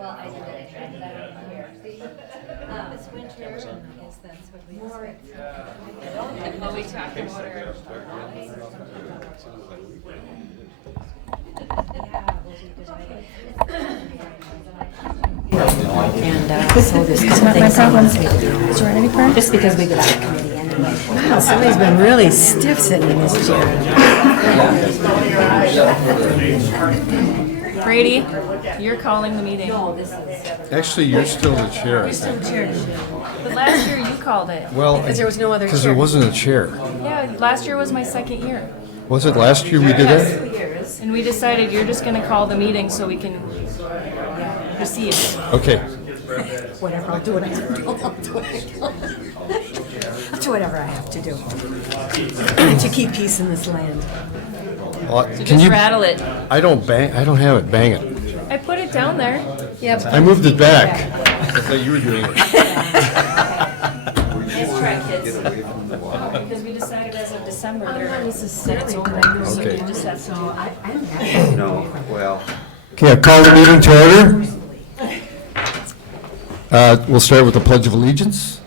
Well, I did it, I did that over here. See? It's winter, and I guess that's what we expect. Well, we talked about our. And so there's My problem. Is there any problem? just because we got out of committee anyway. Wow, somebody's been really stiff sitting in this chair. Brady, you're calling the meeting. No, this is. Actually, you're still the chair. I think. But last year you called it. Well, Because there was no other because there chair. wasn't a chair. Yeah, last year was my second year. Was it last year we did it? Years. And we decided you're just gonna call the meeting so we can proceed. Okay. Whatever, I'll do what I have to do. I'll do what I can. I'll do whatever I have to do to keep peace in this land. Well, So can just you? rattle it. I don't bang. I don't have it. Bang it. I put it down there. Yep. I moved it back. I thought you were doing it. Nice try, kids. Because we decided as of December Not they're necessarily, over. but I know So Okay. you just have to So do. I'm happy. No, well, Okay, I call the meeting to order. We'll start with the Pledge of Allegiance.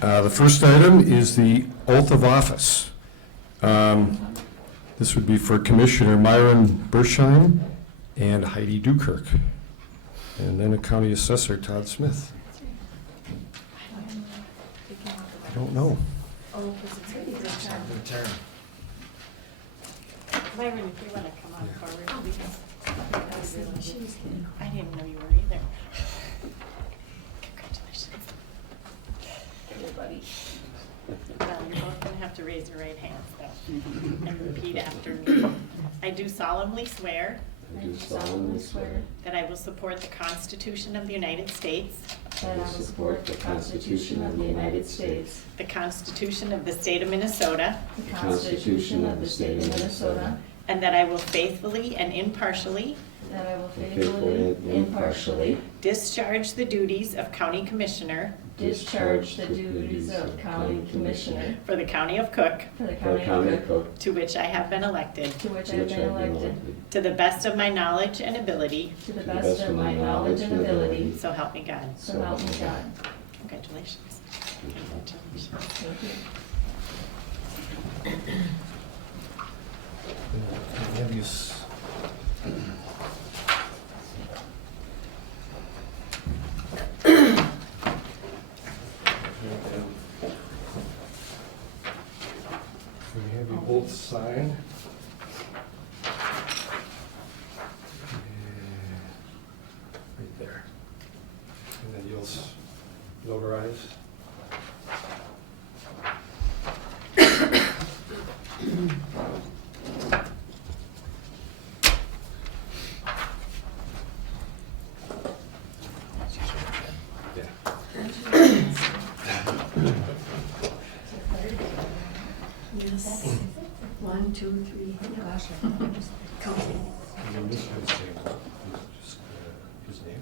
The first item is the oath of office. This would be for Commissioner Myron Bersheim and Heidi Dukirk. And then a County Assessor, Todd Smith. I don't know. Myron, if you want to come on forward, please. I didn't know you were either. Congratulations. Hey, buddy. Well, you're both going to have to raise your right hands, though, and repeat after me. I do solemnly swear I do solemnly swear that I will support the Constitution of the United States, that I will support the Constitution of the United States, the Constitution of the State of Minnesota, the Constitution of the State of Minnesota, and that I will faithfully and impartially that I will faithfully and impartially discharge the duties of County Commissioner discharge the duties of County Commissioner for the County of Cook, for the County of Cook, to which I have been elected, to which I have been elected, to the best of my knowledge and ability, to the best of my knowledge and ability, so help me God. so help me God. Congratulations. Thank you. Have you s- Can we have you both sign? Right there. And then you'll notarize. Yeah. One, two, three. Gosh, I'm just counting. And then this one's saying, just, his name.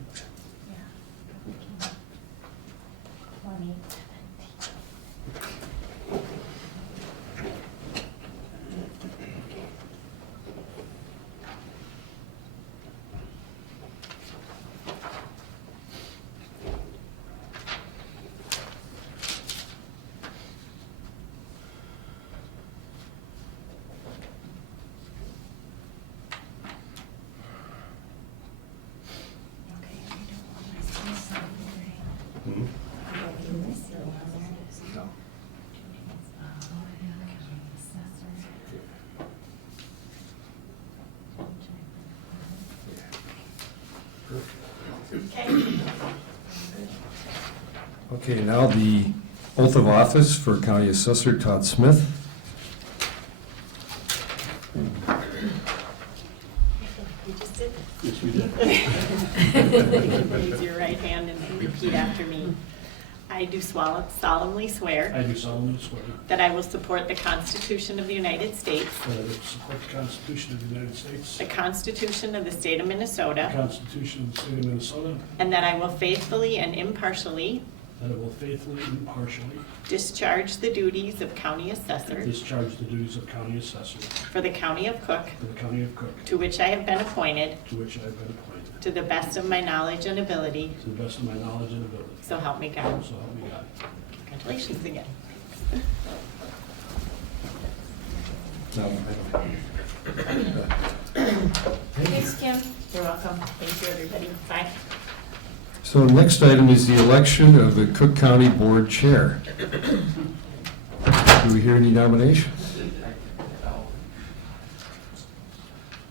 Okay, now the oath of office for County Assessor Todd Smith. You just did this. Yes, we did. Raise your right hand and repeat after me. I do solemnly swear I do solemnly swear that I will support the Constitution of the United States, that I will support the Constitution of the United States, the Constitution of the State of the Minnesota, Constitution of the State of Minnesota, and that I will faithfully and impartially that I will faithfully and impartially discharge the duties of County Assessor discharge the duties of County Assessor for the County of Cook, for the County of Cook, to which I have been appointed, to which I have been appointed, to the best of my knowledge and ability, to the best of my knowledge and ability. so help me God. So help me God. Congratulations again. Thanks, Kim. You're welcome. Thank you, everybody. Bye. So next item is the election of the Cook County Board Chair. Do we hear any nominations?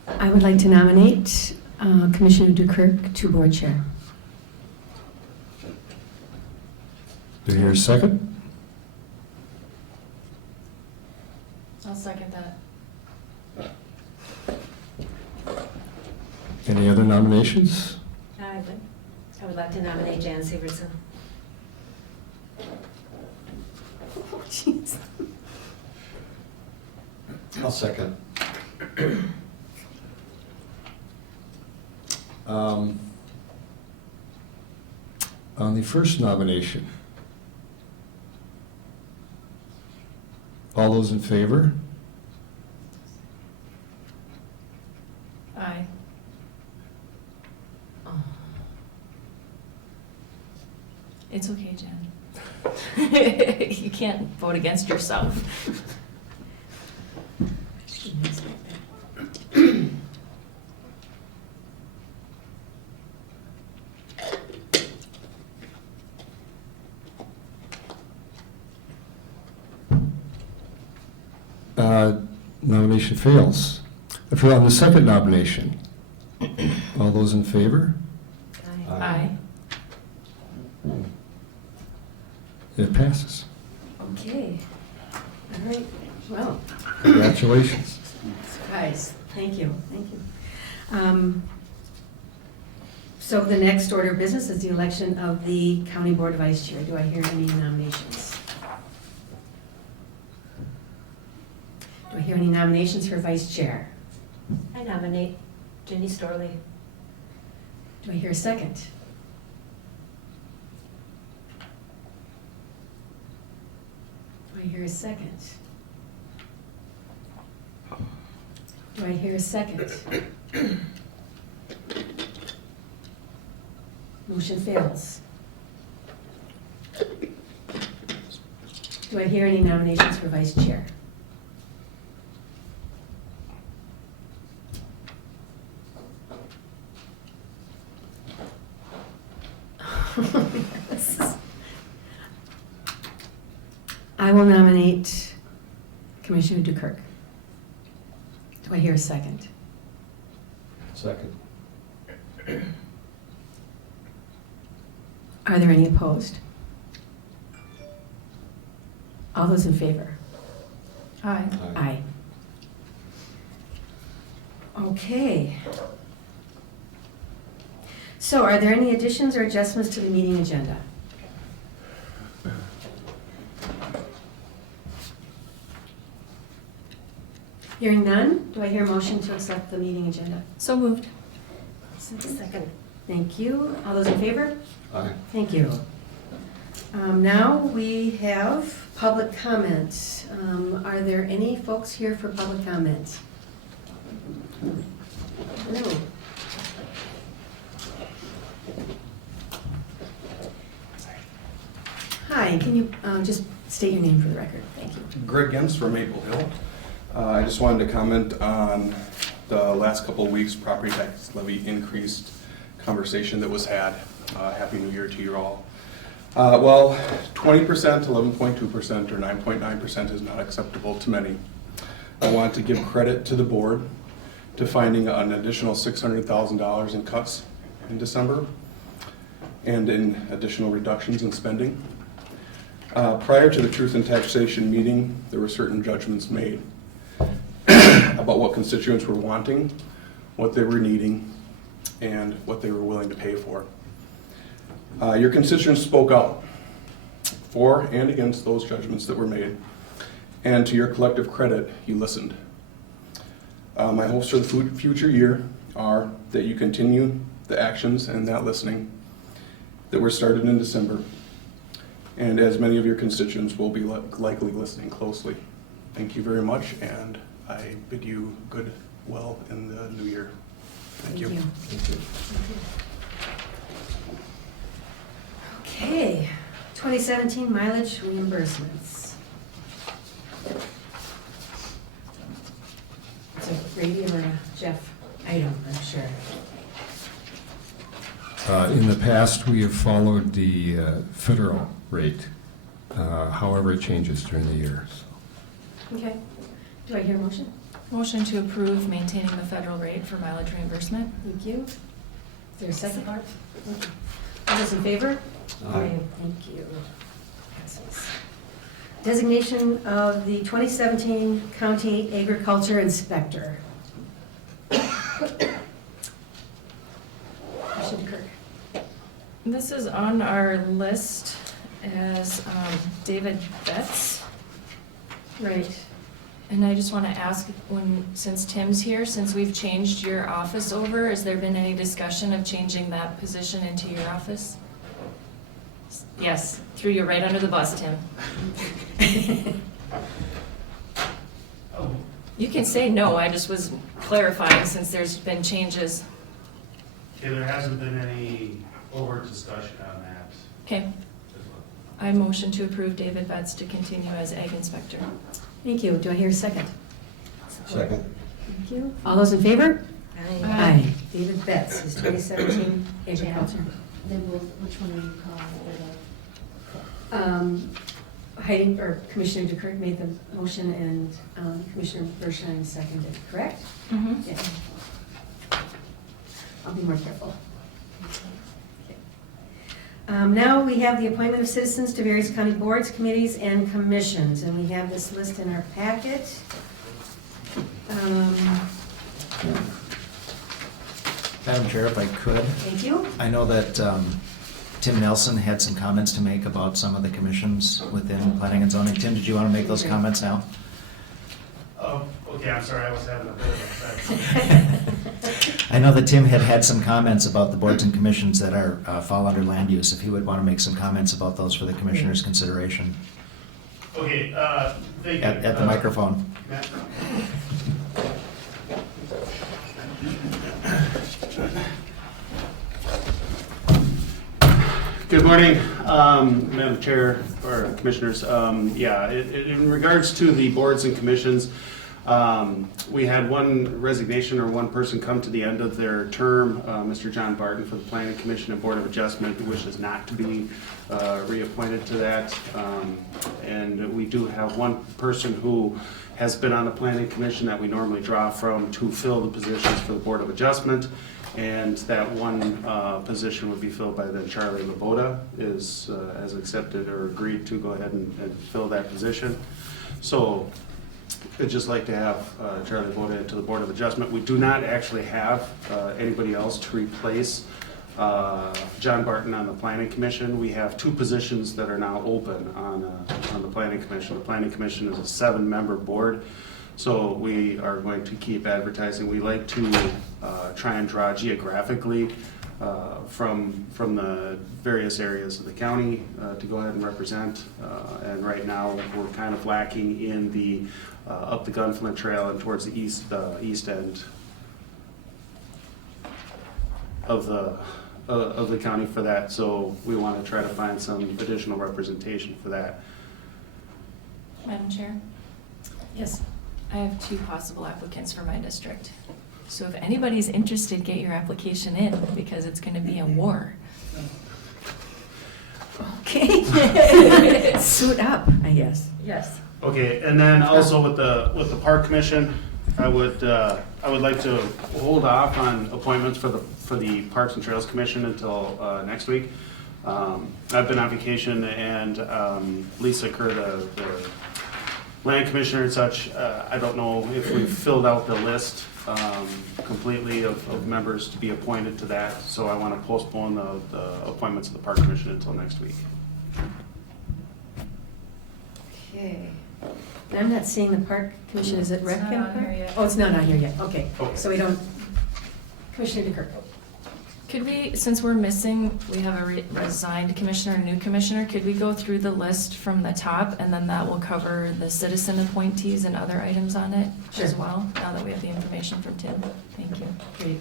I would like to nominate Commissioner Dukirk to board chair. Do we hear a second? I'll second that. Any other nominations? I would like to nominate Jan Severson. Oh, jeez. I'll second. On the first nomination, all those in favor? Aye. It's okay, Jen. You can't vote against yourself. Nomination fails. On the second nomination, all those in favor? Aye. It passes. Okay. All right. Well, Congratulations. surprise. Thank you. Thank you. So the next order of business is the election of the County Board of Vice Chair. Do I hear any nominations? Do I hear any nominations for Vice Chair? I nominate Jenny Storley. Do I hear a second? Do I hear a second? Do I hear a second? Motion fails. Do I hear any nominations for Vice Chair? I will nominate Commissioner Dukirk. Do I hear a second? Second. Are there any opposed? All those in favor? Aye. Aye. Okay. So are there any additions or adjustments to the meeting agenda? Hearing none, do I hear a motion to accept the meeting agenda? So moved. Second. Thank you. All those in favor? Aye. Thank you. Now we have public comment. Are there any folks here for public comment? No. Hi, can you just state your name for the record? Thank you. Greg Gens from Maple Hill. I just wanted to comment on the last couple of weeks property tax levy increased conversation that was had. Happy New Year to you all. Well, 20%, 11.2%, or 9.9% is not acceptable to many. I want to give credit to the board to finding an additional $600,000 in cuts in December and in additional reductions in spending. Prior to the Truth in Taxation meeting, there were certain judgments made about what constituents were wanting, what they were needing, and what they were willing to pay for. Your constituents spoke out for and against those judgments that were made, and to your collective credit, you listened. My hopes for the future year are that you continue the actions and that listening that were started in December, and as many of your constituents will be likely listening closely. Thank you very much, and I bid you good well in the new year. Thank you. Okay, 2017 mileage reimbursements. It's a Brady or a Jeff item, I'm sure. In the past, we have followed the federal rate, however it changes during the year. Okay, do I hear a motion? Motion to approve maintaining the federal rate for mileage reimbursement. Thank you. Is there a second? Okay. All those in favor? Aye. Thank you. Passes. Designation of the 2017 County Agriculture Inspector. Commissioner Kirk. This is on our list as David Betts. Right. And I just want to ask, since Tim's here, since we've changed your office over, has there been any discussion of changing that position into your office? Yes, threw you right under the bus, Tim. You can say no, I just was clarifying since there's been changes. Okay, there hasn't been any overt discussion on that. Okay, I motion to approve David Betts to continue as Ag Inspector. Thank you. Do I hear a second? Second. Thank you. All those in favor? Aye. David Betts is 2017 Agriculture. Then which one are you calling? Heidi, or Commissioner DeKirk made the motion and Commissioner Bershine seconded, correct? Mm-hmm. Yeah. I'll be more careful. Okay. Now we have the appointment of citizens to various county boards, committees, and commissions, and we have this list in our packet. Madam Chair, if I could, Thank you. I know that Tim Nelson had some comments to make about some of the commissions within planning and zoning. Tim, did you want to make those comments now? Okay, I'm sorry, I was having a bit of a set. I know that Tim had some comments about the boards and commissions that are fall under land use. If he would want to make some comments about those for the commissioners' consideration. Okay, thank you. At the microphone. Matt? Good morning, Madam Chair, or Commissioners. In regards to the boards and commissions, we had one resignation or one person come to the end of their term, Mr. John Barton for the Planning Commission and Board of Adjustment, who wishes not to be reappointed to that. And we do have one person who has been on the Planning Commission that we normally draw from to fill the positions for the Board of Adjustment. And that one position would be filled by then Charlie Laboda has accepted or agreed to go ahead and fill that position. So I'd just like to have Charlie Laboda into the Board of Adjustment. We do not actually have anybody else to replace John Barton on the Planning Commission. We have two positions that are now open on the Planning Commission. The Planning Commission is a 7-member board. So we are going to keep advertising. We like to try and draw geographically from the various areas of the county to go ahead and represent. And right now we're kind of lacking in the up the Gunflint Trail and towards the east end of the county for that. So we want to try to find some additional representation for that. Madam Chair, Yes. I have 2 possible applicants for my district. So if anybody's interested, get your application in because it's going to be a war. Okay. Suit up, I guess. Yes. Okay, and then also with the Park Commission, I would like to hold off on appointments for the Parks and Trails Commission until next week. I've been on vacation and Lisa Kerr, the Land Commissioner and such, I don't know if we've filled out the list completely of members to be appointed to that, so I want to postpone the appointments of the Park Commission until next week. Okay. And I'm not seeing the Park Commission, is it It's Rec not and on Park? here yet. Oh, it's not on here yet, okay. Okay. So we don't, Commissioner DeKirk. Could we, since we're missing, we have a resigned commissioner, new commissioner, could we go through the list from the top and then that will cover the citizen appointees and other items on it as Sure. well, now that we have the information from Tim? Thank you. Great.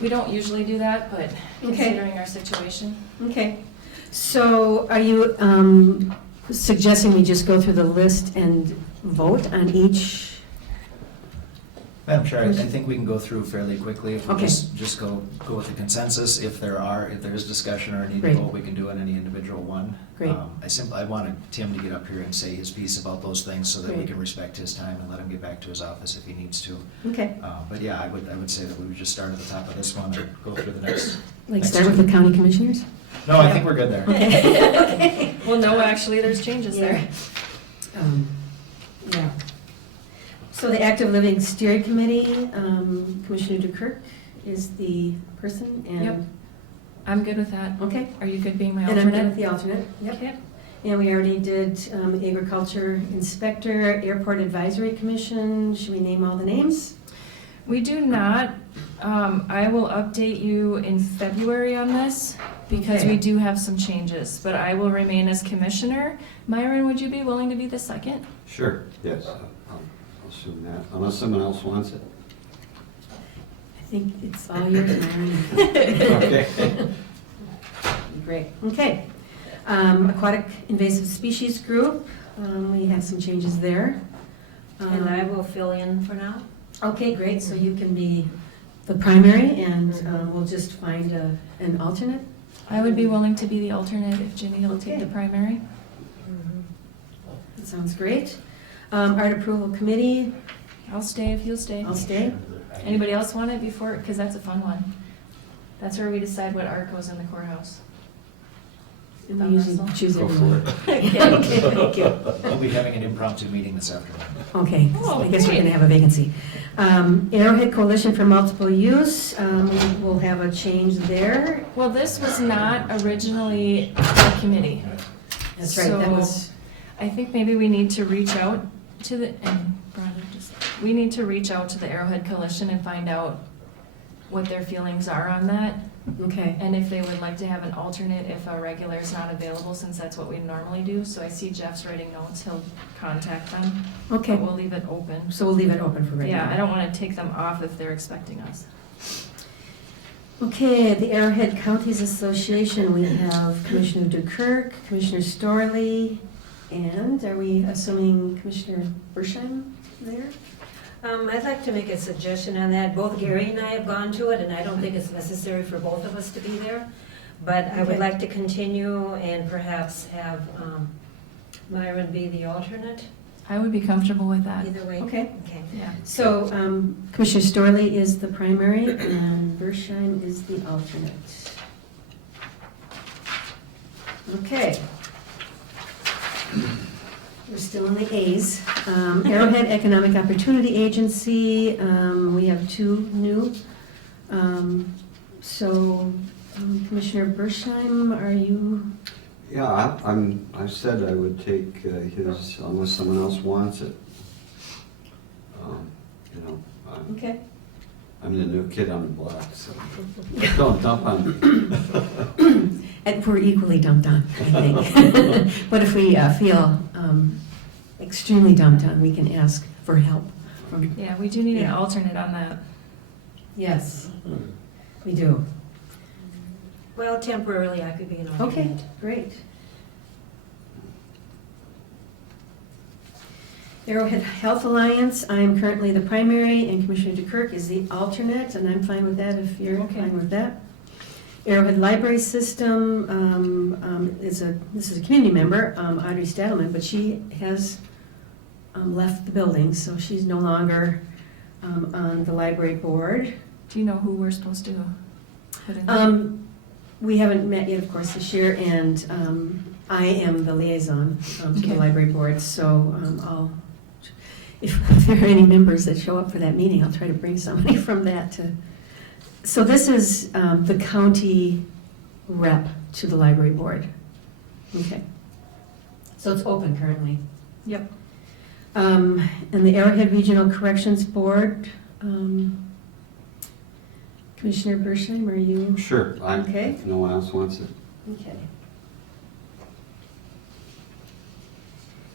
We don't usually do that, but Okay. considering our situation. Okay. So are you suggesting we just go through the list and vote on each? Madam Chair, I think we can go through fairly quickly. If we Okay. just go with the consensus. If there is discussion or a need to Great. vote, we can do it on any individual one. Great. I wanted Tim to get up here and say his piece about those things so that we Great. can respect his time and let him get back to his office if he needs to. Okay. But yeah, I would say that we would just start at the top of this one and go through the next. Like next start with two. the county commissioners? No, I think we're good there. Okay. Well, no, actually, there's changes there. Yeah. So the Active Living Steering Committee, Commissioner DeKirk is the person and. Yep. I'm good with that. Okay. Are you good being my And I'm good with alternate? the alternate, yep. Okay. And we already did Agriculture Inspector, Airport Advisory Commission. Should we name all the names? We do not. I will update you in February on this because Okay. we do have some changes, but I will remain as commissioner. Myron, would you be willing to be the second? Sure, yes, I'll assume that, unless someone else wants it. I think it's all yours, Myron. Okay. Great, okay. Aquatic Invasive Species Group, we have some changes there. And I will fill in for now. Okay, great, so you can be the primary and we'll just find an alternate. I would be willing to be the alternate if Ginny will take the Okay. primary. That sounds great. Art Approval Committee, I'll stay if you'll stay. I'll stay. Anybody else want it before, because that's a fun one. That's where we decide what art goes in the courthouse. And we usually choose Go everyone. for it. Okay, thank you. We'll be having an impromptu meeting this afternoon. Okay, Oh, I guess we're great. gonna have a vacancy. Arrowhead Coalition for Multiple Use, we'll have a change there. Well, this was not originally a committee. That's right, that So- was, I think maybe we need to reach out to the, and Brandon just, we need to reach out to the Arrowhead Coalition and find out what their feelings are on that, okay, and if they would like to have an alternate if a regular is not available, since that's what we normally do. So I see Jeff's writing notes, he'll contact them, okay. but we'll leave it open. So we'll leave it open for right now. Yeah, I don't want to take them off if they're expecting us. Okay, the Arrowhead Counties Association, we have Commissioner DeKirk, Commissioner Storley, and are we assuming Commissioner Bersheim there? I'd like to make a suggestion on that. Both Gary and I have gone to it, and I don't think it's necessary for both of us to be there. But I would Okay. like to continue and perhaps have Myron be the alternate, I would be comfortable with that. either way. Okay, Okay. Yeah. so Commissioner Storley is the primary and Bersheim is the alternate. Okay. We're still in the A's. Arrowhead Economic Opportunity Agency, we have two new. So Commissioner Bersheim, are you, Yeah, I said I would take his, unless someone else wants it. You know, okay? I'm the new kid on the block, so don't dump on me. And we're equally dumped on, I think. But if we feel extremely dumped on, we can ask for help from, Yeah, we do need an Yeah. alternate on that. yes, we do. Well, temporarily, I could be an alternate. Okay, great. Arrowhead Health Alliance, I am currently the primary and Commissioner DeKirk is the alternate, and I'm fine with that if you're Okay. fine with that. Arrowhead Library System, this is a community member, Audrey Stadelman, but she has left the building, so she's no longer on the library board. Do you know who we're supposed to put in there? We haven't met yet, of course, this year, and I am the liaison to the Okay. library board, so if there are any members that show up for that meeting, I'll try to bring somebody from that to. So this is the county rep to the library board. Okay. So it's open currently. Yep. And the Arrowhead Regional Corrections Board, Commissioner Bershheim, are you? Sure, Okay. if no one else wants it. Okay.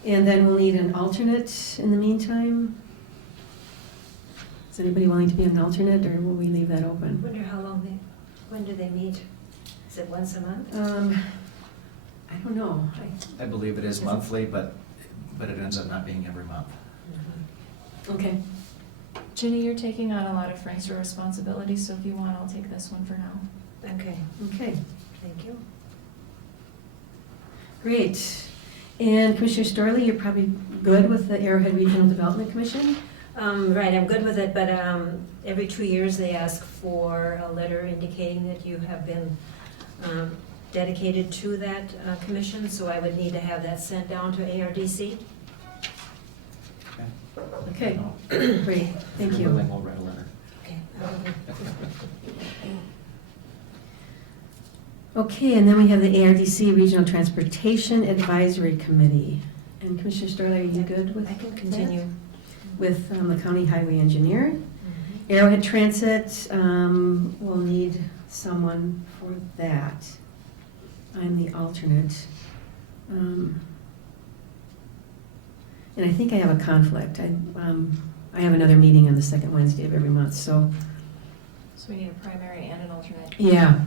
And then we'll need an alternate in the meantime. Is anybody willing to be an alternate, or will we leave that open? Wonder how long when do they meet? Is it once a month? I don't know. I believe it is monthly, but it ends up not being every month. Okay. Ginny, you're taking on a lot of Frank's responsibilities, so if you want, I'll take this one for now. Okay, Okay, thank you. great. And Commissioner Storley, you're probably good with the Arrowhead Regional Development Commission? Right, I'm good with it, but every 2 years they ask for a letter indicating that you have been dedicated to that commission, so I would need to have that sent down to ARDC. Okay, great, thank If you're you. willing, we'll write a letter. Okay. Okay, and then we have the ARDC Regional Transportation Advisory Committee. And Commissioner Storley, are you good with I can that? continue. With the county highway engineer. Arrowhead Transit, will need someone for that. I'm the alternate. And I think I have a conflict. I have another meeting on the second Wednesday of every month, so, So we need a primary and an alternate. yeah.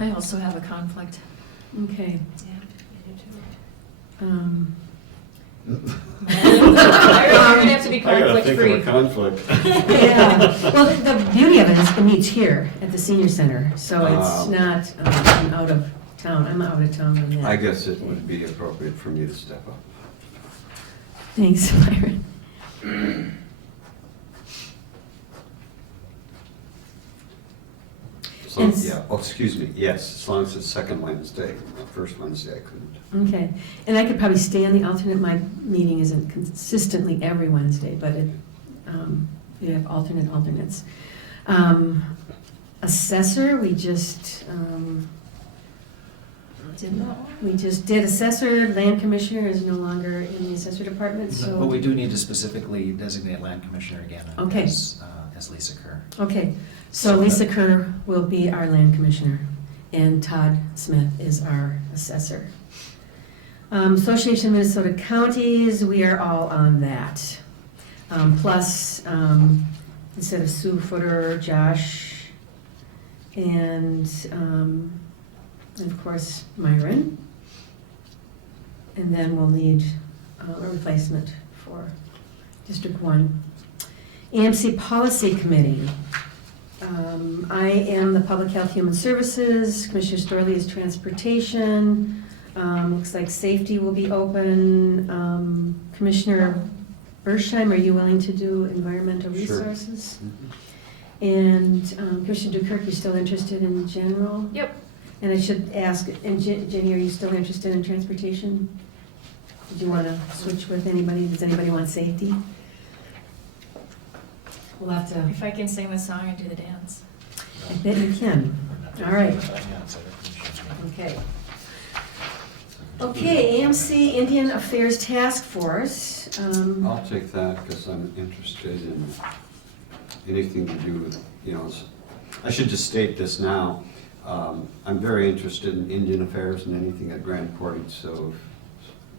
I also have a conflict. Okay. Yeah, I do too. You're gonna have to be I gotta conflict think free. of a conflict. Yeah, well, the beauty of it is it meets here at the senior center, so it's Um, not, I'm out of town, I'm out of town on that. I guess it would be appropriate for me to step up. Thanks, Myron. So, And s- yeah, oh, excuse me, yes, as long as it's second Wednesday. First Wednesday I couldn't. Okay, and I could probably stay on the alternate, my meeting isn't consistently every Wednesday, but it, we have alternates. Assessor, we just did assessor, land commissioner is no longer in the assessor department, so. But we do need to specifically designate land commissioner again Okay. as Lisa Kerr. Okay, so Lisa Kerr will be our land commissioner, and Todd Smith is our assessor. Association of Minnesota Counties, we are all on that. Plus, instead of Sue Footer, Josh, and of course, Myron. And then we'll need a replacement for District 1. AMC Policy Committee. I am the Public Health Human Services, Commissioner Storley is Transportation, looks like Safety will be open. Commissioner Bershheim, are you willing to do Environmental Sure. Resources? And Commissioner Dukirk, you're still interested in general? Yep. And I should ask, and Jenny, are you still interested in Transportation? Did you want to switch with anybody? Does anybody want Safety? We'll have to, If I can sing the song and do the dance. I bet you can. All right. Okay. Okay, AMC Indian Affairs Task Force. I'll take that because I'm interested in anything to do with, I should just state this now. I'm very interested in Indian affairs and anything at Grand Portage, so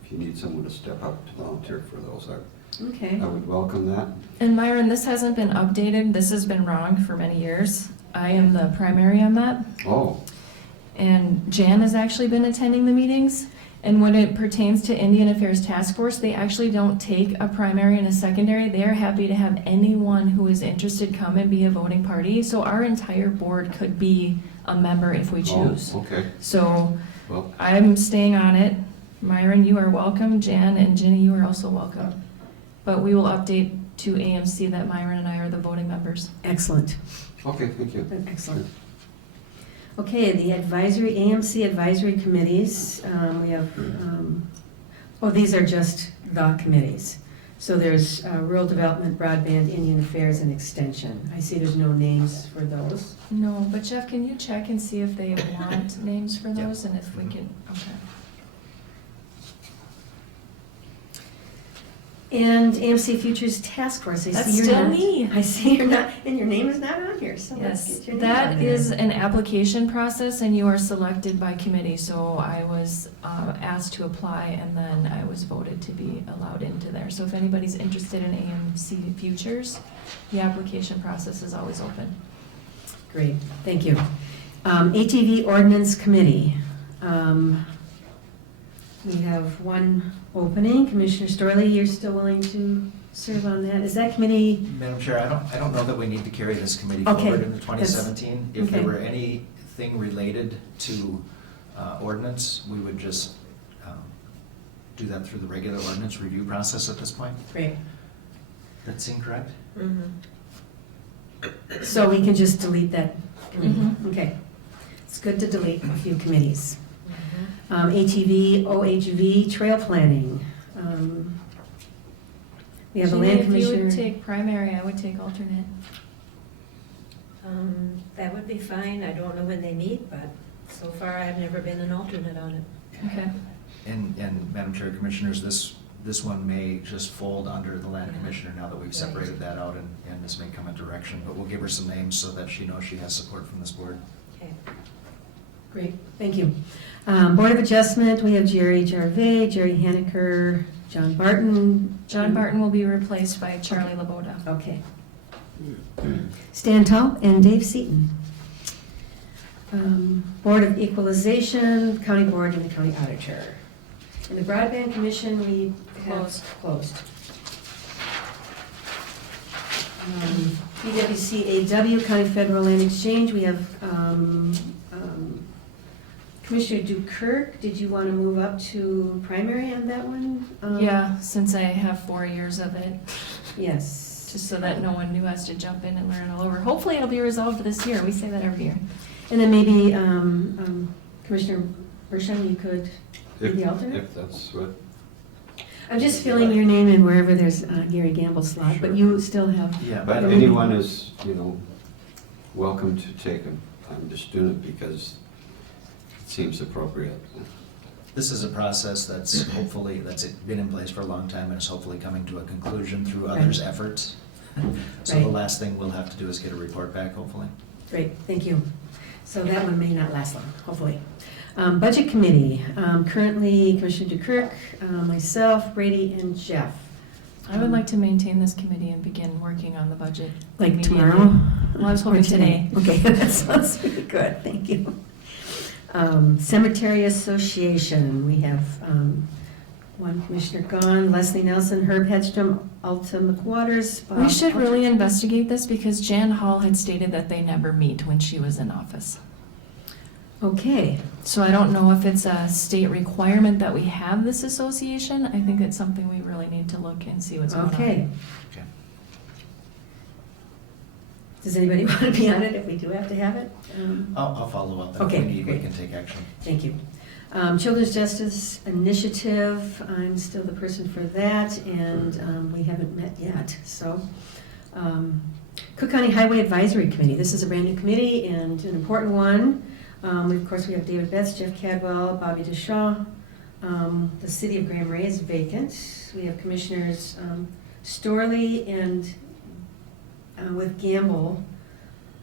if you need someone to step up to volunteer for those, Okay. I would welcome that. And Myron, this hasn't been updated. This has been wrong for many years. I am the primary on that. Oh, And Jan has actually been attending the meetings. And when it pertains to Indian Affairs Task Force, they actually don't take a primary and a secondary. They are happy to have anyone who is interested come and be a voting party. So our entire board could be a member if we choose. oh, okay, So well, I'm staying on it. Myron, you are welcome. Jan and Ginny, you are also welcome. But we will update to AMC that Myron and I are the voting members. Excellent. okay, thank you. Excellent. Okay, the advisory, AMC advisory committees, we have, these are just the committees. So there's Rural Development, Broadband, Indian Affairs, and Extension. I see there's no names for those. No, but Jeff, can you check and see if they want names for Yep. those and if we can, okay. And AMC Futures Task Force, I That's see you're still not. me. I see you're not, and your name is not on here, so let's Yes, get your name on that there. is an application process and you are selected by committee. So I was asked to apply and then I was voted to be allowed into there. So if anybody's interested in AMC Futures, the application process is always open. Great, thank you. ATV Ordinance Committee. We have one opening. Commissioner Storley, you're still willing to serve on that? Is that committee? Madam Chair, I don't know that we need to carry this committee Okay, forward into 2017. If there okay. were anything related to ordinance, we would just do that through the regular ordinance review process at this point. Great. That seem correct? Mhm. So we can just delete that committee? Mhm. Okay. It's good to delete a few committees. Mhm. ATV, OHV, Trail Planning. We have a Land Jeannie, if you would Commissioner. take primary, I would take alternate. That would be fine. I don't know when they meet, but so far I've never been an alternate on it. Okay. And Madam Chair, Commissioners, this one may just fold under the Land Commissioner now that we've separated that out, and this may come a direction, but we'll give her some names so that she knows she has support from this board. Okay. Great, thank you. Board of Adjustment, we have Jerry Jarvay, Jerry Haneker, John Barton. John Barton will be replaced by Charlie Laboda. Okay. Stan Tull and Dave Seaton. Board of Equalization, County Board, and the County Auditor. And the Broadband Commission, we have closed. PWCAW, County Federal Land Exchange, we have Commissioner Dukirk. Did you want to move up to primary on that one? Yeah, since I have 4 years of it, Yes. just so that no one new has to jump in and learn all over. Hopefully it'll be resolved this year. We say that every year. And then maybe Commissioner Bershon, you could be the alternate? If that's what, I'm just filling your name in wherever there's Gary Gamble's slot, but you still have, Yeah, but Yeah. anyone is, welcome to take them. I'm just doing it because it seems appropriate. this is a process that's been in place for a long time and is hopefully coming to a conclusion through others' efforts. So the Right. last thing we'll have to do is get a report back, hopefully. great, thank you. So that one may not last long, hopefully. Budget Committee, currently Commissioner Dukirk, myself, Brady, and Jeff. I would like to maintain this committee and begin working on the budget. Like immediately. tomorrow? Well, I was Or hoping today. Okay, that sounds really good, thank you. Cemetery Association, we have one commissioner gone, Leslie Nelson, Herb Hedstrom, Alta McWaters. Bob We should really Alter- investigate this because Jan Hall had stated that they never meet when she was in office. Okay, So I don't know if it's a state requirement that we have this association. I think it's something we really need to look and see what's going on. okay. Okay. Does anybody want to be on it if we do have to have it? I'll follow up, and if Okay, we need, we great. can take action. Thank you. Children's Justice Initiative, I'm still the person for that, and we haven't met yet, so. Cook County Highway Advisory Committee, this is a brand-new committee and an important one. Of course, we have David Betts, Jeff Cadwell, Bobby DeShaw. The City of Grand Marais is vacant. We have Commissioners Storley and with Gamble,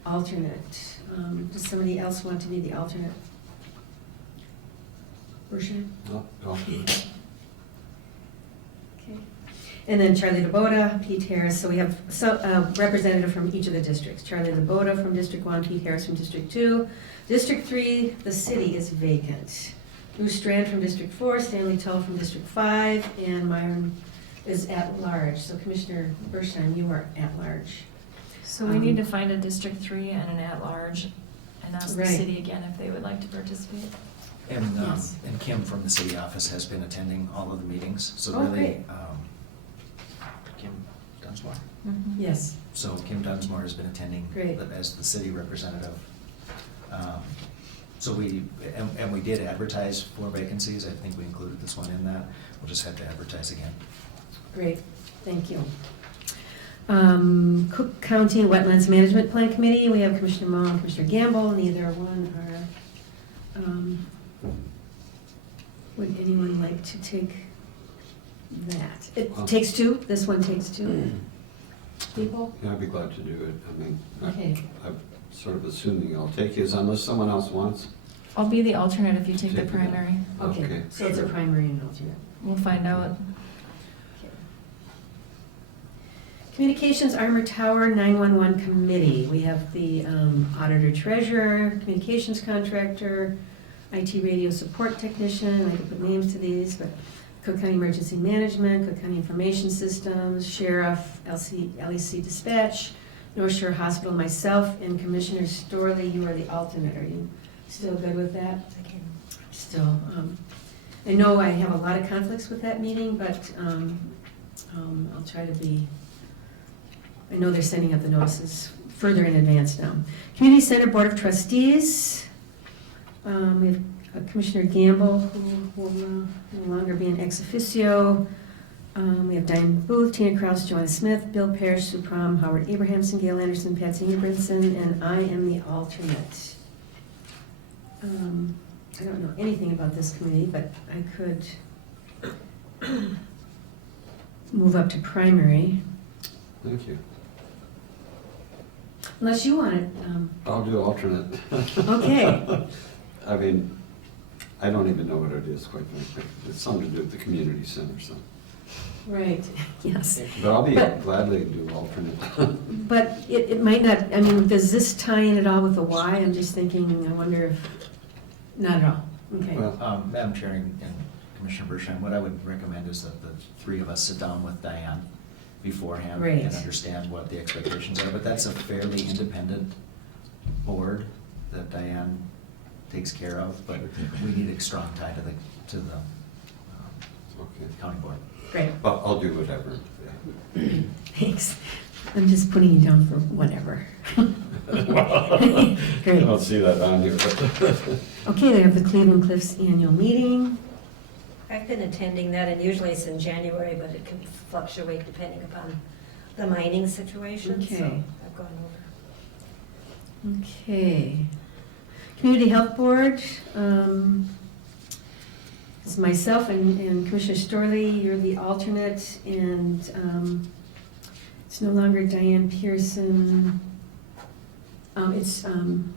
alternate. Does somebody else want to be the alternate? Bershon? Okay. Okay. And then Charlie DeBoda, Pete Harris, so we have a representative from each of the districts. Charlie DeBoda from District 1, Pete Harris from District 2. District 3, the city is vacant. Lou Strand from District 4, Stanley Tull from District 5, and Myron is at large. So Commissioner Bershon, you are at large. So we need to find a District 3 and an at-large and ask the Right. city again if they would like to participate. And Yes. and Kim from the city office has been attending all of the meetings, so Oh, really, great. Kim Dunsmore. Yes. So Kim Dunsmore has been attending Great. as the city representative. So we did advertise for vacancies. I think we included this one in that. We'll just have to advertise again. Great, Thank you. Cook County Wetlands Management Plan Committee, we have Commissioner Moe and Commissioner Gamble, neither one are, would anyone like to take that? It takes two, this one takes two people? Yeah, I'd be glad to do it. I mean, Okay. I'm sort of assuming I'll take his unless someone else wants. I'll be the alternate if you take the Take it. primary. Okay, so it's a sure. primary and alternate. We'll find out. Okay. Communications Armor Tower 911 Committee. We have the auditor treasurer, communications contractor, IT radio support technician, I could put names to these, but Cook County Emergency Management, Cook County Information Systems, Sheriff, LEC Dispatch, North Shore Hospital, myself, and Commissioner Storley, you are the alternate. Are you still good with that? Still, I know I have a lot of conflicts with that meeting, but I'll try to be, I know they're sending out the notices further in advance now. Community Center Board of Trustees, we have Commissioner Gamble, who will no longer be an ex officio. We have Diane Booth, Tina Kraus, Joanna Smith, Bill Parrish, Sue Prom, Howard Abrahamson, Gail Anderson, Patsy Abramson, and I am the alternate. I don't know anything about this committee, but I could move up to primary, Thank you. unless you want it. I'll do alternate. Okay. I mean, I don't even know what it is, quite frankly. It's something to do with the community center, so. Right, yes. But I'll be But- gladly do alternate. But it might not, I mean, does this tie in at all with the Y? I'm just thinking, I wonder if, not at all. Okay. Well, Madam Chair and Commissioner Bershon, what I would recommend is that the three of us sit down with Diane beforehand Right. and understand what the expectations are, but that's a fairly independent board that Diane takes care of, but we need a strong tie to the okay. county board. Great, Well, I'll do whatever. Yeah. thanks. I'm just putting you down for whatever. I Great. don't see that on here, but. Okay, they have the Cleveland Cliffs annual meeting. I've been attending that, and usually it's in January, but it can fluctuate depending upon the mining situation, so Okay. I've gone over. Okay. Community Health Board, it's myself and Commissioner Storley, you're the alternate, and it's no longer Diane Pearson. It's, can't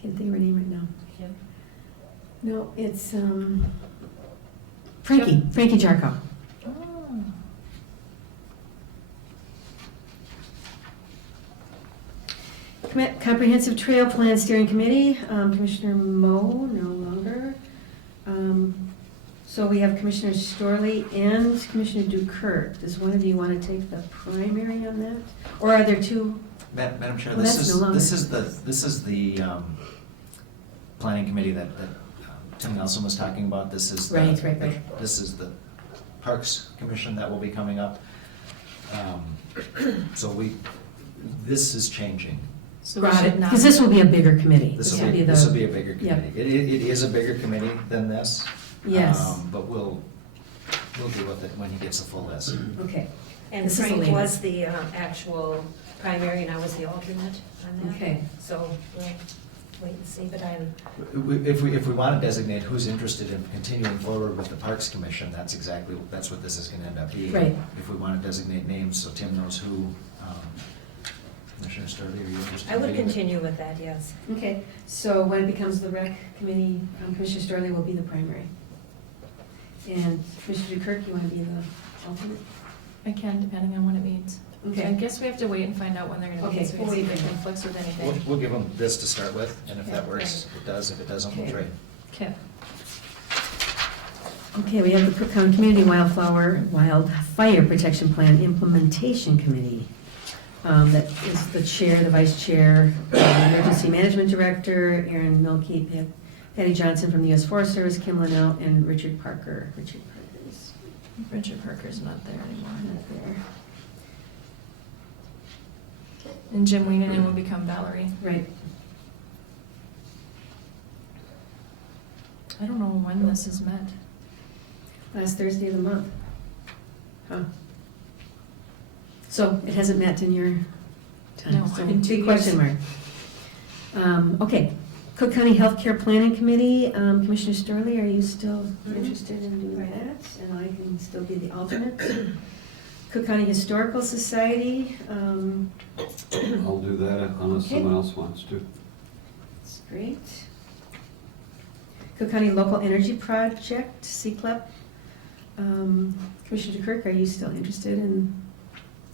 think of her name right now. No, it's Frankie Jarko. Oh. Comprehensive Trail Plan Steering Committee, Commissioner Moe, no longer. So we have Commissioner Storley and Commissioner Dukert. Does one of you want to take the primary on that? Or are there two? Madam Chair, Well, this that's is, no longer- this is the planning committee that Tim Nelson was talking about. This is the- Right. This is the Parks Commission that will be coming up. So this is changing. So we Got it, should not. because this will be a bigger committee. This will will be, the- this will be a bigger yeah. committee. It is a bigger committee than this. Yes. But we'll deal with it when he gets a full list. Okay, And This is the Frank latest. was the actual primary, and I was the alternate on that. Okay. So we'll wait and see, but I'm, If we want to designate who's interested in continuing forward with the Parks Commission, that's what this is going to end up being. Right. If we want to designate names, so Tim knows who, Commissioner Sturley, are you interested? I in would being- continue with that, yes. okay. So when it becomes the rec committee, Commissioner Storley will be the primary. And Commissioner Dukert, you want to be the alternate? I can, depending on when it meets. I Okay. guess we have to wait and find out when they're gonna Okay, meet, so we we'll can see if wait it for that. conflicts with We'll, anything. we'll give them this to start with, and if that Okay, works, it does. If it doesn't, we'll Okay. trade. Okay. Okay, we have the Cook County Community Wildfire Protection Plan Implementation Committee. That is the chair, the vice chair, emergency management director, Aaron Milkey, Patty Johnson from the U.S. Forest Service, Kim Linnell, and Richard Parker. Richard Parker's Richard Parker's not there anymore. not there. And Jim Weenan will become Valerie. Right. I don't know when this is met. Last Thursday of the month. Huh. So it hasn't met in your time? No, So in 2 big question mark. Okay, Cook County Healthcare Planning Committee, Commissioner Storley, are you still interested in doing that? And I can still be the alternate. Cook County Historical Society, I'll do that unless Okay. someone else wants to. that's great. Cook County Local Energy Project, CCLEP. Commissioner DeKirk, are you still interested in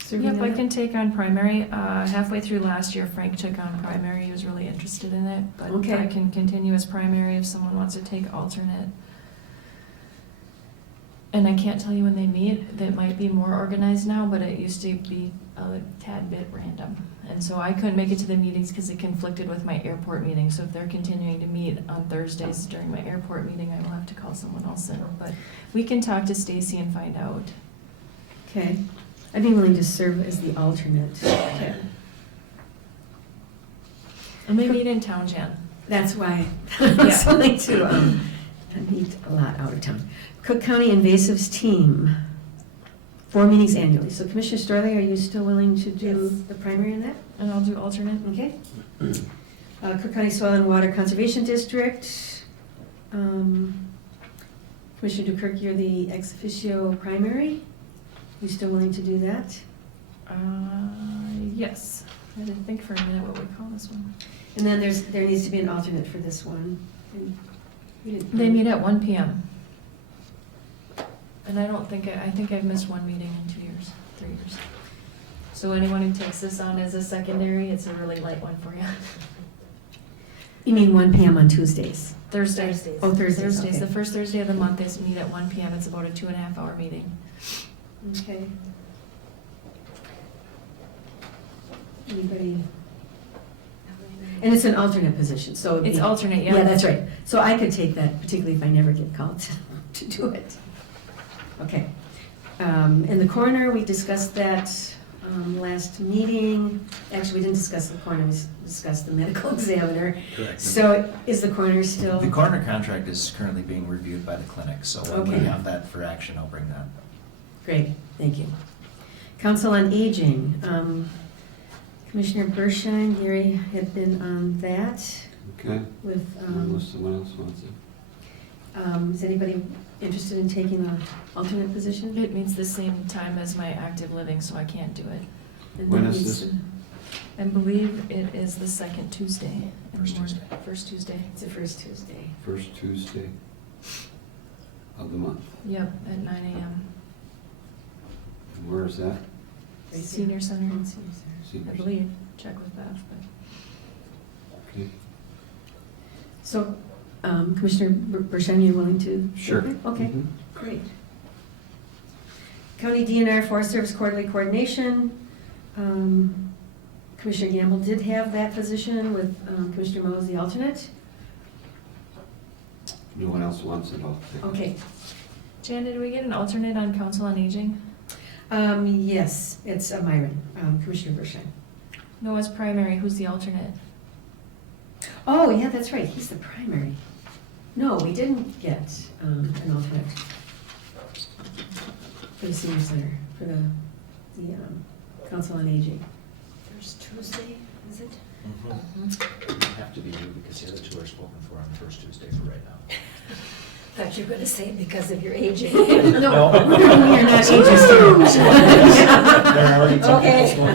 serving Yep, on I that? can take on primary. Halfway through last year, Frank took on primary. He was really interested in it, but Okay. I can continue as primary if someone wants to take alternate. And I can't tell you when they meet. That might be more organized now, but it used to be a tad bit random. And so I couldn't make it to the meetings because it conflicted with my airport meeting. So if they're continuing to meet on Thursdays during my airport meeting, I will have to call someone else in. But we can talk to Stacy and find out. Okay, I'd be willing to serve as the alternate. Okay. And they meet in town, Jan. That's why I was Yeah. willing to meet a lot out of town. Cook County Invasives Team, 4 meetings annually. So Commissioner Storley, are you still willing to do Yes. the primary in that? And I'll do alternate. Okay. Cook County Soil and Water Conservation District. Commissioner DeKirk, you're the ex officio primary. You still willing to do that? Yes. I didn't think for a minute what we call this one. And then there needs to be an alternate for this one. And you didn't- They meet at 1 PM. And I don't think, I think I've missed one meeting in 2 years, 3 years. So anyone who takes this on as a secondary, it's a really light one for you. You mean 1 PM on Tuesdays? Thursdays. Thursdays. Oh, Thursdays, Thursdays, the okay. first Thursday of the month is meet at 1 PM. It's about a 2.5 hour meeting. Okay. Anybody? And it's an alternate position, so. it'd It's be- alternate, yeah. Yeah, that's right. So I could take that, particularly if I never get called to do it. Okay. In the coroner, we discussed that last meeting. Actually, we didn't discuss the coroner, we discussed the medical examiner. Correct. So is the coroner still? The coroner contract is currently being reviewed by the clinic, so when we Okay. have that for action, I'll bring that. Great, thank you. Council on Aging, Commissioner Bershine, Gary had been on that Okay, with, unless someone else wants it. is anybody interested in taking the alternate position? It meets the same time as my active living, so I can't do it. And When that is needs this? to- I believe it is the second Tuesday. in the First morning. Tuesday. First Tuesday. It's the first Tuesday. First Tuesday of the month. Yep, at 9 AM. And where is that? Senior Center, Seniors. I believe. Check with Beth, but. Okay. So, Commissioner Bershine, you willing to? Sure. Okay, Mhm. great. County DNR Forest Service Quarterly Coordination. Commissioner Gamble did have that position with Commissioner Mose, the alternate. No one else wants it, I'll take it. Okay, Jan, did we get an alternate on Council on Aging? yes, it's Myron, Commissioner Bershine. No, as primary. Who's the alternate? Oh, yeah, that's right, he's the primary. No, we didn't get an alternate for the senior center, for the Council on Aging. First Tuesday, is it? Have to be you because the other two are spoken for on the first Tuesday for right now. Thought you were gonna say because of your aging. No, we are not interested. They're already Okay. All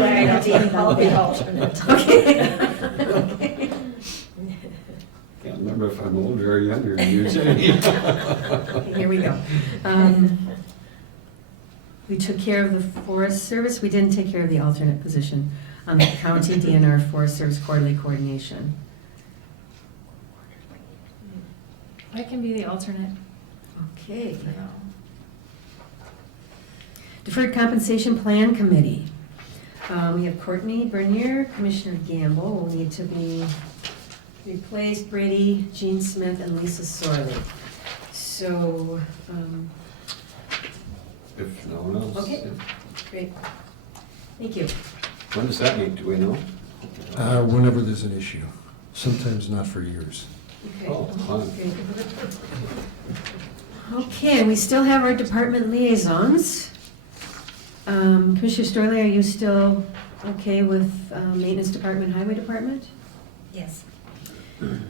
right, I'll be alternate. Okay. Okay. Can't remember if I'm older or younger than you, Jenny. Okay, here we go. We took care of the Forest Service, we didn't take care of the alternate position on the County DNR Forest Service Quarterly Coordination. I can be the alternate Okay. for now. Deferred Compensation Plan Committee. We have Courtney Bernier, Commissioner Gamble will need to be replaced, Brady, Jean Smith, and Lisa Sorley. So, If no one else. Okay. great. Thank you. When does that meet, do we know? Whenever there's an issue, sometimes not for years. Okay. Oh, fine. Great. Okay, we still have our department liaisons. Commissioner Storley, are you still okay with Maintenance Department, Highway Department? Yes.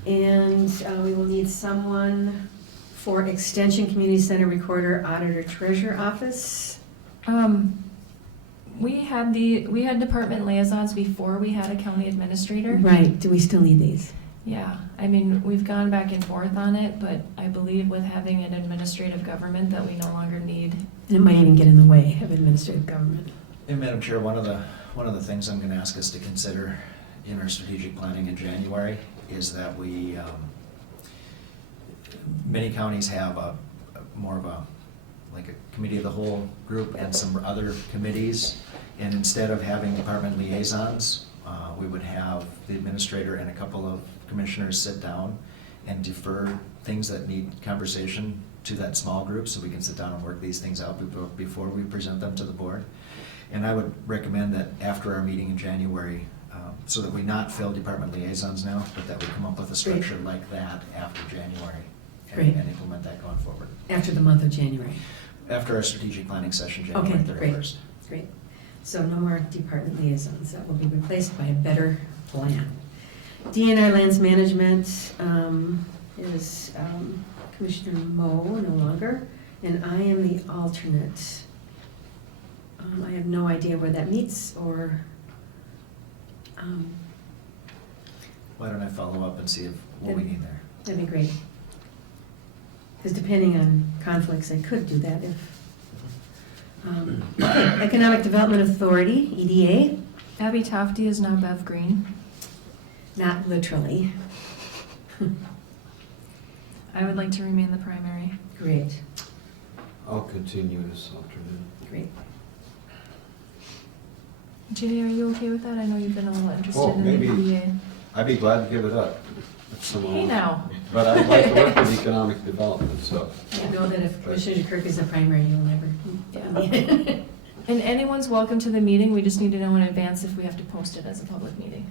And we will need someone for Extension Community Center Recorder, Auditor, Treasurer Office. We had department liaisons before we had a county administrator. Right, do we still need these? Yeah, I mean, we've gone back and forth on it, but I believe with having an administrative government that we no longer need. And it might even get in the way of administrative government. And Madam Chair, one of the things I'm gonna ask us to consider in our strategic planning in January is that we, many counties have more of like a committee of the whole group and some other committees. And instead of having department liaisons, we would have the administrator and a couple of commissioners sit down and defer things that need conversation to that small group, so we can sit down and work these things out before we present them to the board. And I would recommend that after our meeting in January, so that we not fill department liaisons now, but that we come up with a structure like that after January Great. and implement that going forward. After the month of January. After our strategic planning session, January Okay, great. 31st. Great. So no more department liaisons. That will be replaced by a better plan. DNR Lands Management is Commissioner Moe no longer, and I am the alternate. I have no idea where that meets or, Why don't I follow up and see what we need there? that'd be great. Because depending on conflicts, I could do that if. Economic Development Authority, EDA, Abby Tofty is now Bev Green. not literally. I would like to remain the primary. Great, I'll continue as alternate. great. Ginny, are you okay with that? I know you've been a little interested Oh, in maybe. the EDA. I'd be glad to give it up. if someone Hey wants. now. But I'd like to work with economic development, so. I know that if Commissioner Kirk is the primary, you'll never. Yeah. And anyone's welcome to the meeting, we just need to know in advance if we have to post it as a public meeting.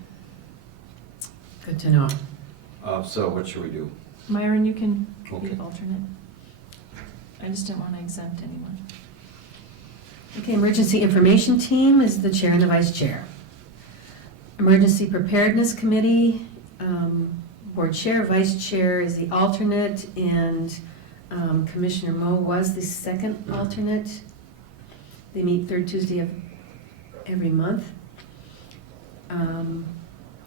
Good to know. So what should we do? Myron, you can be Okay. the alternate. I just didn't want to exempt anyone. Okay, Emergency Information Team is the chair and the vice chair. Emergency Preparedness Committee, board chair, vice chair is the alternate, and Commissioner Moe was the second alternate. They meet third Tuesday of every month.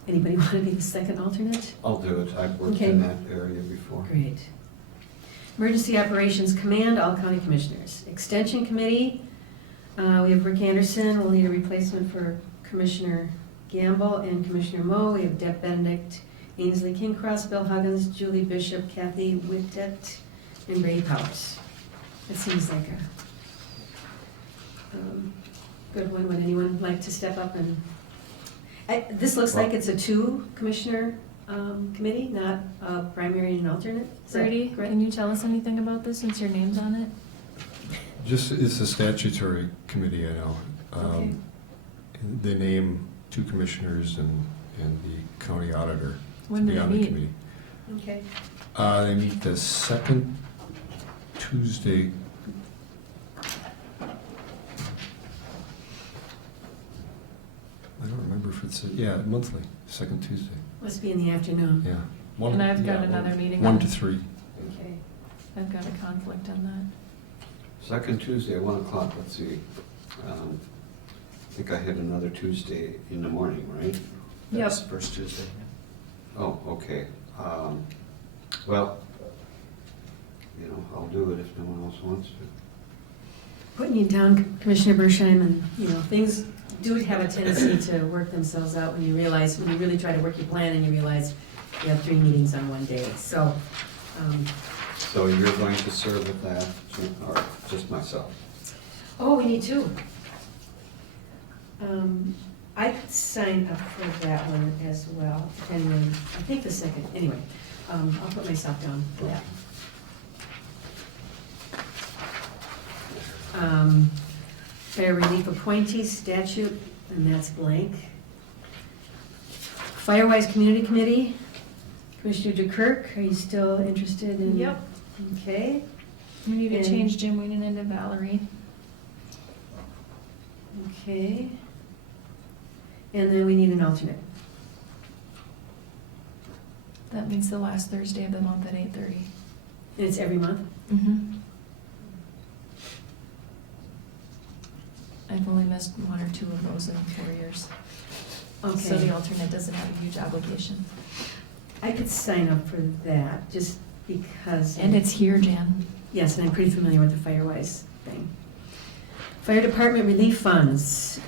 Anybody want to be the second alternate? I'll do it. I've worked Okay. in that area before. Great. Emergency Operations Command, all county commissioners. Extension Committee, we have Rick Anderson, we'll need a replacement for Commissioner Gamble and Commissioner Moe. We have Deb Benedict, Ainsley Kingcross, Bill Huggins, Julie Bishop, Kathy Whittet, and Brady Powers. That seems like a good one. Would anyone like to step up and, this looks like it's a two-commissioner committee, not a primary and an alternate. Is that Brady, correct? can you tell us anything about this since your name's on it? Just, it's a statutory committee, I know. Okay. They name two commissioners and the county auditor to When do be they on the meet? committee. Okay. They meet the second Tuesday. I don't remember if it's, monthly, second Tuesday, Must be in the afternoon. yeah. And I've got yeah, another meeting 1 on- to 3. Okay. I've got a conflict on that. Second Tuesday at 1 o'clock, let's see. I think I had another Tuesday in the morning, right? That's first Tuesday. Oh, okay. Well, I'll do it if no one else wants to. Putting you down, Commissioner Bershheim, and, things do have a tendency to work themselves out when you really try to work your plan and you realize you have 3 meetings on one day. So, So you're going to serve with that, or just myself? we need 2. I could sign up for that one as well, depending on, I think the second, anyway, I'll put myself down for that. Fair Relief Appointees Statute, and that's blank. Firewise Community Committee, Commissioner DeKirk, are you still interested in? Yep. Okay. We need to And- change Jim Weenan into Valerie. Okay. And then we need an alternate. That means the last Thursday of the month at 8:30. And it's every month? Mm-hmm. I've only missed 1 or 2 of those in 4 years. So the Okay. alternate doesn't have a huge obligation. I could sign up for that, just because. And it's here, Jan. Yes, and I'm pretty familiar with the Firewise thing. Fire Department Relief Funds.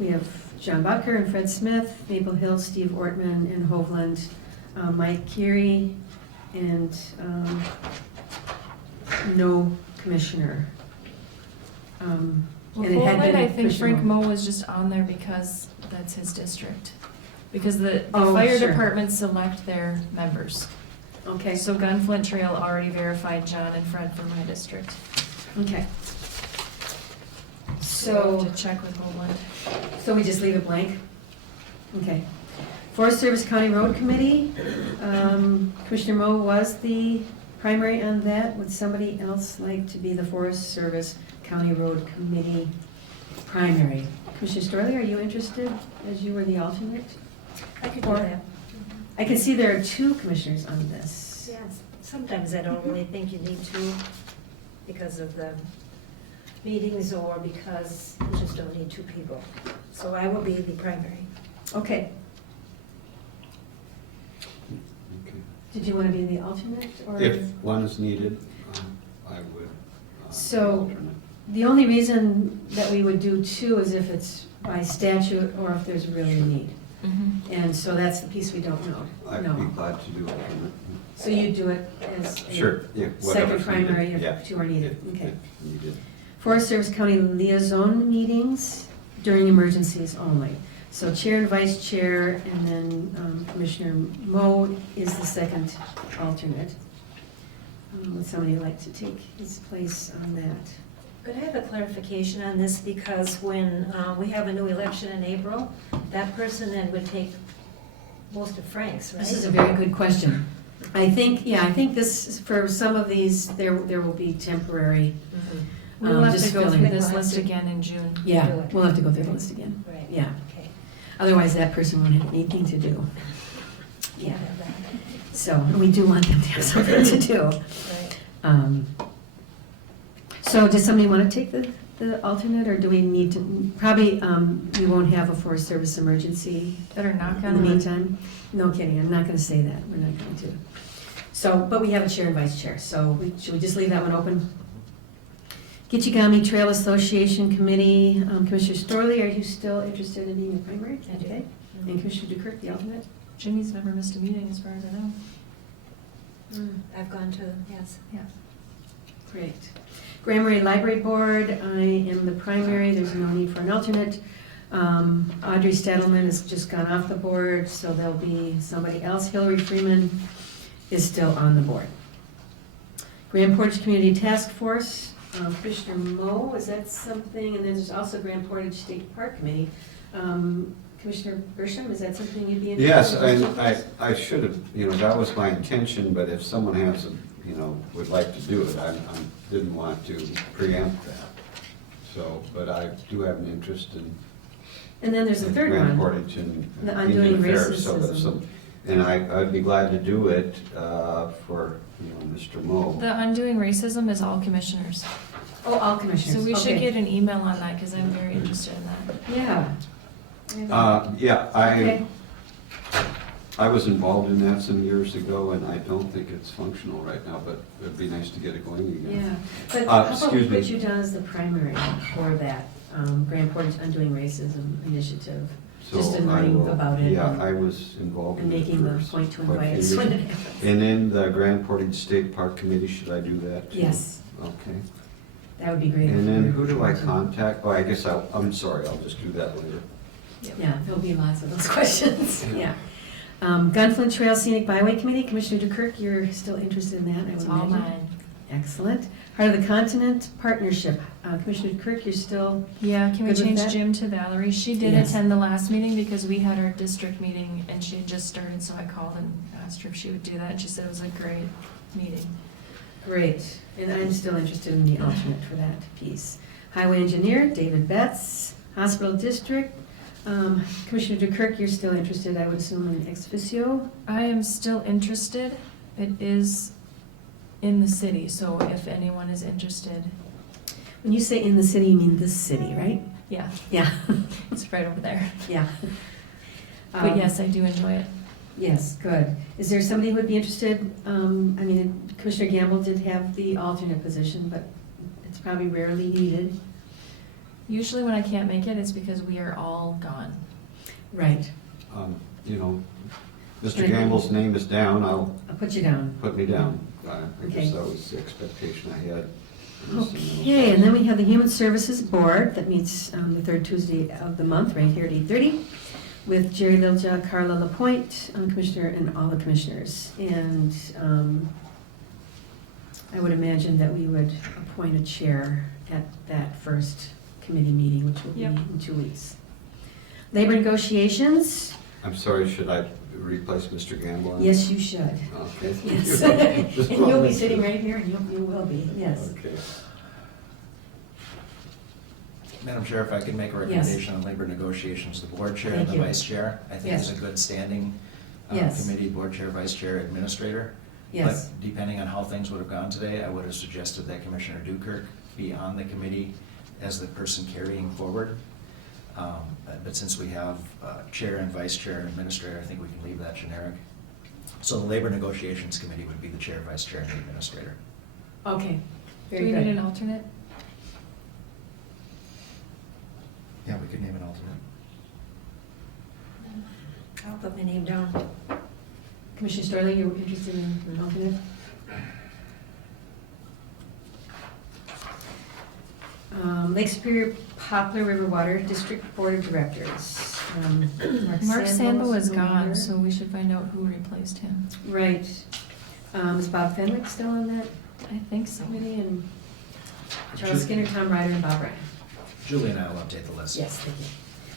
We have John Bucker and Fred Smith, Maple Hill, Steve Ortman, and Hovland, Mike Curie, and no commissioner. Well, And it had Poland, been I think Commissioner Frank Moe was just on there because that's his district. Because the Oh, fire sure. departments select their members. Okay, So Gunflint Trail already verified John and Fred for my district. okay. We'll So, have to check with Poland. so we just leave it blank? Okay. Forest Service County Road Committee, Commissioner Moe was the primary on that. Would somebody else like to be the Forest Service County Road Committee primary? Commissioner Storley, are you interested, as you were the alternate? I could do Or- that. I can see there are 2 commissioners on this. Yes, sometimes I don't really think you need to because of the meetings or because you just don't need 2 people. So I will be the primary. Okay, Okay. did you want to be the alternate, or? If one is needed, I would. So- alternate. The only reason that we would do 2 is if it's by statute or if there's really a need. Mm-hmm. And so that's the piece we don't know. I'd be No. glad to do alternate. So you do it as a Sure, yeah. second whatever's needed. primary Yeah, if 2 are needed, if- okay. if needed. Forest Service County liaison meetings during emergencies only. So chair and vice chair, and then Commissioner Moe is the second alternate. Would somebody like to take his place on that? Could I have a clarification on this, because when we have a new election in April, that person then would take most of Frank's, right? This is a very good question. I think this, for some of these, there will be temporary. Mhm. We'll have just to go filling. through this list again in June. Yeah, Do it. we'll have to go through the list again. Right. Yeah, Okay. otherwise that person won't have anything to do. Can't have that. So, and we do want them to have something to do. Right. So does somebody want to take the alternate, or do we need to, probably, we won't have a Forest Service emergency Better knock in on the wood. meantime? No kidding, I'm not going to say that, we're not going to. So, but we have a chair and vice chair, so should we just leave that one open? Gitchigami Trail Association Committee, Commissioner Storley, are you still interested in being a primary? I do. Okay. And Commissioner Dukert, the alternate? Jimmy's never missed a meeting as far as I know. I've gone to, yes. Yeah. Great. Grand Marais Library Board, I am the primary, there's no need for an alternate. Audrey Stedelman has just gone off the board, so there'll be somebody else. Hillary Freeman is still on the board. Grand Portage Community Task Force, Commissioner Moe, is that something? And then there's also Grand Portage State Park Committee. Commissioner Bersham, is that something you'd be interested in? Yes, I should have, that was my intention, but if someone has, would like to do it, I didn't want to preempt that. So, but I do have an interest in And then there's a third Grand one. Portage and The Undoing Indian Affairs, so that Racism. some, and I'd be glad to do it for, Mr. Moe. The Undoing Racism is all commissioners. Oh, all commissioners, So we should okay. get an email on that because I'm very interested in that. Yeah. Yeah, Okay. I was involved in that some years ago, and I don't think it's functional right now, but it'd be nice to get it going again. Yeah, but how about we excuse me. put you down as the primary for that Grand Portage Undoing Racism initiative? So Just in I learning will- about it Yeah, and- I was involved in And it making the for point to quite a invite few us years. when it happens. And then the Grand Portage State Park Committee, should I do that too? Yes, Okay. that would be great. And then who do I contact? Oh, I guess I'm sorry, I'll just do that later. Yeah, there'll be lots of those questions, yeah. Gunflint Trail Scenic Byway Committee, Commissioner Dukirk, you're still interested in that, I It's would all imagine? mine. Excellent. Heart of the Continent Partnership, Commissioner Dukirk, you're still, Yeah, can we Good with change that? Jim to Valerie? She did Yes. attend the last meeting because we had our district meeting and she had just started, so I called and asked her if she would do that. And she said it was a great meeting. Great, and I'm still interested in the alternate for that piece. Highway engineer, David Betts. Hospital district, Commissioner DeKirk, you're still interested, I would assume, in ex officio? I am still interested. It is in the city, so if anyone is interested, When you say in the city, you mean this city, right? yeah, Yeah, it's right over there. yeah. But yes, I do enjoy it. Yes, good. Is there somebody who would be interested? I mean, Commissioner Gamble did have the alternate position, but it's probably rarely needed. Usually when I can't make it, it's because we are all gone. Right, You know, Mr. Gamble's name is down, I'll put you down. put me down. I Okay. guess that was the expectation I had. Okay, and then we have the Human Services Board that meets the third Tuesday of the month, right here at 8:30, with Jerry Littlejohn, Carla Lapointe, Commissioner, and all the commissioners. And I would imagine that we would appoint a chair at that first committee meeting, which will be Yep. in 2 weeks. Labor negotiations, I'm sorry, should I replace Mr. Gamble? yes, you should. Okay. Yes. Just And you'll be wanted- sitting right here, and you will be, yes. Okay. Madam Chair, if I could make a recommendation on labor negotiations, the board chair and Thank the you. vice chair, I think is Yes. a good standing Yes. committee, board chair, vice chair, administrator. Yes, But depending on how things would have gone today, I would have suggested that Commissioner Dukirk be on the committee as the person carrying forward. But since we have chair and vice chair and administrator, I think we can leave that generic. So the labor negotiations committee would be the chair, vice chair, and the administrator. okay, Do very we need good. an alternate? Yeah, we could name an alternate. I'll put my name down. Commissioner Starley, you're interested in an alternate? Lake Superior Poplar River Water District Board of Directors. Mark Sambo is no gone, longer. so we should find out who replaced him. Right. Is Bob Fenwick still on that I think so. committee? And Charles Skinner, Tom Ryder, and Bob Ryan? Julie and I will update the list. Yes, thank you.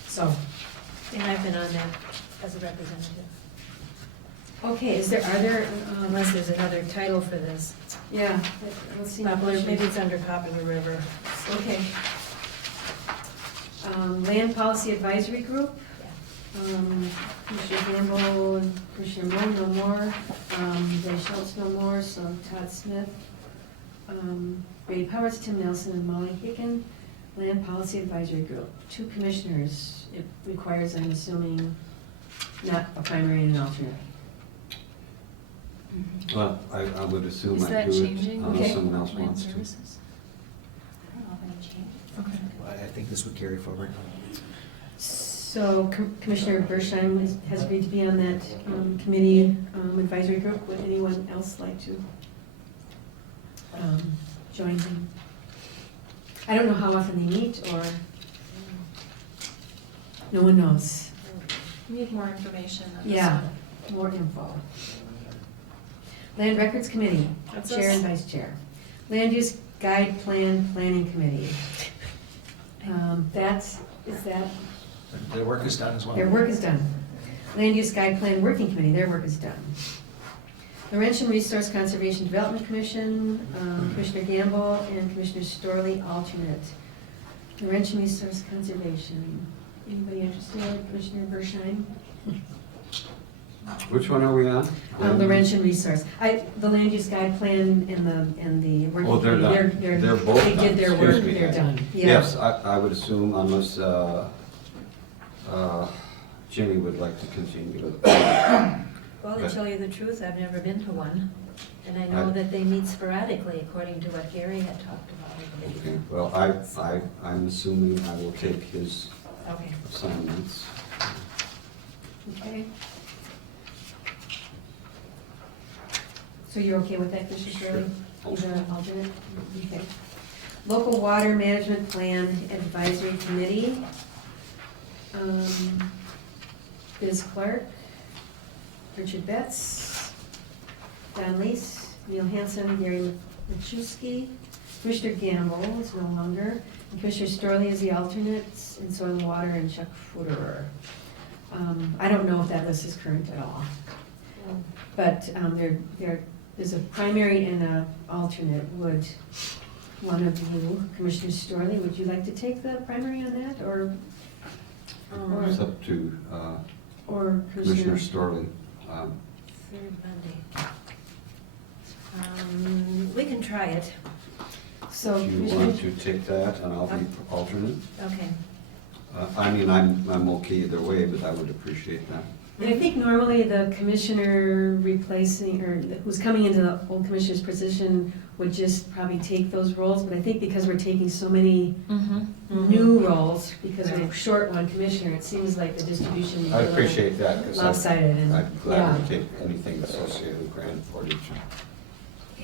So, And I've been on that as a representative. okay, are there, Unless there's another title for this. yeah, let's see. Popular, maybe it's under Popular River. Okay. Land Policy Advisory Group. Commissioner Gamble and Commissioner Moore, no more. Ray Schultz, no more, so Todd Smith. Brady Powers, Tim Nelson, and Molly Hicken. Land Policy Advisory Group, 2 commissioners. It requires, I'm assuming, not a primary and an alternate. Well, I would assume Is I that do changing? it Okay. unless someone else Land wants to. services? I don't know if any change. Okay. I think this would carry forward. So Commissioner Bershheim has agreed to be on that committee advisory group. Would anyone else like to join him? I don't know how often they meet, or no one knows. We need more information on this Yeah, one. more info. Land Records Committee, That's Chair us. and Vice Chair. Land Use Guide Plan Planning Committee. Is that, Their work is done as well. their work is done. Land Use Guide Plan Working Committee, their work is done. Laurentian Resource Conservation Development Commission, Commissioner Gamble and Commissioner Storley, alternate. Laurentian Resource Conservation, anybody interested? Commissioner Bershheim? Which one are we on? Laurentian Resource. The Land Use Guide Plan and the working Oh, they're committee, done. They're both they did done. their Excuse work, me. they're done. Yeah. Yes, I would assume unless Jenny would like to continue with it. Well, to tell you the truth, I've never been to one. And I know I- that they meet sporadically, according to what Gary had talked about, I believe. Okay, well, I'm assuming I will take his Okay. assignments. Okay. So you're okay with that, Commissioner Shirley? He's an alternate? Okay. Local Water Management Plan Advisory Committee. Biz Clark, Richard Betts, Don Lees, Neil Hansen, Gary Machuski. Commissioner Gamble is no longer, and Commissioner Storley is the alternate, in Soil and Water, and Chuck Footerer. I don't know if that list is current at all, but they're there's a primary and a alternate. Would one of you, Commissioner Storley, would you like to take the primary on that, or It's up to Commissioner? Commissioner Storley. Third Monday. We can try it. So, Do you Commissioner, want to take that and I'll be alternate? Okay. I mean, I'm okay either way, but I would appreciate that. and I think normally the commissioner replacing, or who's coming into the old commissioner's position would just probably take those roles, but I think because we're taking so many new roles, because we're Right. short one commissioner, it seems like the distribution is a I little appreciate that because lopsided, and, I'm glad to yeah. take anything associated with Grand Portage.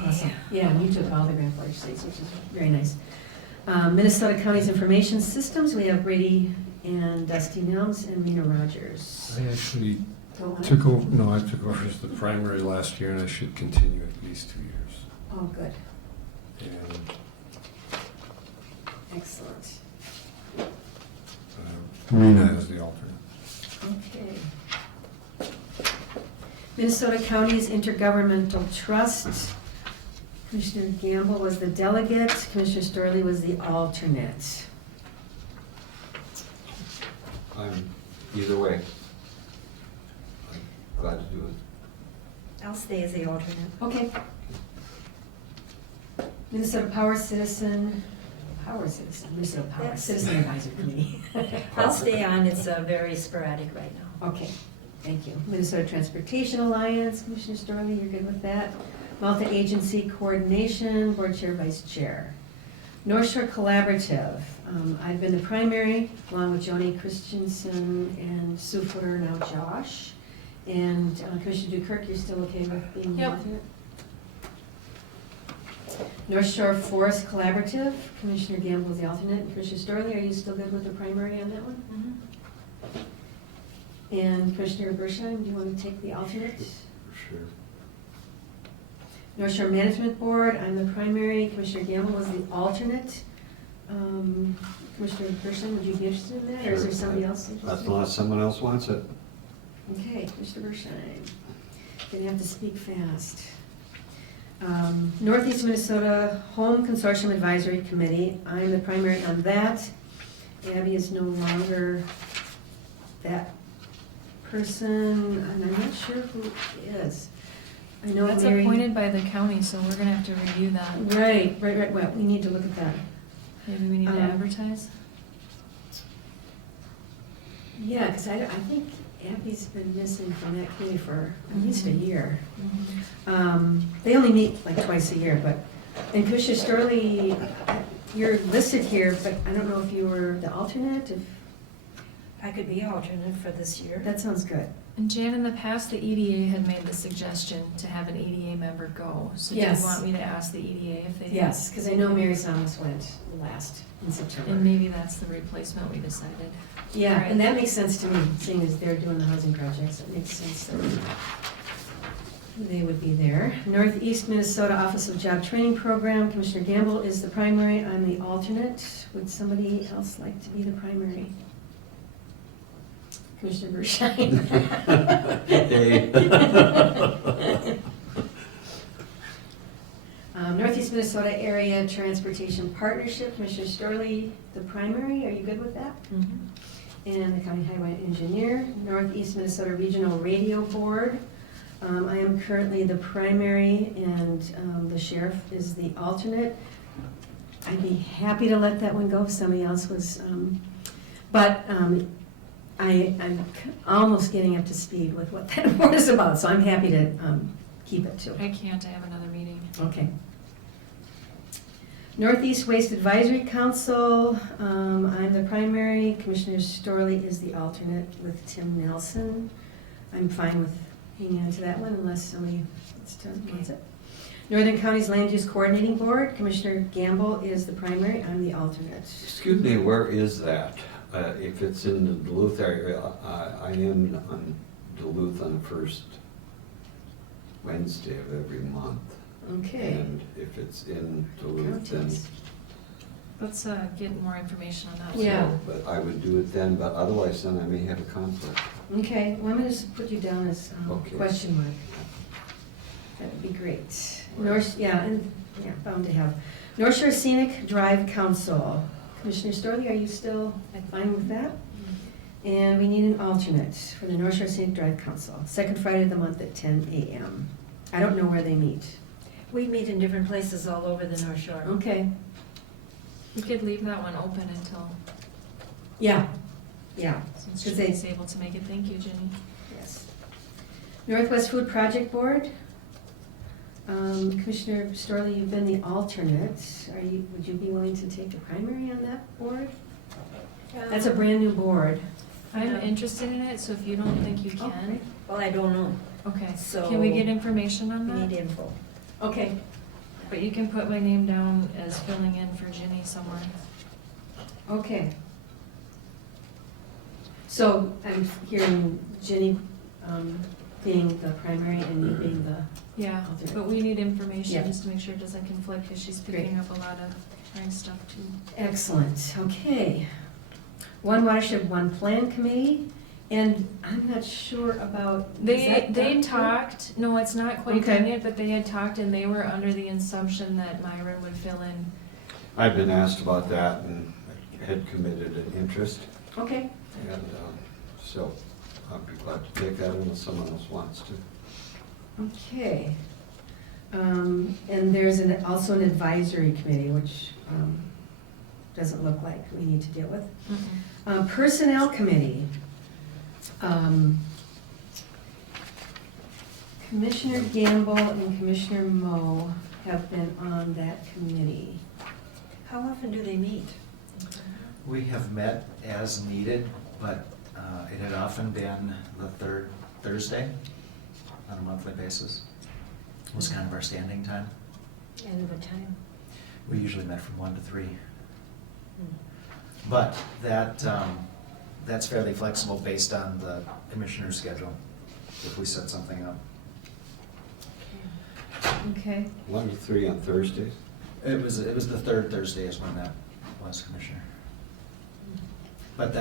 Awesome. Yeah, and you took all the Grand Portage states, which is very nice. Minnesota County's Information Systems, we have Brady and Dusty Nelms and Mina Rogers. I actually Don't want it? took over as the primary last year, and I should continue at least 2 years. Oh, good, And excellent. Rena is the alternate. Okay. Minnesota County's Intergovernmental Trust, Commissioner Gamble was the delegate, Commissioner Storley was the alternate. I'm either way. I'm glad to do it. I'll stay as the alternate. Okay. Minnesota Minnesota Power That's- Citizen Advisory Committee. I'll stay on, it's very sporadic right now. Okay, thank you. Minnesota Transportation Alliance, Commissioner Storley, you're good with that. Multi-Agency Coordination, Board Chair, Vice Chair. North Shore Collaborative, I've been the primary, along with Joni Christensen and Sue Footer, now Josh. And Commissioner Dukirk, you're still okay with being the Yep. alternate? North Shore Forest Collaborative, Commissioner Gamble is the alternate. Commissioner Storley, are you still good with the primary on that one? And Commissioner Bershine, do you want to take the alternate? Sure. North Shore Management Board, I'm the primary, Commissioner Gamble was the alternate. Commissioner Bershine, would you be interested in that, or is there Sure. somebody else That's interested? unless someone else wants it. Okay, Commissioner Bershine, gonna have to speak fast. Northeast Minnesota Home Consortium Advisory Committee, I'm the primary on that. Abby is no longer that person, and I'm not sure who is. I know That's Mary. appointed by the county, so we're gonna have to review that. Right, well, we need to look at that. Maybe we need to advertise? Yeah, because I think Abby's been missing from that committee for at least a year. They only meet like twice a year, but, and Commissioner Storley, you're listed here, but I don't know if you were the alternate, if, I could be alternate for this year. that sounds good. And Jan, in the past, the EDA had made the suggestion to have an EDA member go. So do you Yes. want me to ask the EDA if they? Yes, because I know Mary Thomas went last in And September. maybe that's the replacement we decided. Yeah, Alright. and that makes sense to me, seeing as they're doing the housing projects, it makes sense that they would be there. Northeast Minnesota Office of Job Training Program, Commissioner Gamble is the primary, I'm the alternate. Would somebody else like to be the primary? Commissioner Bershine. Hey. Northeast Minnesota Area Transportation Partnership, Commissioner Storley, the primary, are you good with that? And the County Highway Engineer. Northeast Minnesota Regional Radio Board, I am currently the primary, and the sheriff is the alternate. I'd be happy to let that one go if somebody else was, but I'm almost getting up to speed with what that board is about, so I'm happy to keep it too. I can't, I have another meeting. Okay. Northeast Waste Advisory Council, I'm the primary, Commissioner Storley is the alternate with Tim Nelson. I'm fine with hanging on to that one unless somebody wants it. Northern Counties Land Use Coordinating Board, Commissioner Gamble is the primary, I'm the alternate. Excuse me, where is that? If it's in the Duluth area, I am on Duluth on the first Wednesday of every month. Okay. And if it's in Duluth, then, Counties. Let's get more information on that. Yeah. but I would do it then, but otherwise then I may have a conflict. Okay, well, I'm gonna just put you down as Okay. question mark. That'd be great. North, yeah, and, yeah, bound to have. North Shore Scenic Drive Council. Commissioner Storley, are you still fine with that? And we need an alternate for the North Shore Scenic Drive Council, second Friday of the month at 10 a.m. I don't know where they meet. We meet in different places all over the North Shore. Okay, We could leave that one open until, yeah, yeah, since Because they- Jenny's able to make it. Thank you, Jenny. yes. Northwest Food Project Board. Commissioner Storley, you've been the alternate. Would you be willing to take the primary on that board? That's a brand new board. I'm Yeah. interested in it, so if you don't think you Okay. can, Well, I don't know. okay. So- Can we get information on We need that? info. Okay, But you can put my name down as filling in for Jenny somewhere. okay. So I'm hearing Jenny being the primary and me being the, Yeah, Alternate. but we need information Yeah. just to make sure it doesn't conflict, because she's picking up a lot of nice stuff too. excellent, okay. One Watershed, One Plan Committee, and I'm not sure about. is They that done? talked, no, it's not quite Okay. done yet, but they had talked and they were under the assumption that Myron would fill in. I've been asked about that and had committed an interest, Okay, and so I'd be glad to take that unless someone else wants to. okay. And there's also an advisory committee, which doesn't look like we need to deal with. Personnel Committee. Commissioner Gamble and Commissioner Moe have been on that committee. How often do they meet? We have met as needed, but it had often been the third Thursday on a monthly basis. Was kind of our standing time. And what time? We usually met from 1 to 3. But that's fairly flexible based on the commissioner's schedule, if we set something up. Okay, 1 to 3 on Thursdays? It was the third Thursday is when that was, Commissioner. But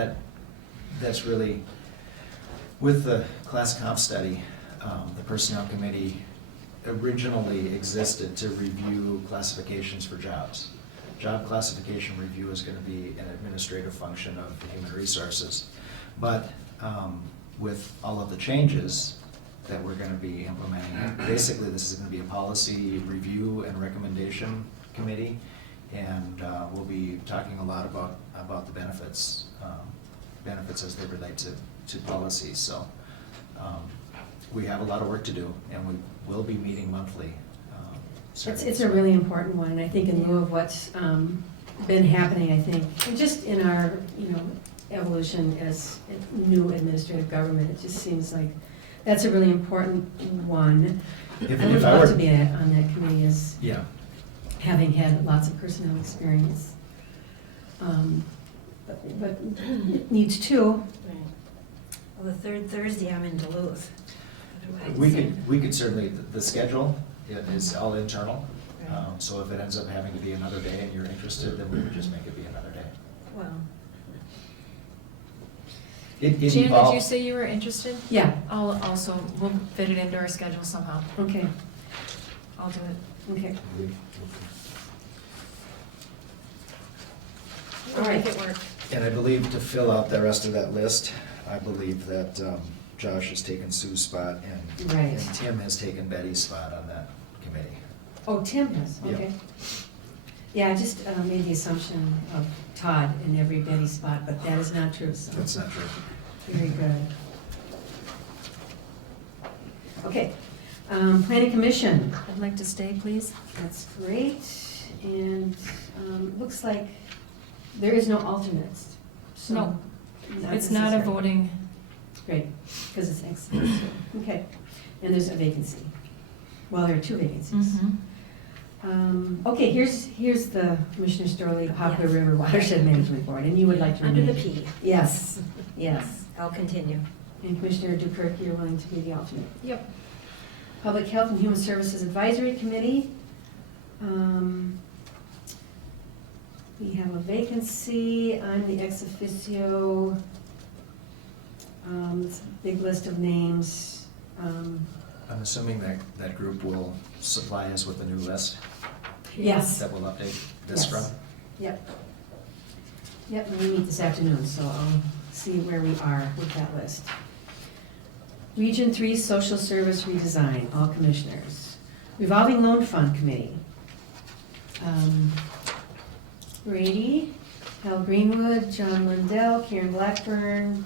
that's really, with the class comp study, the personnel committee originally existed to review classifications for jobs. Job classification review is going to be an administrative function of human resources. But with all of the changes that we're going to be implementing, basically this is going to be a policy review and recommendation committee. And we'll be talking a lot about the benefits as they relate to policies. So we have a lot of work to do, and we will be meeting monthly. it's a really important one, and I think in lieu of what's been happening, I think, and just in our, evolution as a new administrative government, it just seems like that's a really important one. If I would I love were- to be on that committee as Yeah. having had lots of personnel experience. But it needs two. Right. Well, the third Thursday, I'm in Duluth. We could certainly, the schedule is all internal. Right. So if it ends up having to be another day and you're interested, then we would just make it be another day. Well, It Jan, did involved- you say you were interested? Yeah, We'll fit it into our schedule somehow. okay, I'll do it. okay. We'll make it work. And I believe to fill out the rest of that list, I believe that Josh has taken Sue's spot and Right. and Tim has taken Betty's spot on that committee. Oh, Tim has, Yeah. okay. Yeah, I just made the assumption of Todd in every Betty spot, but that is not true, so. That's not true. Very good. Okay, Planning Commission, I'd like to stay, please. that's great, and looks like there is no alternates, so. No, It's not a necessary. voting, Great, because it's excellent, okay, and there's a vacancy. Well, there are two vacancies. Okay, here's the Commissioner Storley Poplar Yes. River Watershed Management Board, and you would like to under remain. the P. Yes, yes. I'll continue. And Commissioner Dukirk, you're willing to be the alternate. Yep. Public Health and Human Services Advisory Committee. We have a vacancy. I'm the ex officio. It's a big list of names. I'm assuming that that group will supply us with a new list Yes. that will update this Yes. from. Yep. Yep, and we meet this afternoon, so I'll see where we are with that list. Region 3 Social Service Redesign, all commissioners. Revolving Loan Fund Committee. Brady, Hal Greenwood, John Lindell, Karen Blackburn,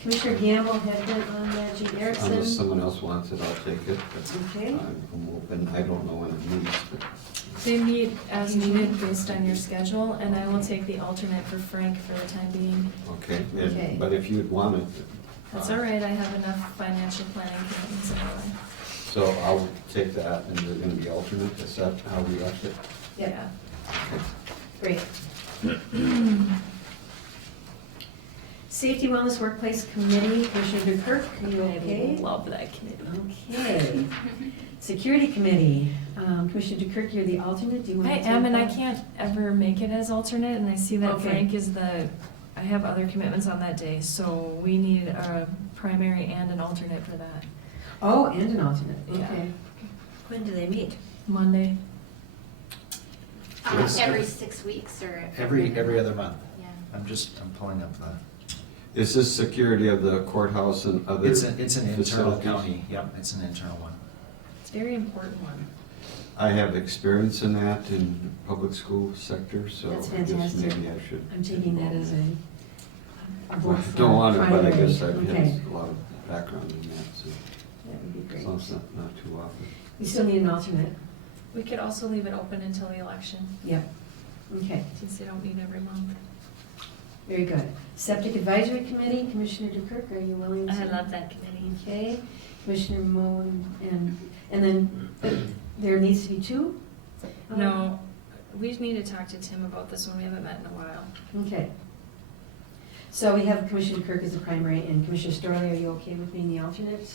Commissioner Gamble had been on that, Gene Unless Erickson. someone else wants it, I'll take it. But Okay. I'm open, I don't know when it meets, but They meet as needed based on your schedule, and I will take the alternate for Frank for the time being. okay. Okay. But if you'd want it. That's all right, I have enough financial planning commitments in my life. So I'll take that, and you're gonna be alternate, is that how we left it? Yep, Yeah. great. Safety Wellness Workplace Committee, Commissioner Dukirk, are you okay? I love that committee. Okay. Security Committee, Commissioner Dukirk, you're the alternate, do you want I to take am, and I that? can't ever make it as alternate, and I see that Okay. Frank is I have other commitments on that day, so we need a primary and an alternate for that. Oh, and an alternate, Yeah. okay. When do they meet? Monday. Yes. Every 6 weeks or? Every other month. Yeah. I'm pulling up the, Is this security of the courthouse and other it's an internal facilities? county, yep, it's an internal one. It's a very important one. I have experience in that in public school sector, so That's I guess fantastic. maybe I should. I'm taking that as a Well, vote I for don't want it, but I primary. guess I've Okay, had a lot of background in that, so that would be as great. long as it's not too often. We still need an alternate, We could also leave it open until the election, yep, okay, since they don't meet every month. very good. Septic Advisory Committee, Commissioner Dukirk, are you willing to? I love that committee. Okay, Commissioner Moen, and then there needs to be two? No, we need to talk to Tim about this one, we haven't met in a while. Okay. So we have Commissioner Kirk as the primary, and Commissioner Storley, are you okay with being the alternate?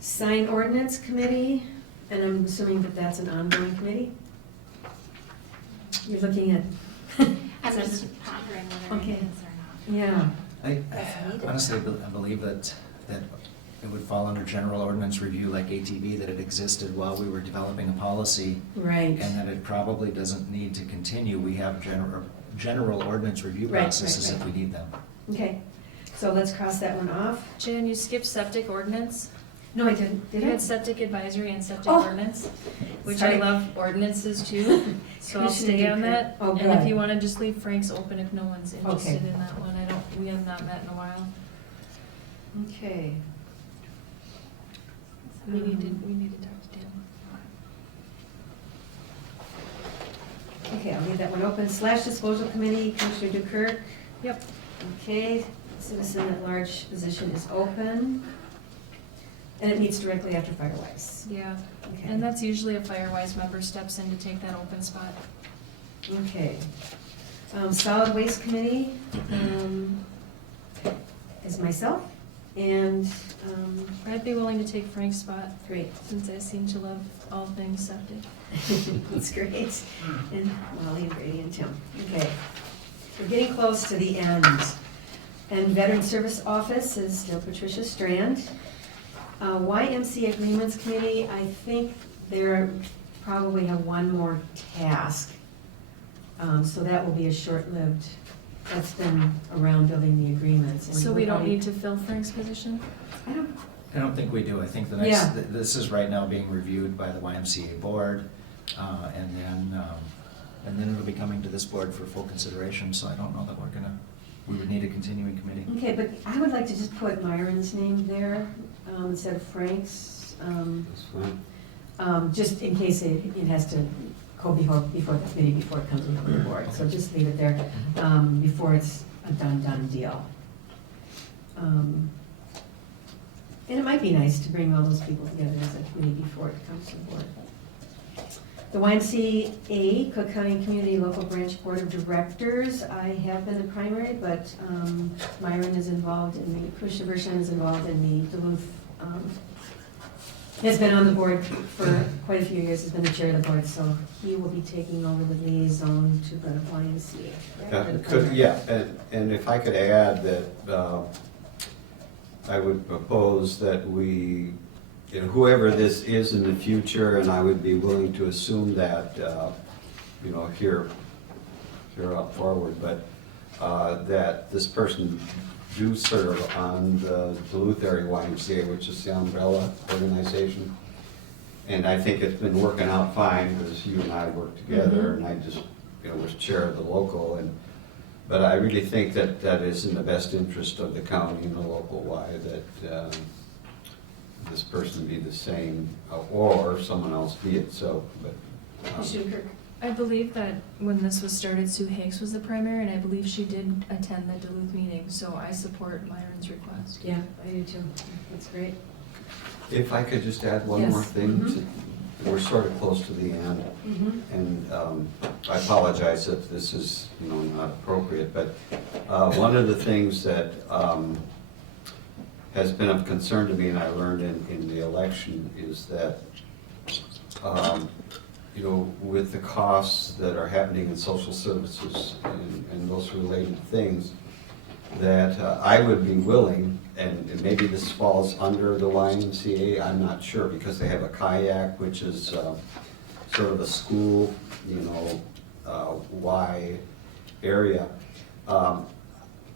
Sign Ordinance Committee, and I'm assuming that that's an ongoing committee? You're looking at, I'm just pondering whether Okay. it is or not. yeah, That's needed. Honestly, I believe that it would fall under general ordinance review like ATV, that it existed while we were developing a policy, right. and that it probably doesn't need to continue. We have general ordinance review Right, processes right, if we need them. Okay, so let's cross that one off. Jan, you skipped septic ordinance? No, I didn't, You did I? had septic advisory and septic Oh. ordinance, which Sorry. I love ordinances too, so I'll stay Commissioner on that. Dukirk. Oh, And if good. you wanna just leave Frank's open if no one's interested Okay. in that one, we have not met in a while. Okay. We need to talk to Tim. Okay, I'll leave that one open. Slash Disposal Committee, Commissioner Dukirk. Yep. Okay, Citizen at Large position is open. And it meets directly after Firewise. Yeah, Okay. and that's usually a Firewise member steps in to take that open spot. Okay. Solid Waste Committee is myself, and, I'd be willing to take Frank's spot, great. since I seem to love all things septic. That's great. And Molly and Brady and Tim. Okay. We're getting close to the end. And Veteran Service Office is still Patricia Strand. YMC Agreements Committee, I think they're, probably have one more task. So that will be a short-lived, that's been around building the agreements. and So we're we don't probably- need to fill Frank's position? I don't think we do. I think the Yeah. next, this is right now being reviewed by the YMCA board, and then it'll be coming to this board for full consideration, so I don't know that we would need a continuing committee. Okay, but I would like to just put Myron's name there instead of Frank's. That's fine. Just in case it has to go before the committee, before it comes into the board. So just leave it there before it's a done deal. And it might be nice to bring all those people together as a committee before it comes to the board. The YMCA, Cook County Community Local Branch Board of Directors, I have been the primary, but Myron is involved in the, Commissioner Bershon is involved in the Duluth, has been on the board for quite a few years, has been the chair of the board, so he will be taking over the liaison to the YMCA. correct? Or the primary. Yeah, and if I could add that I would propose that we, you know, whoever this is in the future, and I would be willing to assume that, you know, here up forward, but that this person do serve on the Duluth Area YMCA, which is the umbrella organization. And I think it's been working out fine, because you and I work together, and I just, you know, was chair of the local, but I really think that that is in the best interest of the county and the local Y, that this person be the same, or someone else be it, so, but. Commissioner Kirk, I believe that when this was started, Sue Hakes was the primary, and I believe she did attend the Duluth meeting, so I support Myron's request. Yeah, I do too. That's great. If I could just add one Yes. more thing, Mhm. we're sort of close to the end, and I apologize if this is, you know, not appropriate, but one of the things that has been of concern to me, and I learned in the election, is that, you know, with the costs that are happening in social services and those related things, that I would be willing, and maybe this falls under the YMCA, I'm not sure, because they have a kayak, which is sort of a school, you know, Y area.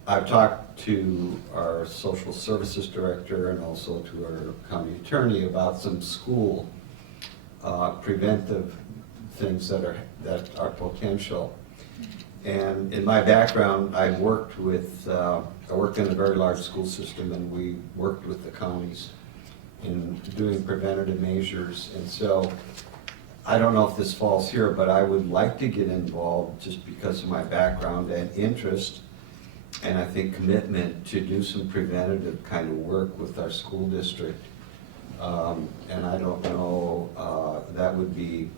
I've talked to our social services director and also to our county attorney about some school preventive things that are potential. And in my background, I worked in a very large school system, and we worked with the counties in doing preventative measures. And so I don't know if this falls here, but I would like to get involved just because of my background and interest, and I think commitment to do some preventative kind of work with our school district. And I don't know, that would be,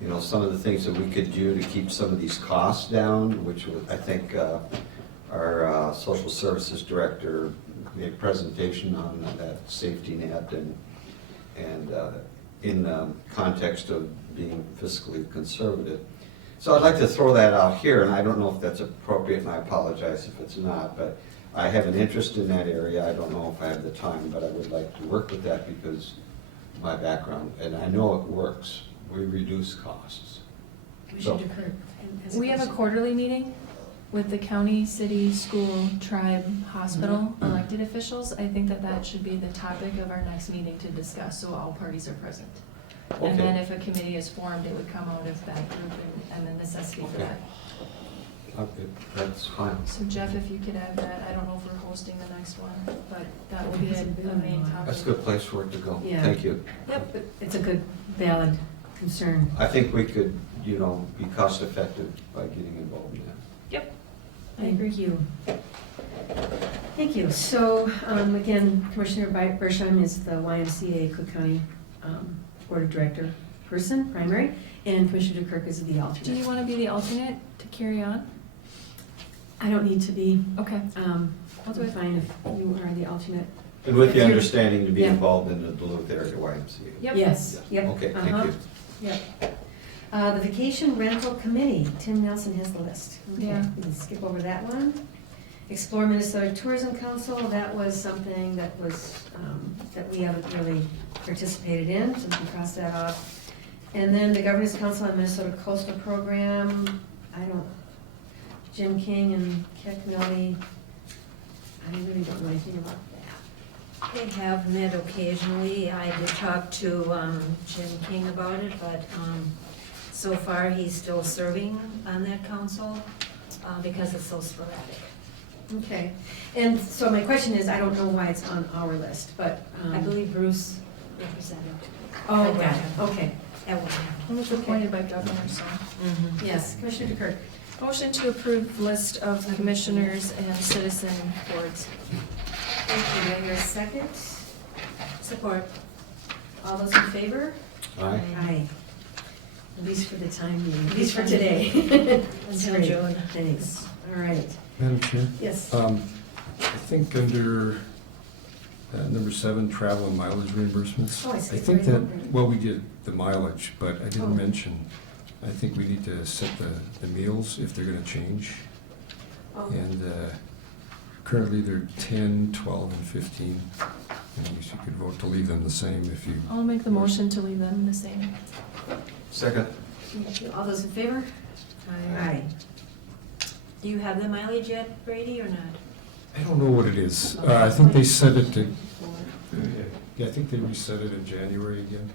you know, some of the things that we could do to keep some of these costs down, which I think our social services director made a presentation on that safety net, and in the context of being fiscally conservative. So I'd like to throw that out here, and I don't know if that's appropriate, and I apologize if it's not, but I have an interest in that area. I don't know if I have the time, but I would like to work with that because of my background, and I know it works. We reduce costs. Commissioner Kirk has We have a question. quarterly meeting with the county, city, school, tribe, hospital, elected officials. I think that should be the topic of our next meeting to discuss, so all parties are present. And then Okay. if a committee is formed, it would come out of that group and the necessity for Okay. that. Okay, that's fine. So Jeff, if you could add that, I don't know if we're hosting the next one, but that will be a main topic. That's a good place for it to go. Yeah. Thank you. Yep, but it's a good, valid concern. I think we could, you know, be cost effective by getting involved in that. Yep. I Thank agree. you. Thank you. So, again, Commissioner Bershheim is the YMCA Cook County Board of Director person, primary, and Commissioner Kirk is the Do you alternate. want to be the alternate to carry on? I don't need to be, Okay. I'll do it fine if you are the alternate. And with If the you're- understanding to be Yeah. involved in the Duluth area YMCA. Yep. Yes, yep. Okay, uh-huh, thank you. Yep. The Vacation Rental Committee, Tim Nelson has the list. Okay, Yeah. we can skip over that one. Explore Minnesota Tourism Council, that was something that was, that we haven't really participated in, so we can cross that off. And then the Governance Council on Minnesota Coastal Program, Jim King and Keck Millie, I really don't know anything about that. They have met occasionally. I did talk to Jim King about it, but so far he's still serving on that council because it's so sporadic. Okay, and so my question is, I don't know why it's on our list, but. I believe Bruce represented Oh, got it, okay, at one It was appointed by governor, so. time. yes, Commissioner Kirk. Motion to approve list of commissioners and citizen boards. Thank you, do I hear a second? Support. All those in favor? Aye. Aye. At least for the time being, at least for today. That's Until great. June. Thanks, all right, Madam Chair? yes. I think under number 7, travel and mileage reimbursements. Oh, I I skipped think right that, over it. well, we did the mileage, but I Oh. didn't mention, I think we need to set the meals if they're gonna change. Oh, And Currently, they're 10, 12, and 15. And I guess you could vote to leave them the same if you. I'll make the motion to leave them the same. Second. Thank you. All those in favor? Aye. Do you have the mileage yet, Brady, or not? I don't know what it is. I think they set it to, yeah, I think they reset it in January again.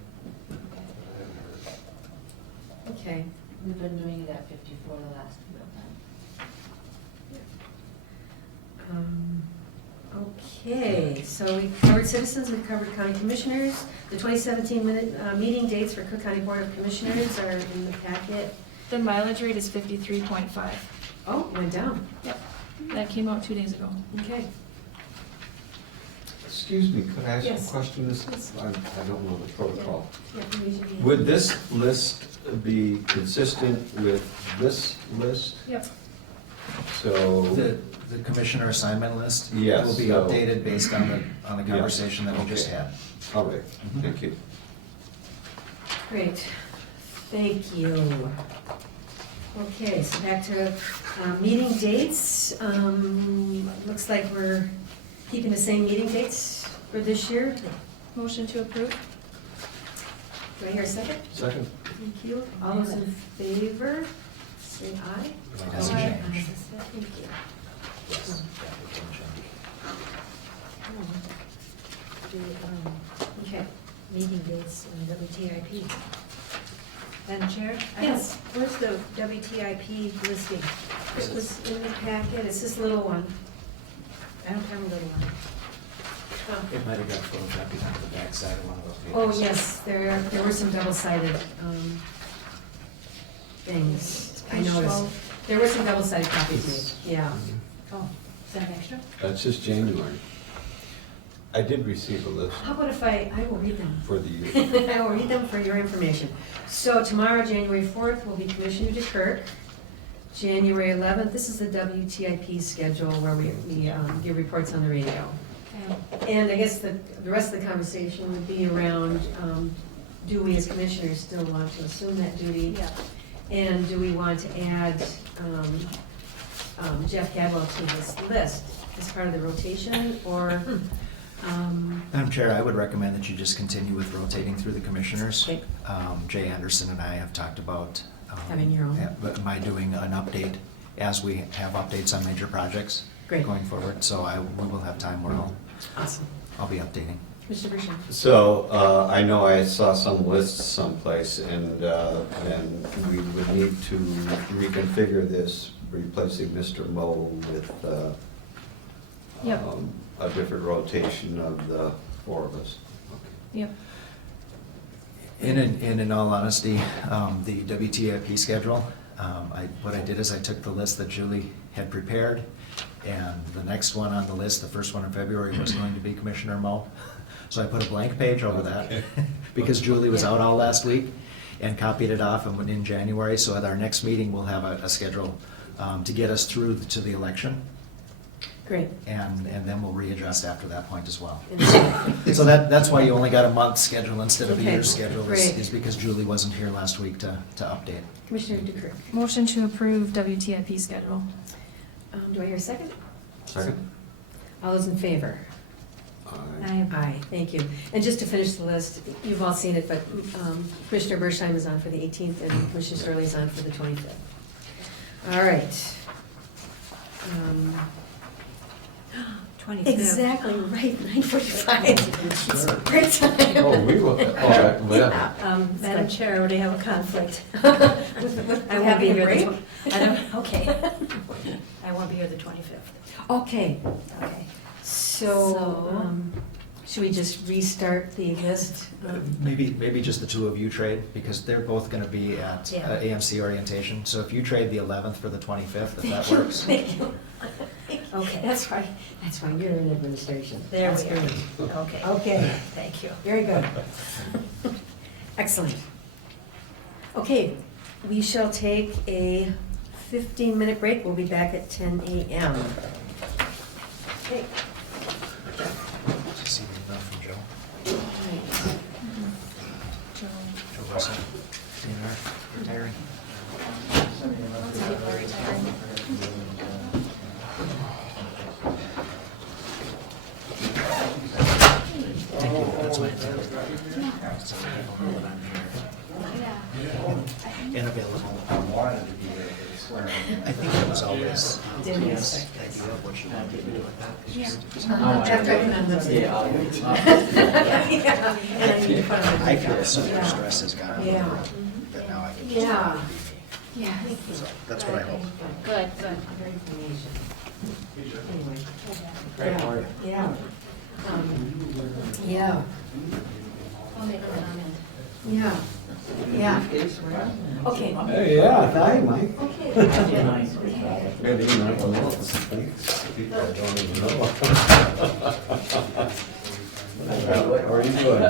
Okay. We've been doing it at 54 the last few times. Okay, so we covered citizens, we covered county commissioners. The 2017 meeting dates for Cook County Board of Commissioners are in the packet. The mileage rate is 53.5. Oh, it went down. Yep, that came out 2 days ago. Okay. Excuse me, could I ask Yes. a question? I don't know the protocol. Yeah, we usually- Would this list be consistent with this list? Yep. So, The commissioner assignment list Yes, will be so- updated based on the Yeah. conversation that we just Okay. had. all right, thank you. Great, thank you. Okay, so back to meeting dates. Looks like we're keeping the same meeting dates for this year. Motion to approve? Do I hear a second? Second. Thank you. All those in favor, say aye. It hasn't Aye. changed. Thank you. Yes, that didn't change. Okay. Meeting dates and WTIP. Madam Chair? Yes. Where's the WTIP listing? It was in the packet, it's this little one. I don't have a little one. It might have got photocopied onto the back side of one of those Oh, papers. yes, there were some double-sided things, I noticed. There were some double-sided copies made, yeah. Oh, is that extra? That's just January. I did receive a list How about if I will read them? for the year. I will read them for your information. So tomorrow, January 4th, will be Commissioner DeKirk. January 11th, this is the WTIP schedule where we give reports on the radio. And I guess the rest of the conversation would be around, do we as commissioners still want to assume that duty? Yeah. And do we want to add Jeff Cadwell to this list as part of the rotation, or? Madam Chair, I would recommend that you just continue with rotating through the commissioners. Okay. Jay Anderson and I have talked about. Having your own. Am I doing an update as we have updates on major projects? Great. Going forward, so we will have time where Awesome. I'll be updating. Mr. Bershon? So, I know I saw some lists someplace, and we would need to reconfigure this, replacing Mr. Moe with Yep. a different rotation of the four of us. Yep. In all honesty, the WTIP schedule, what I did is I took the list that Julie had prepared, and the next one on the list, the first one in February, was going to be Commissioner Moe. So I put a blank page over that, Okay. because Julie was out all last week, and copied it off and went in January. So at our next meeting, we'll have a schedule to get us through to the election, Great. and then we'll readjust after that point as well. And- So that's why you only got a month's schedule instead of a Okay, year's schedule, great. is because Julie wasn't here last week to update. Commissioner DeKirk? Motion to approve WTIP schedule. Do I hear a second? Second? All those in favor? Aye. Aye, thank you. And just to finish the list, you've all seen it, but Commissioner Bershheim is on for the 18th and Commissioner Sterling is on for the 25th. All right. 25th. Exactly, right, 9:45. It's a great time. Oh, we will, all right, yeah. Madam Chair, I already have a conflict. I won't Having be a here. break? I don't, okay. I won't be here the 25th. Okay, Okay. so, should we just restart the list? Maybe just the two of you trade, because they're both gonna be at Yeah. AMC orientation. So if you trade the 11th for the 25th, if that works. Thank you. Okay. That's right, you're in administration. There That's we are. great. Okay. Okay, Thank you. very good. Excellent. Okay, we shall take a 15-minute break. We'll be back at 10 a.m. Okay. Did you see the email from Joe? Joe. Joe Russell, retiring. Lots of people are retiring. That's my opinion. So people know that I'm here and available. I think that was always Tim's idea of what she wanted to do with that. After I put on lipstick. I feel so much stress has gotten Yeah. that now I can just. Yeah. Yeah. So that's what I hope. Good, good. Anyway. Yeah. Yeah. I'll make a comment. Yeah. Yeah. Okay. Hey, yeah, hi, Mike. Okay. Maybe you might know people I don't even know. How are you doing?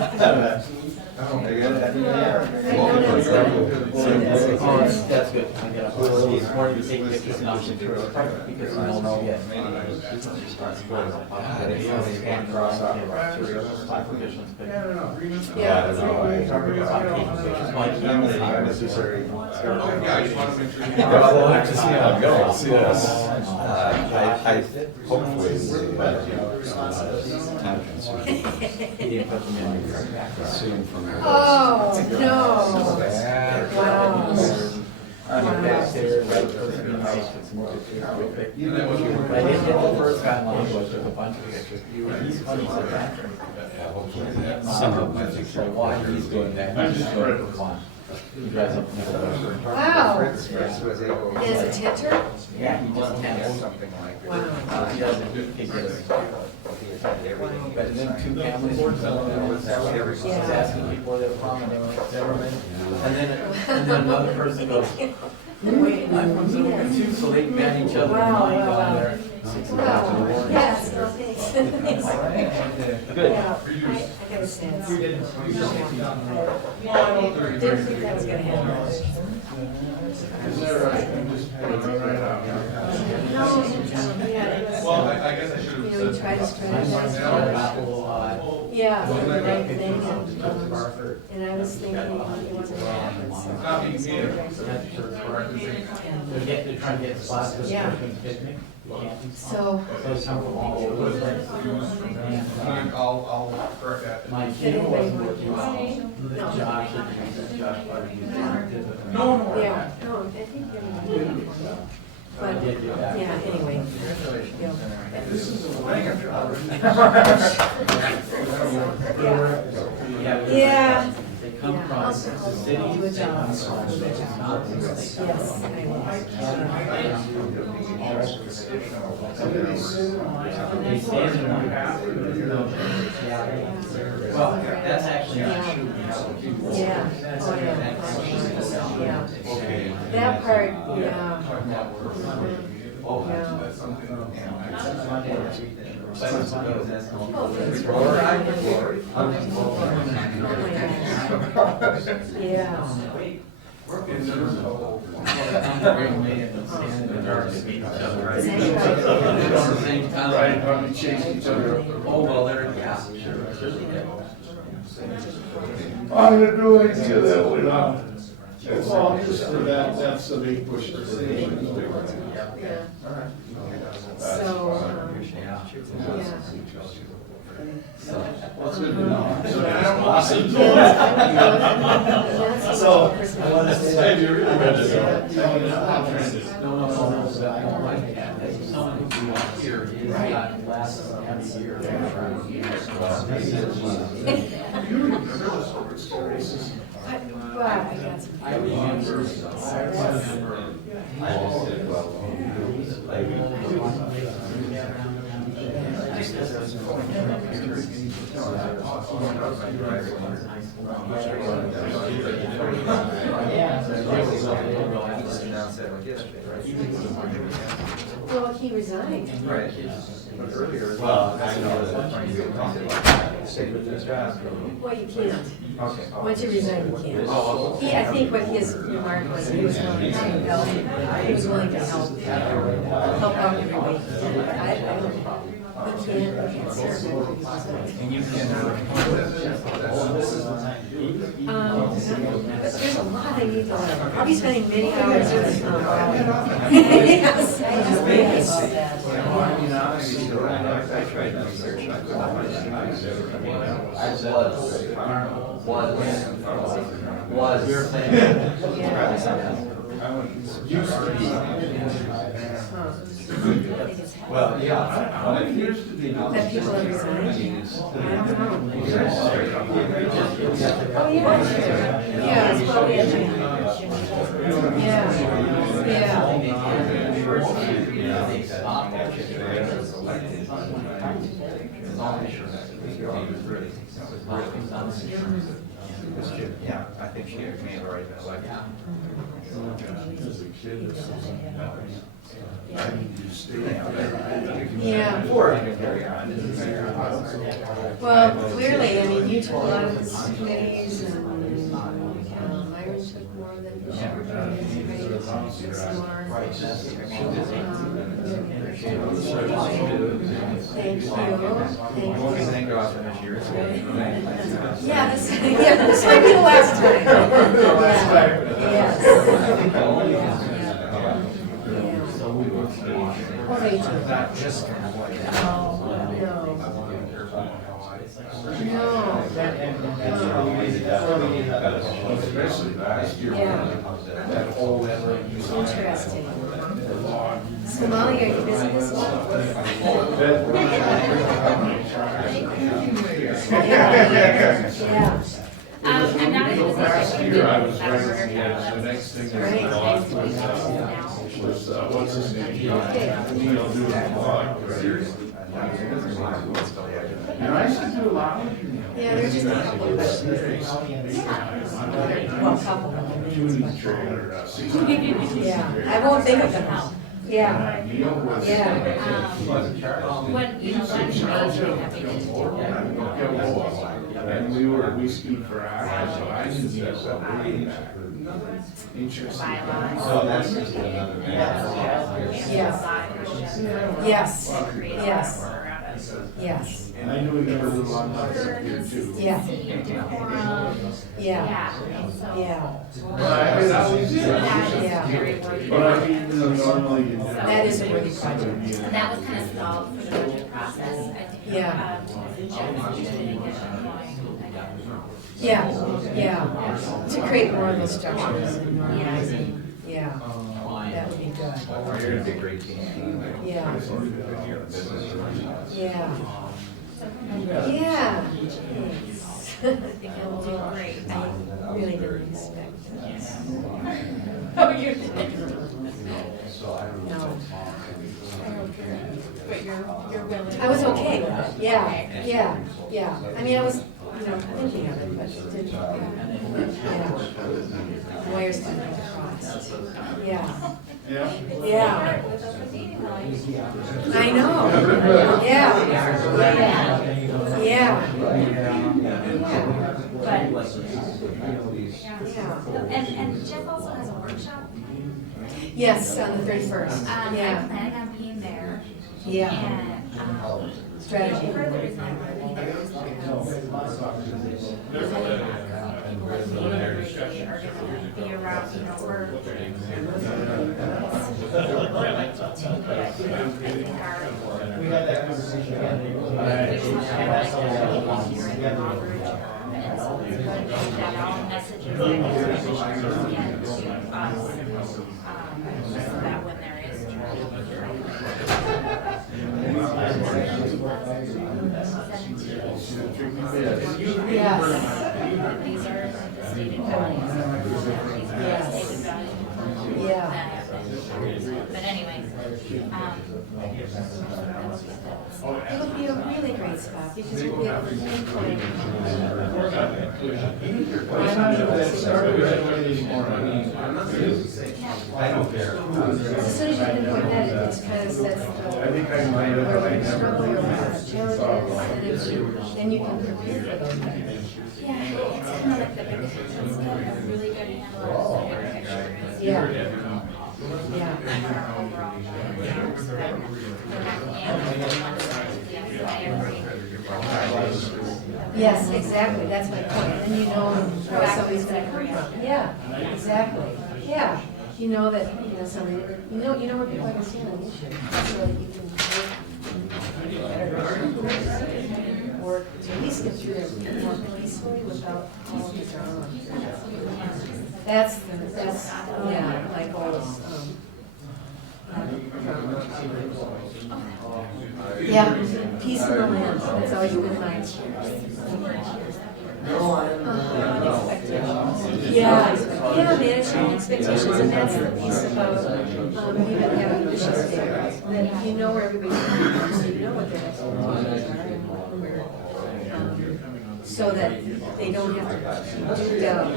That's good. He's wanting to take pictures and option because we don't know yet. Well, to see how it goes, yes. I hopefully soon from there. Oh, no. Wow. Back there, right, I didn't get the first guy on, but took a bunch of pictures. He's funny, so that. Some of them, I think. So why he's doing that, he's just doing it for fun. He drives up. Wow. Is it Tinter? Yeah, he just can't. Wow. He doesn't, he gets. But then two families were he's asking people that from Zimmerman. And then another person goes, wait, I'm from Zimmerman too, so they met each other in line down there. Wow. Yes. Thanks. Good. Yeah. I gotta say, it's. Didn't think that was gonna happen. No, yeah, it was, Well, I guess I should you have know, we said. tried to strategize. Yeah, the right thing, and I was thinking it wasn't gonna happen, so. Not me neither. They're trying to get spots for the Yeah. picnic. So, So it's come from all over the place. I'll correct that. My did kid anybody wasn't want working to well. say? Josh, Josh Carter, Yeah, no, I think everybody. But, yeah, anyway. Yeah. They come from the city. Good job. They come from Yes, I They stand in one house. Well, that's actually not true. Yeah, oh, yeah. Yeah. That part, yeah. Oh, well, they're, yeah. I'm gonna do it to that, we know. It's all just for that, that's the big push. So, yeah. What's good to know? So, Hey, you really read this out. No, I don't like that. That's someone who grew up here, he's got last every year. but I got some. I remember. Well, he resigned. Right. Well, I know that. Well, you can't. Once you resign, you can't. I think what his remark was, he was willing to help, he was willing to help out every way he can. But I don't, he can't serve. And you can. But there's a lot I need to learn. I'll be spending many hours with this. Yes. I tried to search, I couldn't find it. Was. We were playing. Used to be. Well, yeah. It used to be. That people have resigned? I don't know. Oh, yeah. Yeah, it's probably a change. Yeah, I think she may have already been elected. Yeah. Well, clearly, I mean, you took a lot of these committees and Myron took more than you should. Some more. Thank you. Thank you for this year. Yeah, this might be the last time. Yes. Oh, they do. Especially last year. That whole. Interesting. So Molly, are you busy this month? Yeah. I'm not as busy as Last I year, I could was be. right, yes, the next thing that was, what's his name? Neil doing the blog. Seriously? And I used to do a lot with you. Yeah, there's just a couple of questions. Well, a couple of them. Tuning trailer, 60. Yeah, I won't think of them. Yeah, Neil was. yeah. When, you know, when And we skied for hours, so I knew that separation. Interesting. So that's just another. Yes. Yes, yes, yes. And I knew he got a little on my up here too. Yeah. Yeah, yeah. But I mean, I was, Yeah. but I mean, you know, normally you. That is a worthy project. And that was kind of stalled for the budget process, I think. Yeah. Jeff didn't get going. Yeah. To create more of those structures and normalizing, yeah, that would be good. You're gonna be a great team. Yeah. Yeah. Yeah. I think it'll do great. I really didn't expect that. Oh, you did. No. But you're willing. I was okay with it, yeah. I mean, I was, thinking of it, but didn't, yeah. Wires didn't get crossed, yeah. Yeah. I know, yeah. And Jeff also has a workshop. Yes, on the 31st, I'm yeah, planning on being there. yeah. And, Strategy. part of the reason I want to be there is because there's a lot of people like me that are going to be around, you know, we're We had that conversation again. that all messages and to us, so that when there is Yes. these are the stated values. These are the stated values. Yeah. But anyway, It'll be a really great spot because we'll be able to pinpoint. I don't care. As soon as you pinpoint that, it's because that's I think I might have, where but I we never struggle did. with challenges, then you can prepare for those things. yeah, it's kind of like the big picture, a really good handle on the big picture. Yeah. Yeah. Our overall plan, so that we're not Yes, exactly, that's my point, and then you know where somebody's gonna come from. Yeah, exactly, yeah. You know that, somebody, you know where people are gonna stand on the issue, so that you can work better. Yeah, peace in the land, that's always been mine. Yeah, managing expectations, and that's the piece about, even having mission statements, that you know where everybody's coming from, so you know what their expectations are, and where, so that they don't have to do doubt.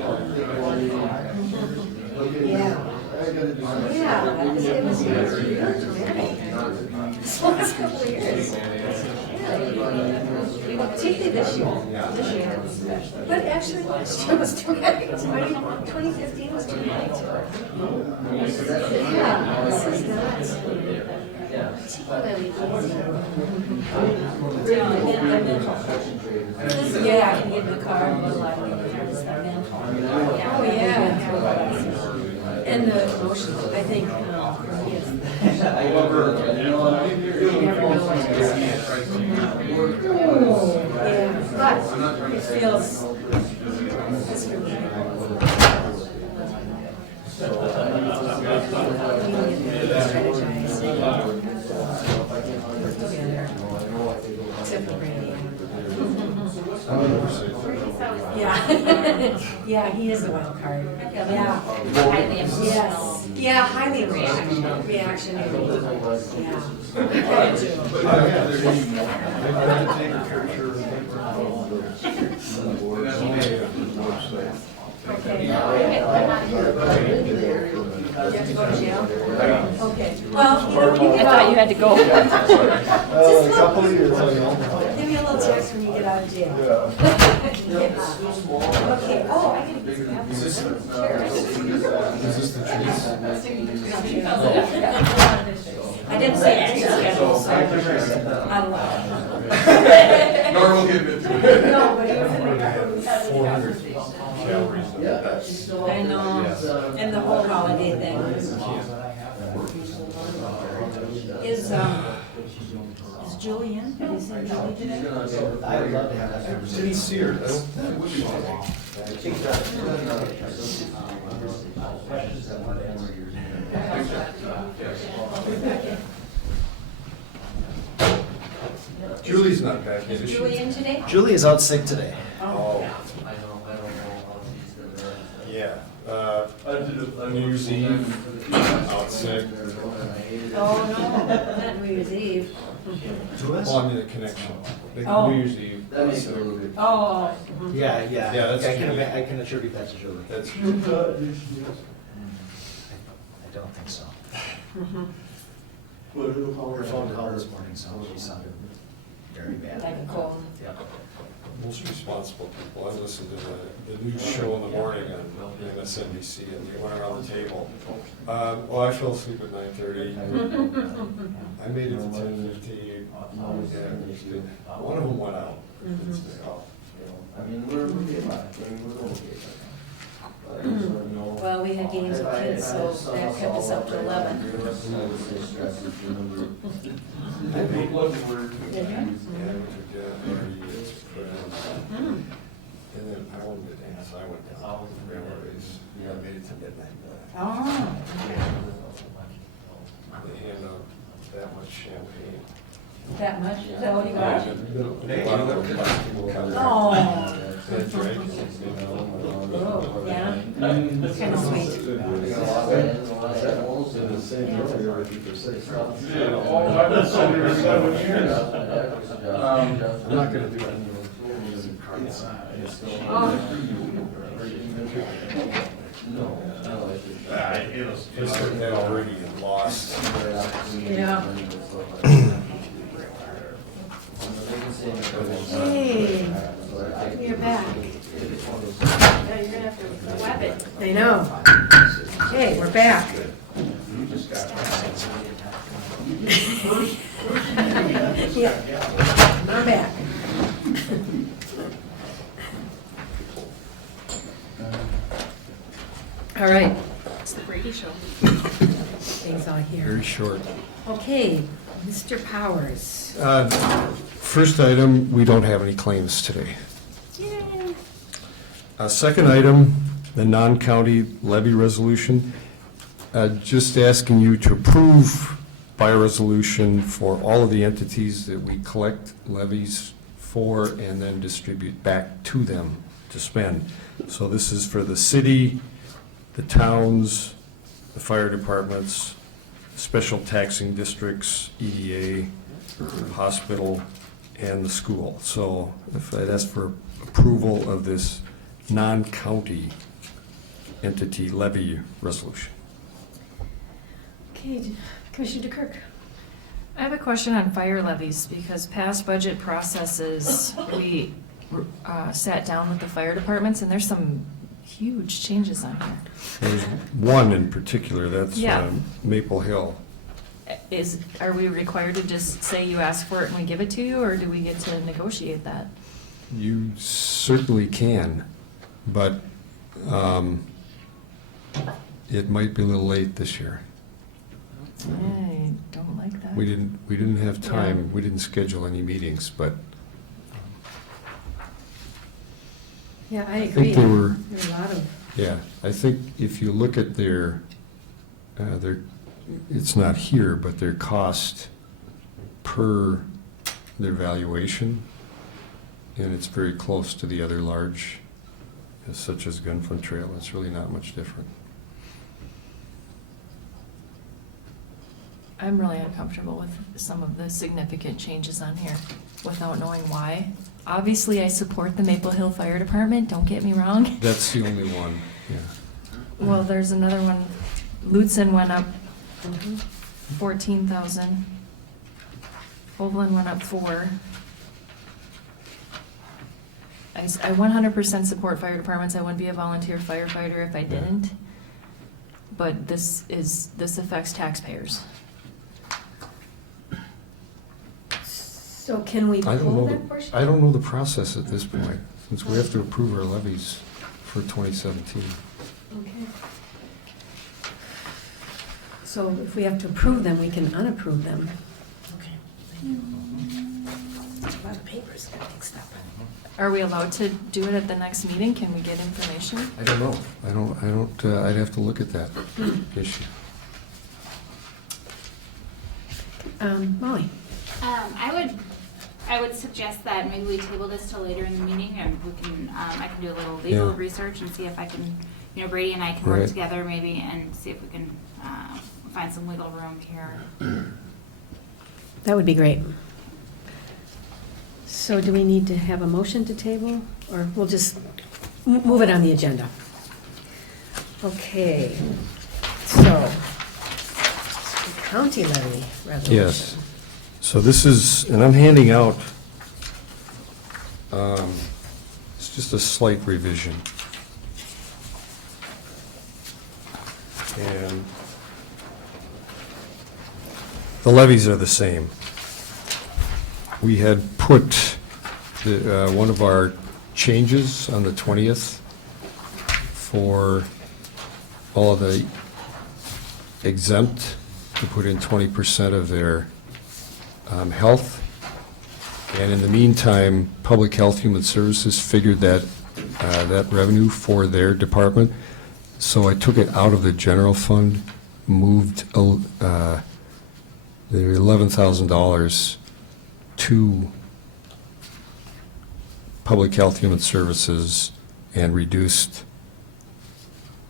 Yeah. Yeah, it was really dramatic. This last couple of years. Particularly this year. But actually last year was dramatic. 2015 was dramatic too. Yeah, this is not particularly easy. Yeah, I can get in the car and go live in the car. Oh, yeah. And the emotions, I think, yes. You never know what to say. Yeah, but it feels, it's really except for Randy. Yeah. Yeah, he is a wild card. Yeah. Yes. Yeah, highly reactionary. Yeah. Okay. You have to go to jail? Okay. Well, I thought you had to go. a couple of years ago. Give me a little text when you get out of jail. Okay. Oh, I can. Is this the trees? I didn't say tree schedule, so I don't know. Normal give it to me. No, but it was in the 400 calories. I know, and the whole holiday thing. Is Julie in? Have you seen Julie today? I would love to have that conversation. Didn't see her, though. Julie's not back yet, is Is she? Julie in today? Julie is out sick today. Oh, yeah. New Year's Eve, out sick. Oh, no, not New Year's Eve. Well, I mean, the connection. Oh. New Year's Eve. out sick. Oh. Yeah. Yeah, that's I Julie. can attribute that to Julie. That's, I don't think so. Her phone called this morning, so she sounded very bad. Like a cold. Yeah. most responsible people. I listened to the news show in the morning on MSNBC, and they went around the table. Well, I fell asleep at 9:30. I made it to 10:15. One of them went out. I mean, we're okay, Well, we had games with kids, so that kept us up to 11. I made one word. And then I wanted to dance, I went down to the railway race. I made it to midnight. Oh. They hand out that much champagne. That much? Is that what you got? Oh. Oh, yeah? That's kind of sweet. I've been sober for 7 years. I'm not gonna do it. Oh. This one had already lost. Yeah. Hey, you're back. Now you're gonna have to whap it. I know. Hey, we're back. Yeah, we're back. All right, It's the Brady Show. things all here. Very short. Okay, Mr. Powers. First item, we don't have any claims today. Second item, the non-county levy resolution. Just asking you to approve by a resolution for all of the entities that we collect levies for and then distribute back to them to spend. So this is for the city, the towns, the fire departments, special taxing districts, EDA, hospital, and the school. So if I'd ask for approval of this non-county entity levy resolution. Okay, Commissioner DeKirk. I have a question on fire levies, because past budget processes, we sat down with the fire departments, and there's some huge changes on here. There's one in particular, that's Yeah. Maple Hill. Are we required to just say you ask for it and we give it to you, or do we get to negotiate that? You certainly can, but it might be a little late this year. I don't like that. We didn't have time, Yeah. we didn't schedule any meetings, but Yeah, I I agree. think there were, There are a lot of, yeah, I think if you look at their, it's not here, but their cost per their valuation, and it's very close to the other large, such as Gunfront Trail, it's really not much different. I'm really uncomfortable with some of the significant changes on here without knowing why. Obviously, I support the Maple Hill Fire Department, don't get me wrong. That's the only one, yeah. Well, there's another one, Lutzen went up mhm. 14,000. Overland went up 4. I 100% support fire departments. I wouldn't be a volunteer firefighter if I didn't. But this affects taxpayers. So can we I don't pull know, that portion? I don't know the process at this point, since we have to approve our levies for 2017. Okay. So if we have to approve them, we can unapprove them. A lot of papers got mixed up. Are we allowed to do it at the next meeting? Can we get information? I don't know. I'd have to look at that issue. Molly? I would suggest that maybe we table this till later in the meeting, and we can, I can do a little legal Yeah. research and see if I can, Brady and I can work Right. together maybe and see if we can find some wiggle room here. That would be great. So do we need to have a motion to table, or we'll just move it on the agenda? Okay, so, the county levy resolution. Yes. So this is, and I'm handing out, it's just a slight revision. And the levies are the same. We had put one of our changes on the 20th for all of the exempt to put in 20% of their health. And in the meantime, Public Health Human Services figured that revenue for their department. So I took it out of the general fund, moved the $11,000 to Public Health Human Services and reduced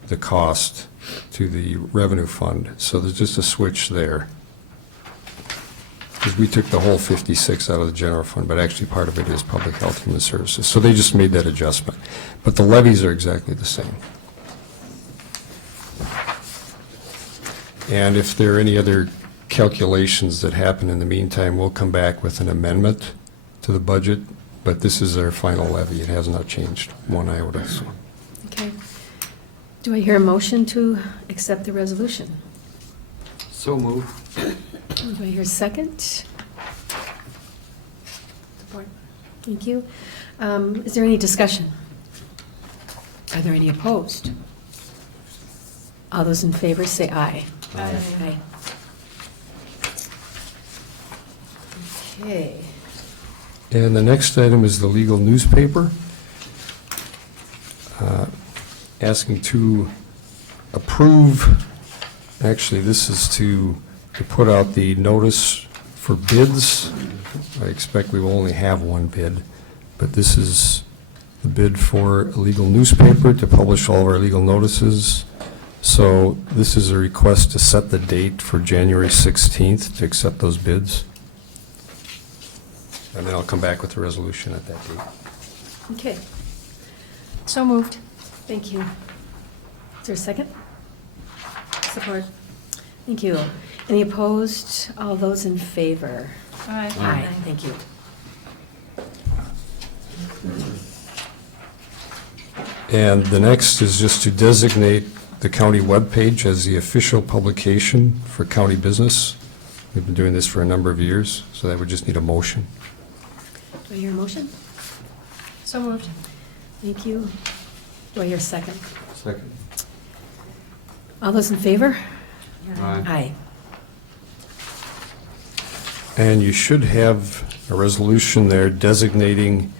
the cost to the revenue fund. So there's just a switch there. Because we took the whole 56 out of the general fund, but actually part of it is Public Health Human Services. So they just made that adjustment. But the levies are exactly the same. And if there are any other calculations that happen in the meantime, we'll come back with an amendment to the budget, but this is our final levy. It has not changed one iota. So. Okay. Do I hear a motion to accept the resolution? So moved. Do I hear a second? Support. Thank you. Is there any discussion? Are there any opposed? All those in favor say aye. Aye. Okay. And the next item is the legal newspaper, asking to approve, actually this is to to put out the notice for bids. I expect we will only have one bid, but this is the bid for a legal newspaper to publish all of our legal notices. So this is a request to set the date for January 16th to accept those bids. And then I'll come back with a resolution at that date. Okay, So moved. thank you. Is there a second? Support. Thank you. Any opposed? All those in favor? Aye. Aye, thank you. And the next is just to designate the county webpage as the official publication for county business. We've been doing this for a number of years, so that would just need a motion. Do I hear a motion? So moved. Thank you. Do I hear a second? Second. All those in favor? Aye. Aye. And you should have a resolution there designating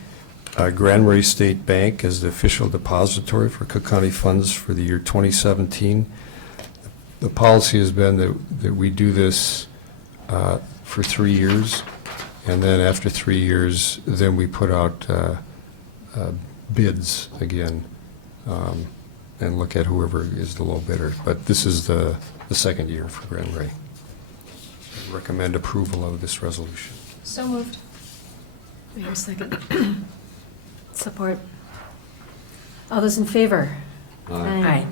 Grand Marais State Bank as the official depository for Cook County funds for the year 2017. The policy has been that we do this for 3 years, and then after 3 years, then we put out bids again and look at whoever is the low bidder. But this is the second year for Grand Marais. I recommend approval of this resolution. So moved. Do I hear a second? Support. All those in favor? Aye.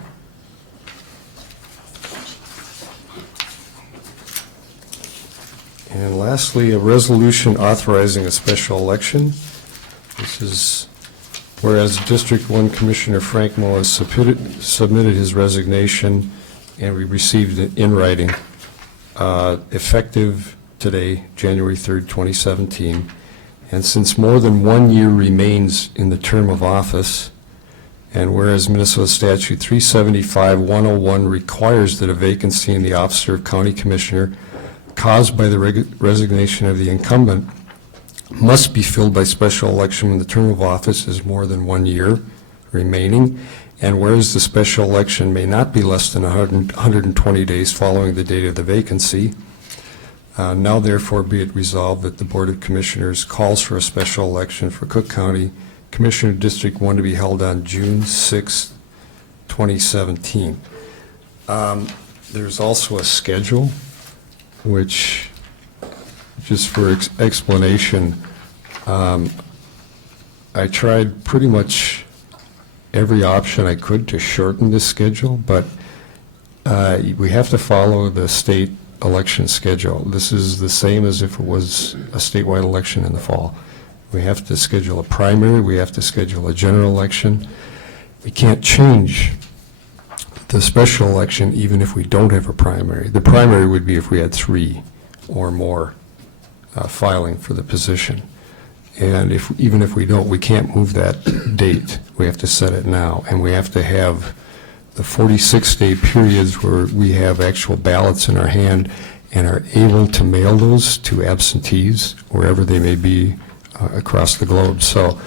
And lastly, a resolution authorizing a special election. This is whereas District 1 Commissioner Frank Moe has submitted his resignation, and we received it in writing, effective today, January 3rd, 2017. And since more than 1 year remains in the term of office, and whereas Minnesota Statute 375-101 requires that a vacancy in the office of County Commissioner caused by the resignation of the incumbent must be filled by special election when the term of office is more than 1 year remaining, and whereas the special election may not be less than 120 days following the date of the vacancy, now therefore be it resolved that the Board of Commissioners calls for a special election for Cook County Commissioner District 1 to be held on June 6, 2017. There's also a schedule, which, just for explanation, I tried pretty much every option I could to shorten this schedule, but we have to follow the state election schedule. This is the same as if it was a statewide election in the fall. We have to schedule a primary, we have to schedule a general election. We can't change the special election even if we don't have a primary. The primary would be if we had 3 or more filing for the position. And even if we don't, we can't move that date. We have to set it now, and we have to have the 46-day periods where we have actual ballots in our hand and are able to mail those to absentees wherever they may be across the globe. So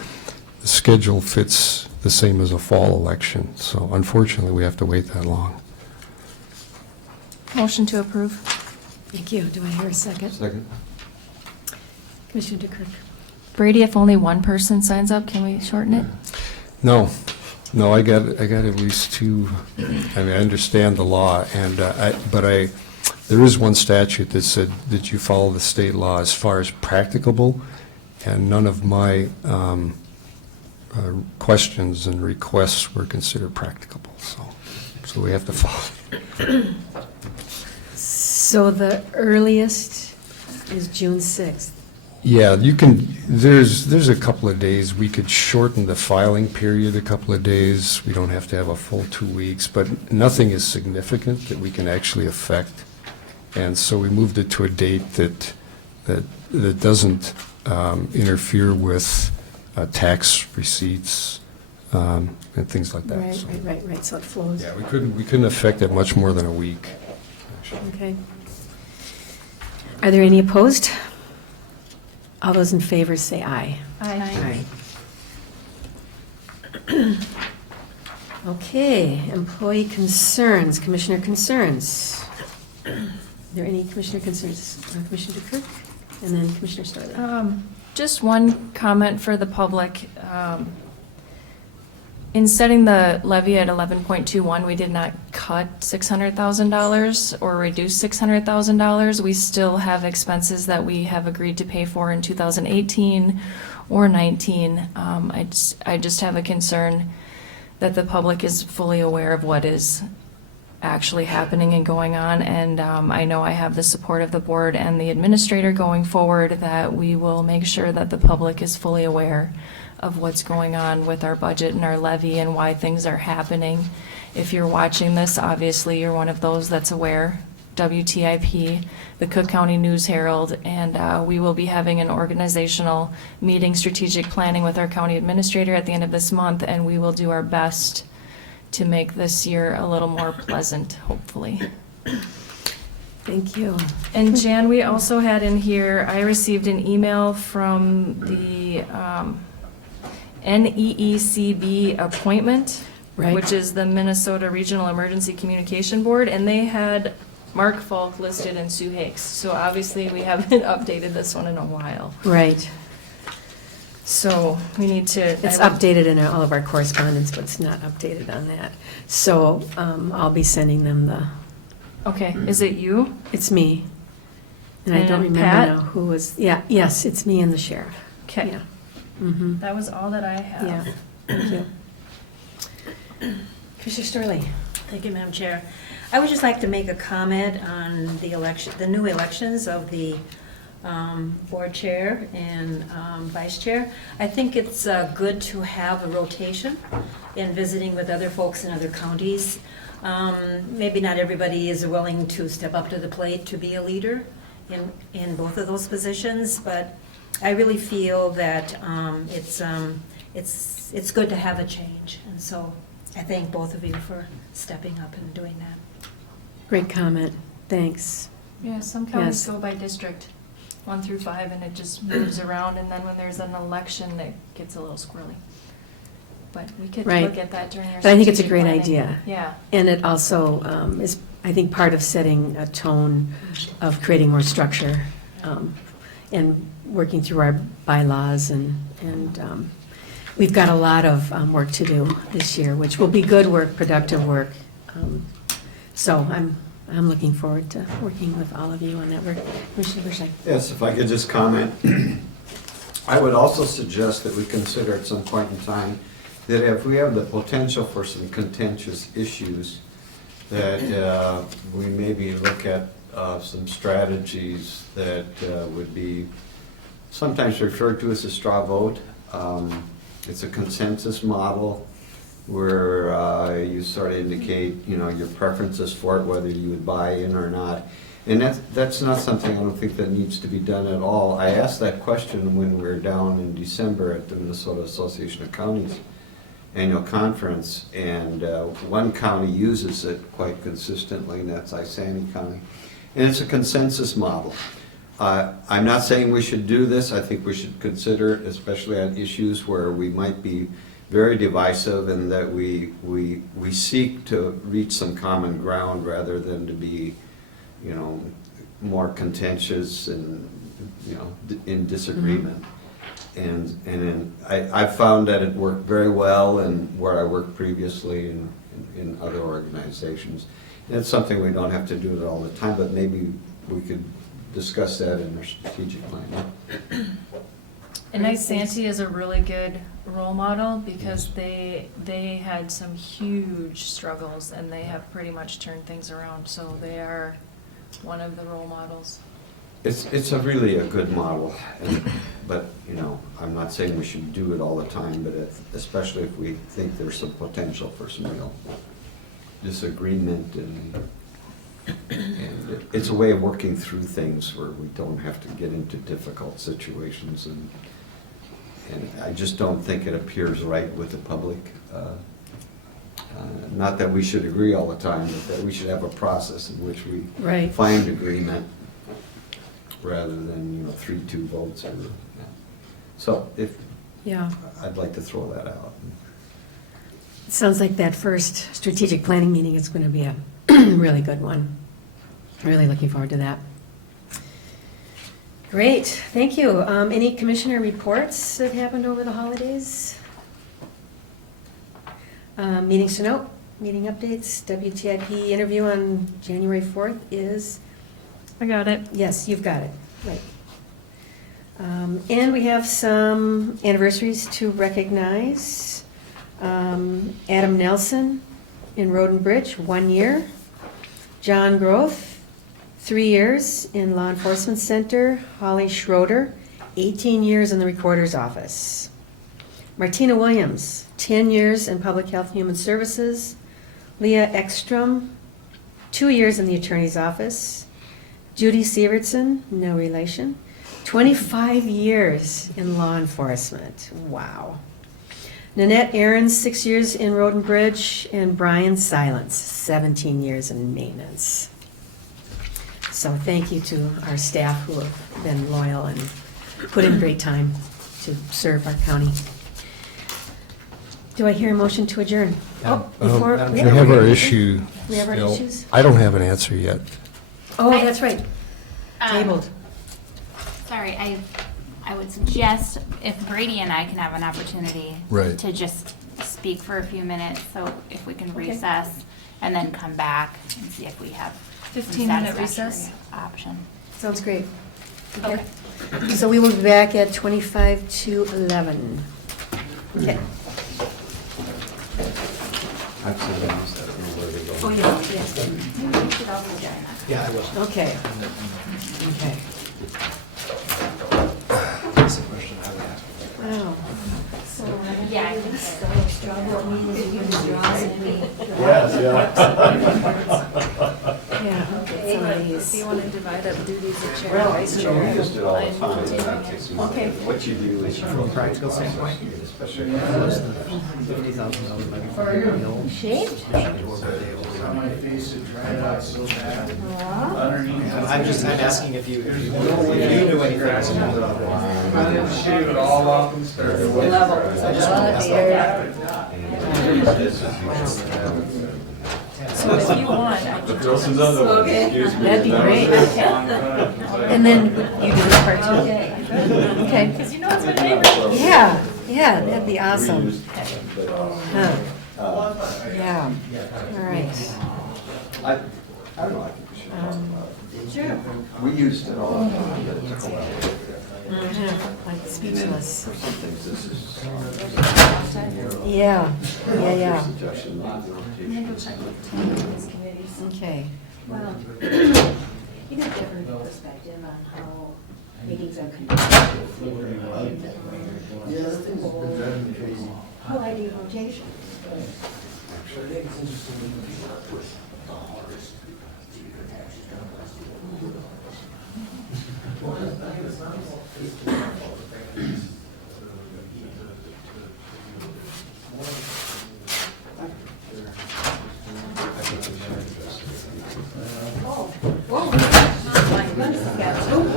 the schedule fits the same as a fall election. So unfortunately, we have to wait that long. Motion to approve. Thank you. Do I hear a second? Second. Commissioner DeKirk. Brady, if only one person signs up, can we shorten it? No, I got at least 2. I mean, I understand the law, and there is one statute that said that you follow the state law as far as practicable, and none of my questions and requests were considered practicable. So we have to follow. So the earliest is June 6th. Yeah, you can, there's a couple of days. We could shorten the filing period a couple of days. We don't have to have a full 2 weeks, but nothing is significant that we can actually affect. And so we moved it to a date that doesn't interfere with tax receipts and things like that. So, Right, so it flows. yeah, we couldn't affect it much more than a week, actually. Okay. Are there any opposed? All those in favor say aye. Aye. Okay, employee concerns, commissioner concerns. there any commissioner concerns? Commissioner Kirk, and then Commissioner Starley. Just one comment for the public. In setting the levy at 11.21, we did not cut $600,000 or reduce $600,000. We still have expenses that we have agreed to pay for in 2018 or 19. I just have a concern that the public is fully aware of what is actually happening and going on, and I know I have the support of the board and the administrator going forward that we will make sure that the public is fully aware of what's going on with our budget and our levy and why things are happening. If you're watching this, obviously you're one of those that's aware. WTIP, the Cook County News Herald, and we will be having an organizational meeting, strategic planning with our county administrator at the end of this month, and we will do our best to make this year a little more pleasant, hopefully. Thank you. And Jan, we also had in here, I received an email from the NEECB appointment, Right. which is the Minnesota Regional Emergency Communication Board, and they had Mark Falk listed and Sue Hakes. So obviously, we haven't updated this one in a while. Right. So we need to. It's updated in all of our correspondence, but it's not updated on that. So I'll be sending them the, Okay, is it you? it's me. And I don't And remember Pat? now who was, yes, it's me and the sheriff. Okay, Yeah. Mm-hmm. that was all that I have. Yeah, thank you. Commissioner Storley. Thank you, Madam Chair. I would just like to make a comment on the election, the new elections of the board chair and vice chair. I think it's good to have a rotation in visiting with other folks in other counties. Maybe not everybody is willing to step up to the plate to be a leader in both of those positions, but I really feel that it's good to have a change. And so I thank both of you for stepping up and doing that. Great comment. Thanks. Yeah, some counties Yes. go by district, 1 through 5, and it just moves around, and then when there's an election, it gets a little squirrely. But we could Right. look at that during our But I think it's a strategic great planning. idea. Yeah. And it also is, I think, part of setting a tone of creating more structure and working through our bylaws and we've got a lot of work to do this year, which will be good work, productive work. So I'm looking forward to working with all of you on that work. Commissioner Bershek. Yes, if I could just comment. I would also suggest that we consider at some point in time that if we have the potential for some contentious issues, that we maybe look at some strategies that would be sometimes referred to as a straw vote. It's a consensus model where you sort of indicate, your preferences for it, whether you would buy in or not. And that's not something I don't think that needs to be done at all. I asked that question when we were down in December at the Minnesota Association of Counties annual conference, and one county uses it quite consistently, and that's Isani County. And it's a consensus model. I'm not saying we should do this. I think we should consider it, especially on issues where we might be very divisive and that we seek to reach some common ground rather than to be, more contentious and, in disagreement. And I've found that it worked very well in where I worked previously in other organizations. And it's something we don't have to do it all the time, but maybe we could discuss that in our strategic plan. And Isanti is a really good role model because they had some huge struggles and they have pretty much turned things around. So they are one of the role models. It's really a good model, but I'm not saying we should do it all the time, but especially if we think there's some potential for some real disagreement, and it's a way of working through things where we don't have to get into difficult situations, and I just don't think it appears right with the public. Not that we should agree all the time, but that we should have a process in which we Right. find agreement rather than 3-2 votes. So Yeah. I'd like to throw that out. It sounds like that first strategic planning meeting is going to be a really good one. Really looking forward to that. Great, thank you. Any commissioner reports that happened over the holidays? Meetings to note, meeting updates, WTIP interview on January 4th is, I got it. yes, you've got it, right. And we have some anniversaries to recognize. Adam Nelson in Road and Bridge, 1 year. John Groth, 3 years in Law Enforcement Center. Holly Schroeder, 18 years in the Recorder's Office. Martina Williams, 10 years in Public Health and Human Services. Leah Ekstrom, 2 years in the Attorney's Office. Judy Sievertson, no relation, 25 years in law enforcement. Wow. Nanette Aarons, 6 years in Road and Bridge, and Brian Silence, 17 years in maintenance. So thank you to our staff who have been loyal and put in great time to serve our county. Do I hear a motion to adjourn? Before Madam we Chair, have We have our our issue. issue We have our still. issues? I don't have an answer yet. Oh, that's right, tabled. Sorry, I would suggest if Brady and I can have an opportunity Right. to just speak for a few minutes, so if we can Okay. recess and then come back and see if we have some 15-minute satisfactory recess? option. Sounds great. Okay. So we will be back at 25 to 11. Okay. I've seen them, so I don't know where they go. Oh, yeah, yes. You should also join us. Yeah, I will. Okay. Okay. That's a question I would ask. Wow. Yeah, I think so. Yes, Yeah. Some of If these. you want to divide up duties of chair Well, and vice you know, we chair. used it all the I'm time. continuing. That takes some- Okay. What you do is. From a practical standpoint, Especially. $50,000 money. Shaved? I'm asking if you knew anything. Shave it all off and start. So if you want, I can Throw some other ones, Okay. excuse me. That'd be great. And then you do this part too? Okay. because you know it's my favorite. Yeah, yeah, that'd be awesome. Huh. Yeah, all right. I don't know, I think we should talk about it. Sure. We used it all the time, but it took a while to figure it out. Like And then speechless. for some things, this is. Yeah, yeah. Suggestion, notation. Okay. Well, you got different perspective on how meetings are conducted. Just the whole idea of rotation.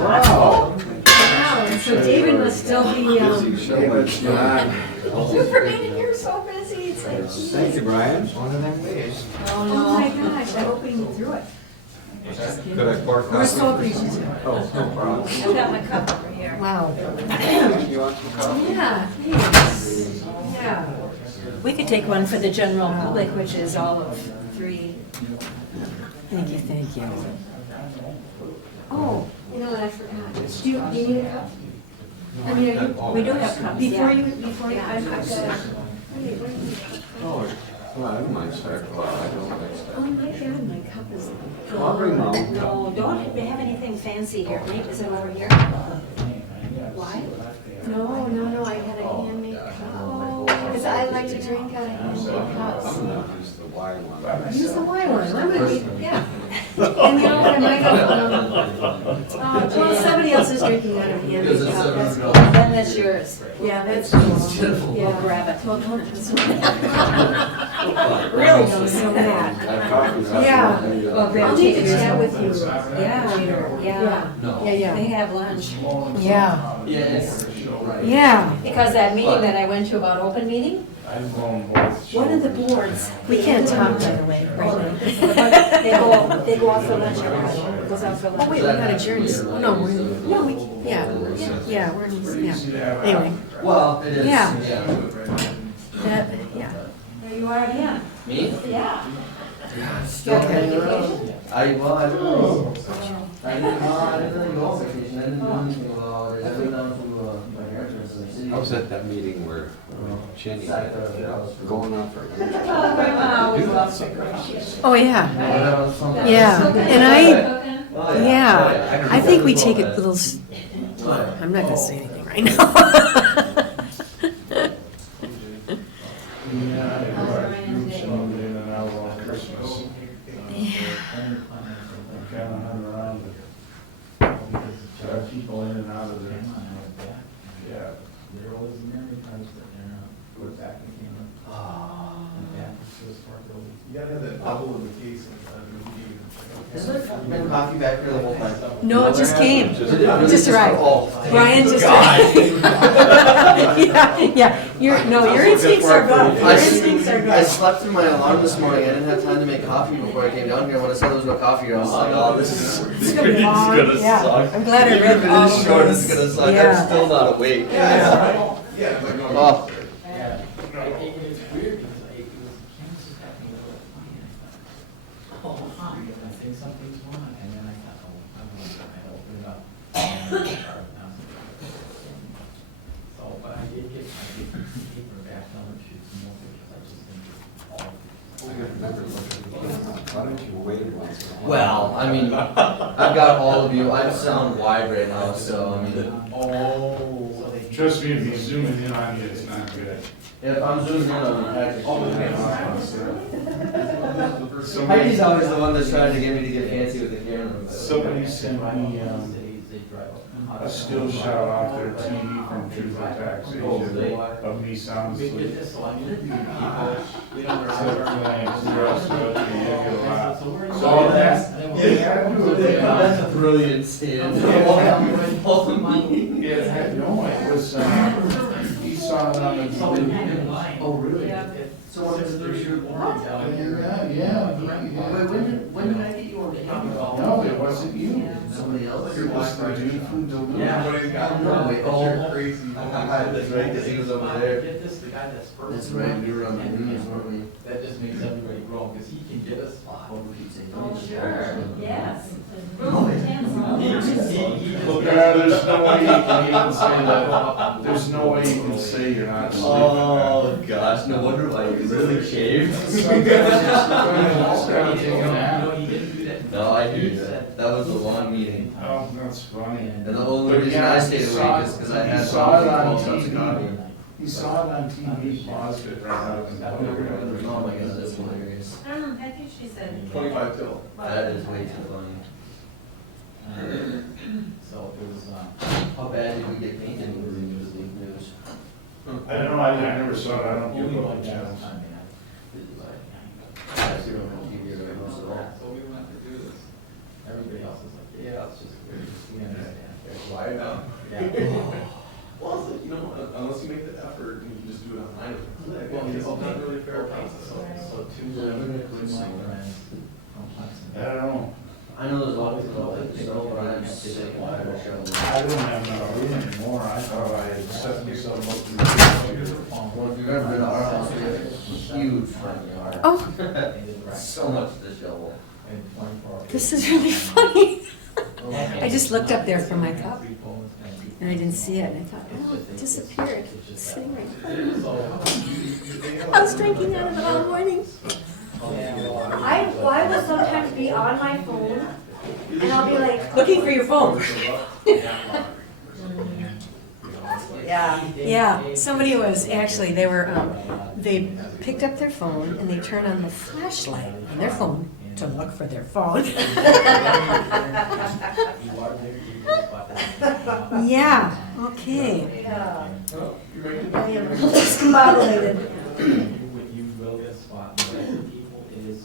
Wow, so David must still be, You've remained here so busy, it's like, Thank you, Brian. One of them ways. oh my gosh, I hope we can get through it. Could I pour we're coffee? so appreciative. Oh, no problem. I've got my cup over here. Wow. You want some coffee? Yeah, thanks. Yeah. We could take one for the general public, which is all of 3. Thank you, thank you. Oh, you know what, I forgot. Do you need a cup? I mean, are you? We do have cups, Before yeah. you, I've got. Oh, well, I don't mind start, well, I don't like Oh start. my God, my cup is. I'll bring my own cup. No, don't have anything fancy here. Nate, is it over here? Why? No, I had a handmade cup. Because I like to drink out of handmade cups. Use the Y one. Use the white one, I'm gonna be, yeah. And you know what, I might have, well, somebody else is drinking out of a handmade cup, that's cool. Then that's yours. Yeah, that's cool. We'll grab it. Well, don't- Really don't so bad. Yeah. I'll need to chat with you. Yeah, yeah. Yeah, yeah. They have lunch. Yeah. Yes. Yeah. Because that meeting that I went to about open meeting, I've grown both. One of the boards. We can't talk, by the way, right now. they go out for lunch, everybody goes out for Oh, lunch. wait, we got adjourned. Oh, no, we're, no, we, yeah, we're, yeah. Anyway, Well, it is. Yeah. that, yeah. There you are again. Me? Yeah. Still hanging around. I didn't really go on vacation, I didn't do anything about it, I went down to, my grandparents in the city. I was at that meeting where Jenny going on for. Oh, yeah. Yeah, and I think we take it a little, I'm not gonna say anything right now. Yeah, I groups moved in and out on Christmas. Kind of hung around it. There are people in and out of there. Yeah. You gotta have that bubble in the case. Has there been coffee back there the whole time? No, it just came. Just arrived. Oh, Brian just arrived. Yeah, your instincts are good. Your instincts are I good. slept through my alarm this morning, I didn't have time to make coffee before I came down here, when I saw there was no coffee, I was like, oh, this is gonna be long. Yeah, I'm glad I read all of short, this. it's gonna suck, I'm Yeah. still not awake. Oh. Why don't you wait once in a while? Well, I mean, I've got all of you, I sound wide right now, so, I mean. Oh, trust me, if he's zooming in on you, it's not good. If I'm zooming in on you, Patrick. Somebody- Heidi's always the one that's trying to get me to get fancy with the camera. Somebody sent me, a still shot off their TV from Truth or Taxation of me sound asleep. So that's, That's a brilliant stand. yeah, no, it was, he saw it on the. Oh, really? So what is the shoot? Yeah. When did I get you on camera? No, it wasn't you. Somebody else? It was the dude from Duluth. No, wait, oh, crazy. That's right, because he was over there. Get this, the guy that's first. That's right, we were on the news, weren't we? That just makes everybody grow, because he can get a spot. Oh, sure, yes. There's no way you can even say that. There's no way you can say you're not sleeping. Oh, gosh, no wonder why you really shaved. No, I do that. That was a long meeting. Oh, that's funny. And the only reason I stayed awake is because I had saw it on 12 cups of coffee. TV. He saw it on TV, paused it right out. Oh my god, that's hilarious. I think she said. 25 till. That is way too funny. So it was, How bad did we get painted when we were in news? I don't know, I never saw it, I don't give a only chance. I see it on TV right now, so. So we went to do this. Everybody else is like, yeah, it's just weird. We understand. Why not? Yeah. Well, it's like, you know, unless you make the effort, you can just do it online. Well, it's not really a fair process. So two of my friends from Hudson. I don't know. I know there's a lot of people that like the show, but I'm sick of the show. I don't have no room anymore, I thought I had set myself up to. Well, if you've ever been to our house, we have a huge front yard. Oh. So much to shovel. This is really funny. I just looked up there for my cup, and I didn't see it, and I thought, oh, it disappeared. It's sitting right in front of me. I was drinking out of it all morning. I will sometimes be on my phone, and I'll be like, Looking for your phone. yeah. Somebody was, actually, they picked up their phone and they turned on the flashlight on their phone to look for their phone. Yeah, okay. I am discombobulated.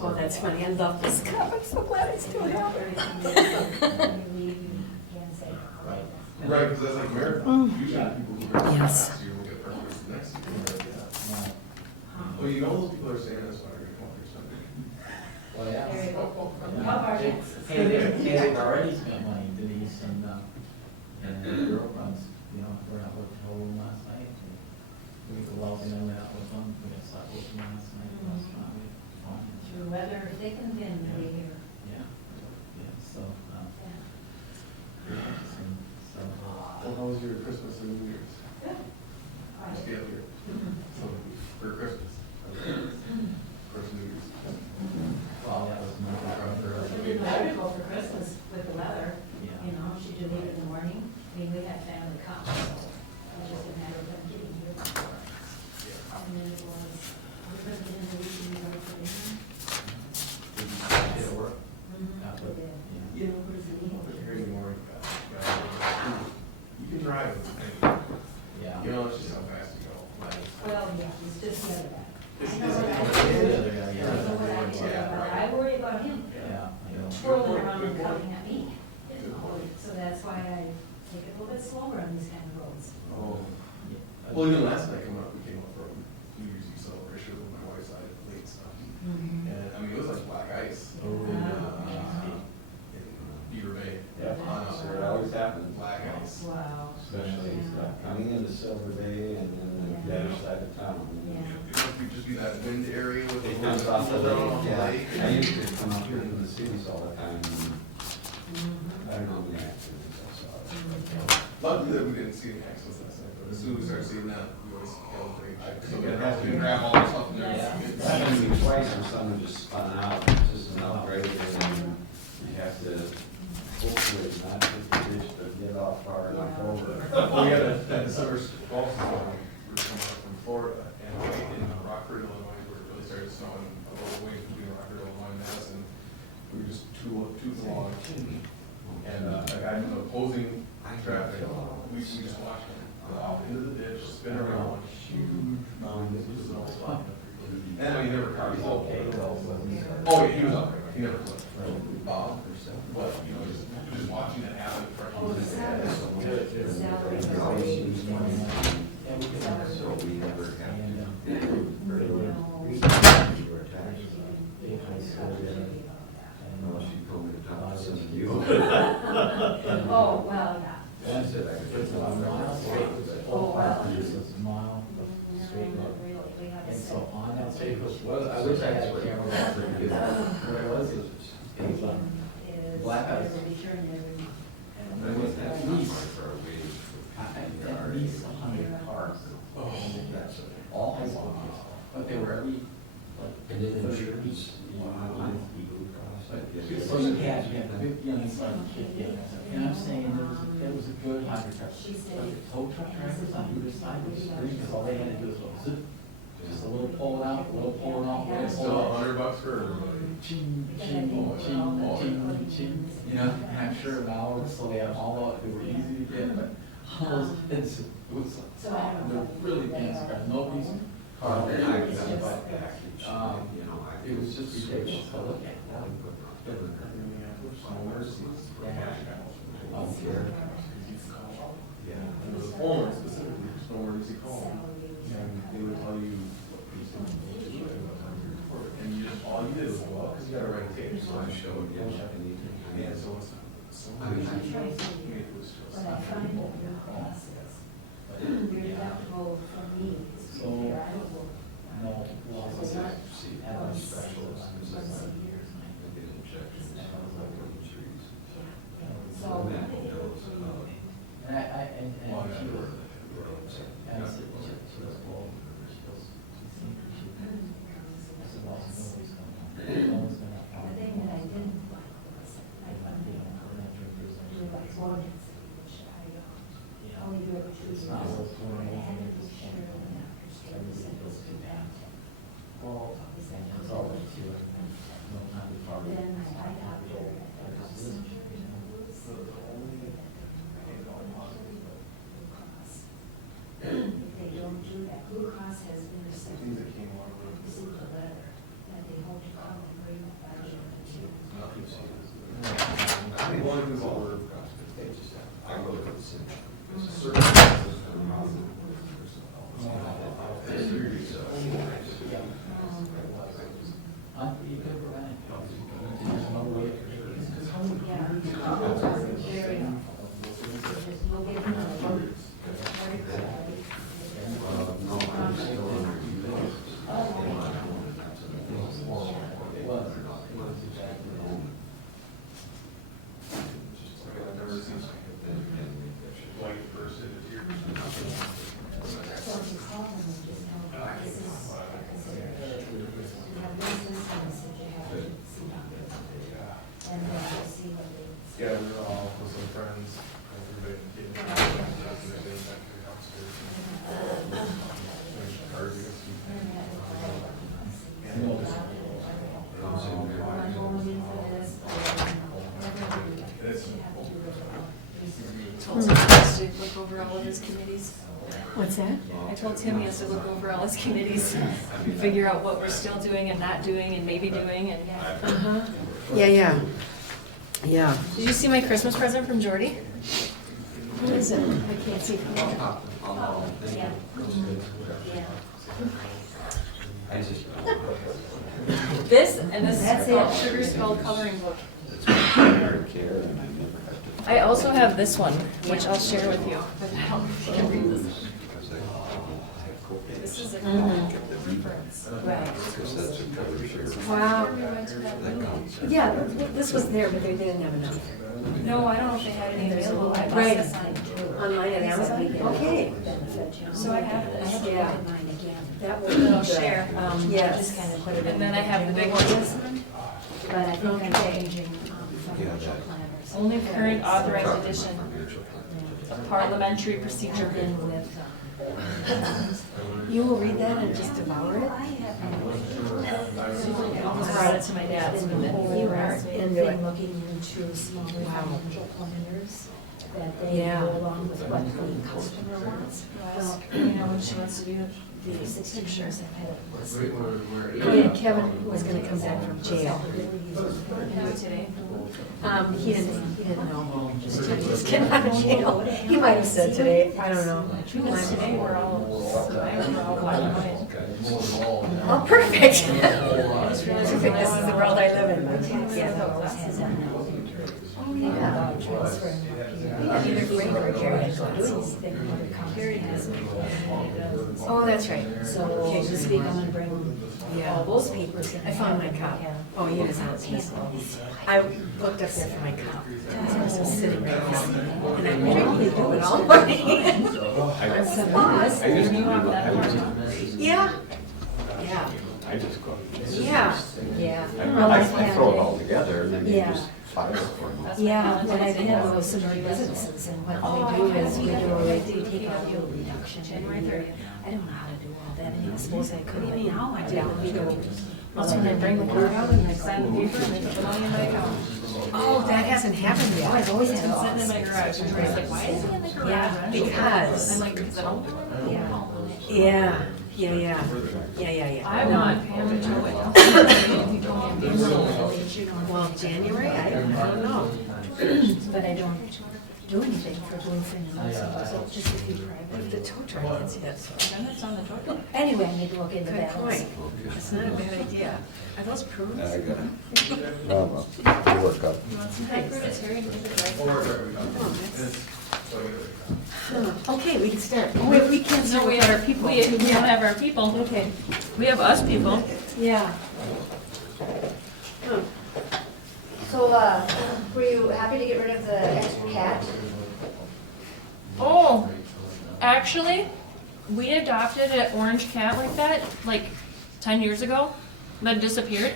Oh, that's funny. I love this cup. I'm so glad I still have it. Right, because that's like marathon. Usually people. Yes. Last year, we'll get Christmas next year, but yeah. Well, you know, those people are saying that's why they're going for something. Well, yeah. There you go. Hey, they've already spent money, Denise and the girlfriends, you know, we're out with home last night. We were welcoming them out with them, we got stuck with them last night, last night. Through weather, thick and thin, really here. Yeah, yeah, so, Yeah. so. Well, how was your Christmas and New Year's? Good. Just get here. So, for Christmas. First New Year's. Well, that was my It'd be better to go for Christmas with the weather, Yeah. you know, should you leave in the morning? I mean, we had family come, so it was just a matter of them getting here before. And then it was, we couldn't get in the week, we were for dinner. Did it work? We did. You know, where's the meeting? Here anymore, you can drive it. Yeah. You know, it's just how fast you go. Like, Well, yeah, it's just the other guy. It's- I know it's- what I it's- did. the other guy, yeah. I know what I did, but I worry about him Yeah, I know. twirling around and coming at me. So that's why I take it a little bit slower on these kind of roads. Oh. Well, even last night coming up, we came up from New Year's Eve celebration with my wife's side of late stuff. Mhm. And, I mean, it was like black ice. Oh, in yeah. Beaver Bay. Yeah, On up sure, there. it always happens. Black ice. Wow. Especially Yeah. coming into Silver Bay and then the Yeah. other side of town. Yeah. It must be just be that wind area with the. It comes off the down lake, off the yeah. lake. I used to come up here from the cities all the time. And Mhm. I don't know the accidents I saw. it. Luckily that we didn't see any accidents last night, but as soon as we started seeing that, we always calibrate. So we Yeah. have to grab all the stuff in there. Yeah. It's happened to me twice where someone just spun out, it's just an upgrade, and you have to hopefully not hit the ditch, but get off far enough Yeah. over. Well, we had that December fall storm, we were coming up from Florida, and in Rockford, Illinois, where it really started snowing, a little way between Rockford, Illinois, and Madison. We were just tooting along, and a guy from the opposing traffic, we just watched him go off into the ditch, spin around, huge mounds of snow flying. And I mean, never caught, he's all okay. Oh, yeah, he was up there, he never flipped. But, you know, just watching that happen. Oh, the salary. Salary. So we never have to. Unless you told me to talk to some of you. Oh, well, yeah. That's it, I could. Oh, well. Just a mile straight up. Really, we have a And set. so on that tape was, I wish I had a camera that would do that. What it was, it was Is black ice. every return every. That was at least for a week. at least 100 cars. Oh, That's it. All high school kids, but they were every, like, And then 30 insurance, each. Yeah. So you had 50 on each side, 50 on that side. And I'm saying there was a good 100 cars. She said- But the tow truck drivers on either side was screaming because all they had to do was go zip. Just a little pulling out, a little pulling out, a And little it's pulling still out. $100 for everybody. Ching, ching, ching, ching. You know, and I'm sure now, so they had all out, they were easy to get, but all those kids, it was, So I don't know. they're really fancy cars. Nobody's car. And I got a bike package, you know, I. It was just ridiculous to look at. Yeah. And it was phone specifically, just no emergency call. And they would tell you what piece of information you had on your report. And you just, all you did was go out, because you gotta write a tape. So I showed you. Yeah, so it's, so. I mean, I tried to do It was just. But I find that your process, your deductible for me is So- here, I don't know. No, well, So not had a once- specialist, once it was a like year. I did injections, I was like on the trees. So. That knows about. and and Well, she was, roads. and I said, she was old, she goes, she seemed, she, I said, well, nobody's gonna, no one's gonna. The thing that I didn't like was, I found it, do like ordinance, which I only do every 2 years. It's not worth But I had to doing be sure that after service it was too bad. Well, Is that it's how always it too, was? no time to party. Then I got there at the house. If they don't do that, Blue Cross has intercepted, Things that came along with it. received a letter that they hope to come and bring the budget to. Nothing changes. One of the things that we're. I go to the city. Circumstances come around. over all of his committees. What's that? I told Tim he has to look over all his committees, and figure out what we're still doing and not doing and maybe doing and. Uh-huh. Yeah. Did you see my Christmas present from Jordy? What is it? I can't see. This and this That's is it. Sugar Skull coloring book. I also have this one, which I'll share with you. But I don't know if you can read this. This is a reference. Right. Wow. We went to that meeting. Yeah, this was there, but they didn't have enough. No, I don't know if they had any available. I must Right. have signed two. Online at Amazon? Okay. So I have I this. have to look Yeah. at mine again. That And then I'll was good. share. Yes. I just kind of put it in. And then I have the big general ones. ones, But I think I'm Okay. changing financial planners. Only current authorized edition of parliamentary procedure. Been with, You will read that and just devour it? I almost brought it to my dad's. been the whole You are thing into it. looking into smaller financial planners that they Yeah. go along with what the customer wants. Well, You know, when she wants to do the 16 years I've had it was. Oh, yeah, Kevin was gonna come back from jail. today. He didn't know. Just getting out of jail. He might have said today, I don't know. Because today we're all watching it. Oh, perfect. This is the world I live in. Yeah, always has that now. Yeah. Transferring up here. Either great or carry. Oh, that's right. So this week I'm gonna bring Yeah. all those papers in. I found my cup. Oh, you didn't have this. I looked up there for my cup. It was sitting right there. And I probably do it all morning. I'm surprised. I used to do Yeah. Yeah. I just go. Yeah. Yeah. I throw it all together and then you Yeah. just file it for me. Yeah, what I've had with some of the businesses, and what we do is we take out a little reduction every year. I don't know how to do all that, and I suppose I could, but now I do. That's when I bring the card out and I sign the paper and they put money in my account. Oh, that hasn't happened Oh, yet. I've always It's had been it sitting in my garage. And Jordy's like, why is he in the garage? Yeah, because- I'm like, because I don't. Yeah. I want Pam to do it. Well, January, I don't know. But I don't do anything for Bluefin and those, so just a few private. The tow truck gets hit, so. Then it's on the total. Anyway, I need to look into Good that. point. It's not a bad idea. Are those prunes? I got it. Well, I'll work up. You want some pepper? It's very good. Okay, we can start. Oh, wait, we can't start No, we without our have, people. we don't have our people. Okay. We have us people. Yeah. So, were you happy to get rid of the extra cat? Oh, actually, we adopted an orange cat like that, like 10 years ago, that disappeared.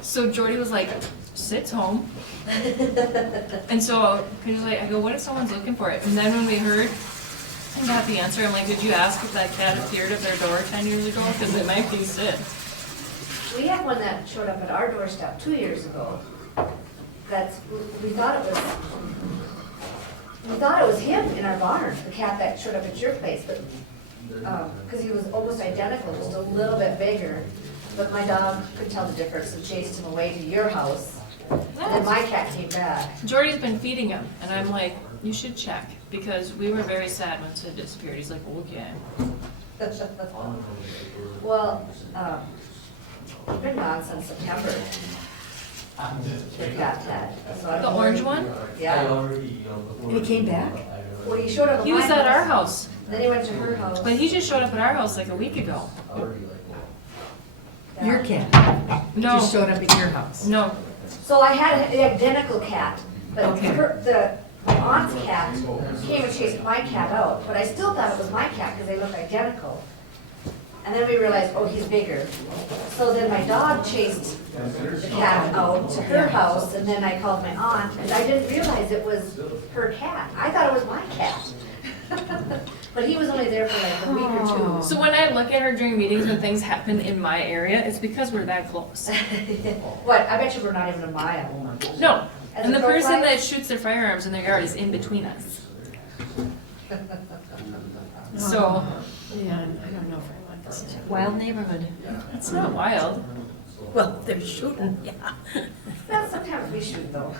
So Jordy was like, sits home. And so he was like, I go, what if someone's looking for it? And then when we heard and got the answer, I'm like, did you ask if that cat appeared at their door 10 years ago? Because it might be Sid. We had one that showed up at our doorstep 2 years ago. We thought it was him in our barn, the cat that showed up at your place, but, because he was almost identical, just a little bit bigger. But my dog could tell the difference and chased him away to your house. And then my cat came back. Jordy's been feeding him, and I'm like, you should check, because we were very sad when Sid disappeared. He's like, okay. Well, he's been gone since September. The cat had. So I The don't know orange where one? Yeah. And he came back? Well, he showed up at He was my at our house, Then he went to her house. but he just showed up at our house like a week ago. Your cat? No. Just showed up at your house? No. So I had an identical cat, but Okay. the aunt's cat came and chased my cat out, but I still thought it was my cat because they look identical. And then we realized, oh, he's bigger. So then my dog chased the cat out to her house, and then I called my aunt, and I didn't realize it was her cat. I thought it was my cat. But he was only there for like a week or two. So when I look at her during meetings when things happen in my area, it's because we're that close. What, I bet you we're not even a mile. No. As And a the crow person flies? that shoots their firearms in their yard is in between us. So, Yeah, I don't know if I want this. Wild neighborhood. it's not wild. Well, they're shooting, yeah. Well, sometimes we shoot though.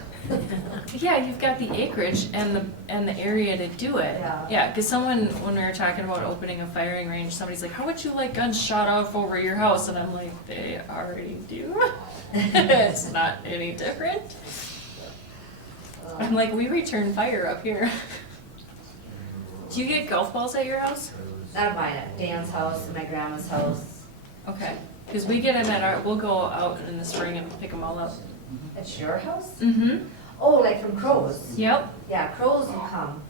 Yeah, you've got the acreage and the area to do it. Yeah. Yeah, because someone, when we were talking about opening a firing range, somebody's like, how would you like guns shot off over your house? And I'm like, they already do. It's not any different. I'm like, we return fire up here. Do you get golf balls at your house? Not mine, at Dan's house and my grandma's house. Okay, because we get them at our, we'll go out in the spring and pick them all up. At your house? Mm-hmm. Oh, like from crows? Yep, Yeah, crows will come.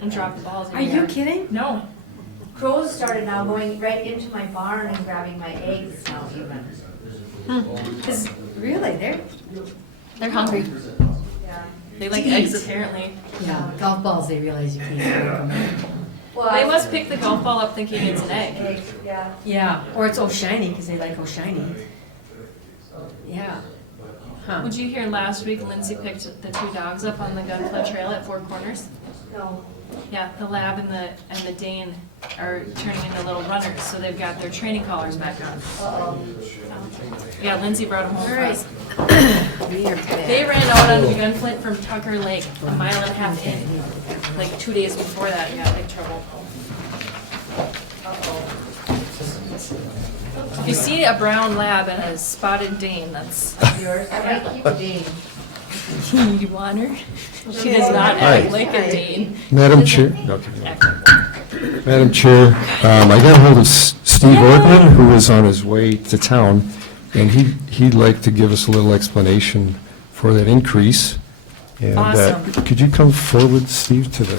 and drop the balls in Are your you kidding? No. Crows started now going right into my barn and grabbing my eggs now even. Really, They're hungry. Yeah. They like To eggs eat. apparently. yeah, golf balls, they realize you can't break them. Well, They I- must pick the golf ball up thinking it's an egg. Eggs, yeah. Yeah, or it's oh shiny, because they like oh shiny. Yeah. Huh. Would you hear last week Lindsay picked the two dogs up on the Gunflint Trail at Four Corners? No. Yeah, the lab and the Dane are turning into little runners, so they've got their training collars back on. Uh-oh. Yeah, Lindsay brought them home for All right. us. We are They ran out onto the Gunflint from Tucker Lake, a mile and a half in, like 2 days before that, and got in big trouble. If you see a brown lab and a spotted Dane, that's Yours? I might keep a Dane. you want her? She does not act like a Dane. Madam Chair, Madam Chair, I got hold of Steve Ortman, who was on his way to town, and he'd like to give us a little explanation for that increase. And, Awesome. could you come forward, Steve, to the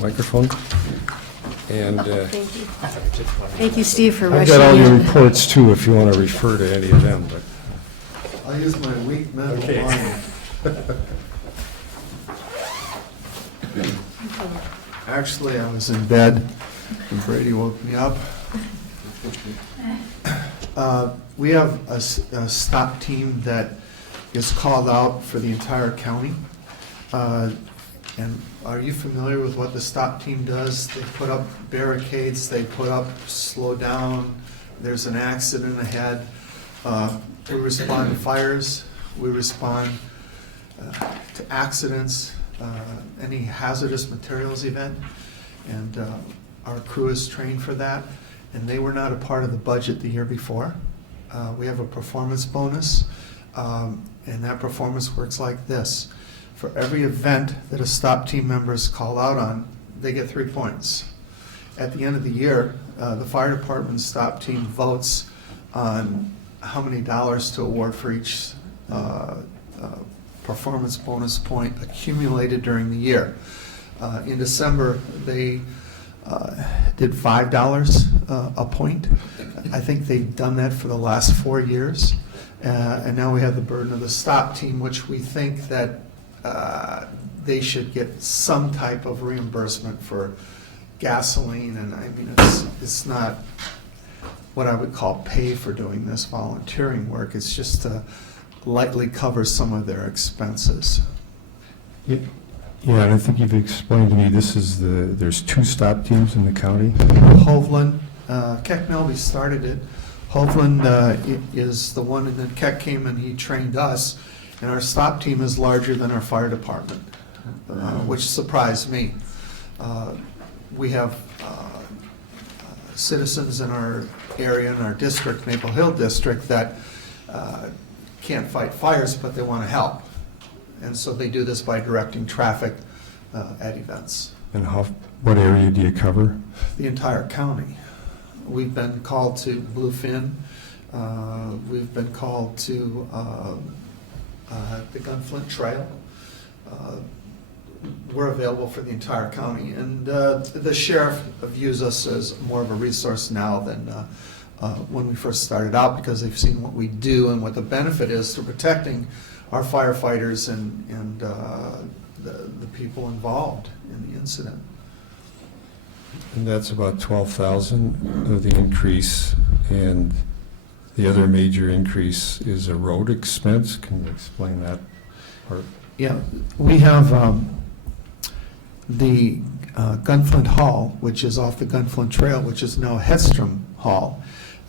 microphone? And Thank you, Steve, for I've rushing got all your in. reports too, if you want to refer to any of them, but. I'll use my weak mental Okay. mind. Actually, I was in bed and Brady woke me up. We have a stop team that is called out for the entire county. And are you familiar with what the stop team does? They put up barricades, they put up slow down, there's an accident ahead. We respond to fires, we respond to accidents, any hazardous materials event, and our crew is trained for that, and they were not a part of the budget the year before. We have a performance bonus, and that performance works like this. For every event that a stop team member is called out on, they get 3 points. At the end of the year, the fire department stop team votes on how many dollars to award for each performance bonus point accumulated during the year. In December, they did $5 a point. I think they've done that for the last 4 years. And now we have the burden of the stop team, which we think that they should get some type of reimbursement for gasoline. And I mean, it's not what I would call pay for doing this volunteering work. It's just to lightly cover some of their expenses. Yeah, and I think you've explained to me, there's 2 stop teams in the county. Hovland, Keck Melby started it. Hovland is the one, and then Keck came and he trained us. And our stop team is larger than our fire department, which surprised me. We have citizens in our area, in our district, Maple Hill District, that can't fight fires, but they want to help. And so they do this by directing traffic at events. And what area do you cover? The entire county. We've been called to Bluefin. We've been called to the Gunflint Trail. We're available for the entire county. And the sheriff views us as more of a resource now than when we first started out, because they've seen what we do and what the benefit is to protecting our firefighters and the people involved in the incident. And that's about 12,000 of the increase, and the other major increase is a road expense. Can you explain that part? Yeah, we have the Gunflint Hall, which is off the Gunflint Trail, which is now Hedstrom Hall.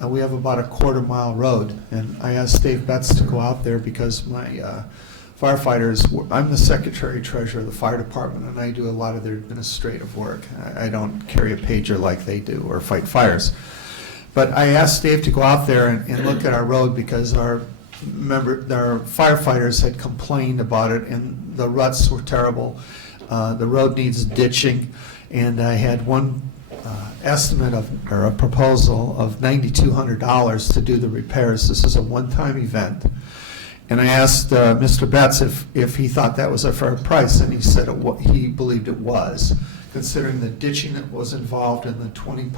We have about a quarter-mile road, and I asked Dave Betts to go out there because my firefighters, I'm the secretary treasurer of the fire department, and I do a lot of their administrative work. I don't carry a pager like they do or fight fires. But I asked Dave to go out there and look at our road because our firefighters had complained about it, and the ruts were terrible. The road needs ditching, and I had one estimate or a proposal of $9,200 to do the repairs. This is a one-time event. And I asked Mr. Betts if he thought that was a fair price, and he said he believed it was, considering the ditching that was involved in the 20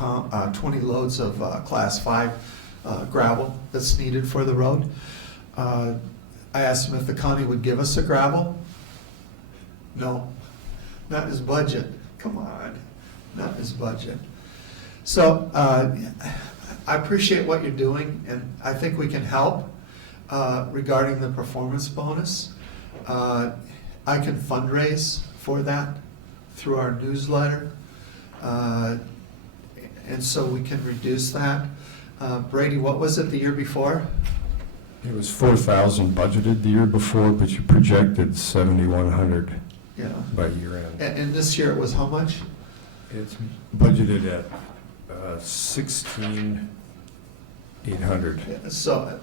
loads of Class 5 gravel that's needed for the road. I asked him if the county would give us the gravel. No, not his budget. Come on, not his budget. So I appreciate what you're doing, and I think we can help regarding the performance bonus. I can fundraise for that through our newsletter, and so we can reduce that. Brady, what was it the year before? It was 4,000 budgeted the year before, but you projected 7,100 by year end. And this year it was how much? It's budgeted at 16,800. So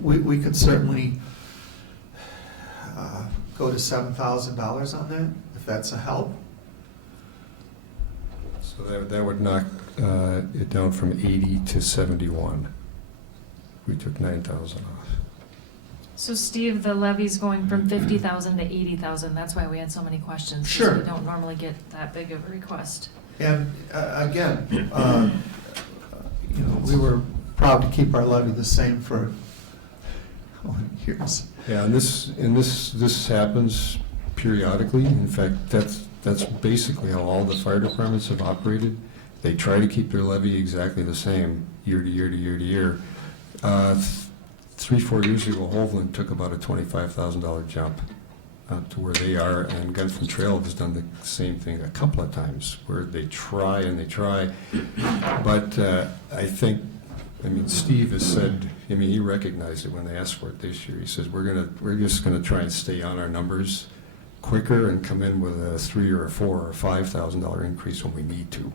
we could certainly go to $7,000 on that, if that's a help. So that would knock it down from 80 to 71. We took 9,000 off. So Steve, the levy's going from 50,000 to 80,000. That's why we had so many questions. 'Cause Sure. we don't normally get that big of a request. And again, we were proud to keep our levy the same for years. Yeah, and this happens periodically. In fact, that's basically how all the fire departments have operated. They try to keep their levy exactly the same year to year to year to year. 3-4 years ago, Hovland took about a $25,000 jump to where they are, and Gunflint Trail has done the same thing a couple of times, where they try and they try. But I think, Steve has said, he recognized it when they asked for it this year. He says, we're just gonna try and stay on our numbers quicker and come in with a $3,000 or a $4,000 or $5,000 increase when we need to.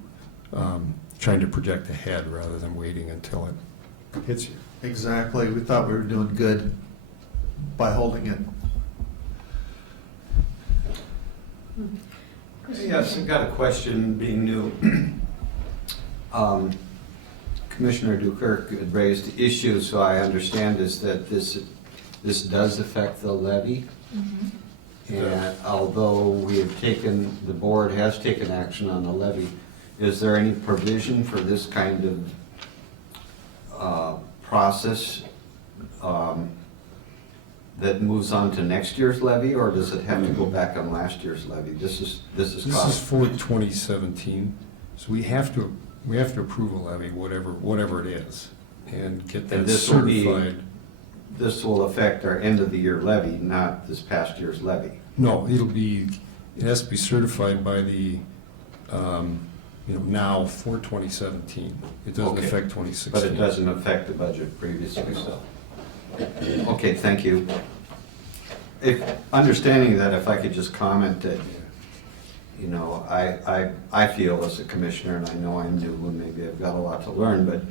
Trying to project ahead rather than waiting until it hits you. Exactly. We thought we were doing good by holding it. Yes, I've got a question, being new. Commissioner Dukirk had raised the issue, so I understand is that this does affect the levy. Mm-hmm. And although the board has taken action on the levy, is there any provision for this kind of process that moves on to next year's levy, or does it have to go back on last year's levy? This is for 2017, so we have to approve a levy, whatever it is, and get that certified. This will affect our end of the year levy, not this past year's levy. No, it has to be certified by the, now for 2017. It doesn't affect 2016. But it doesn't affect the budget previously, so. Okay, thank you. Understanding that, if I could just comment that, I feel as a commissioner, and I know I'm new and maybe I've got a lot to learn, but,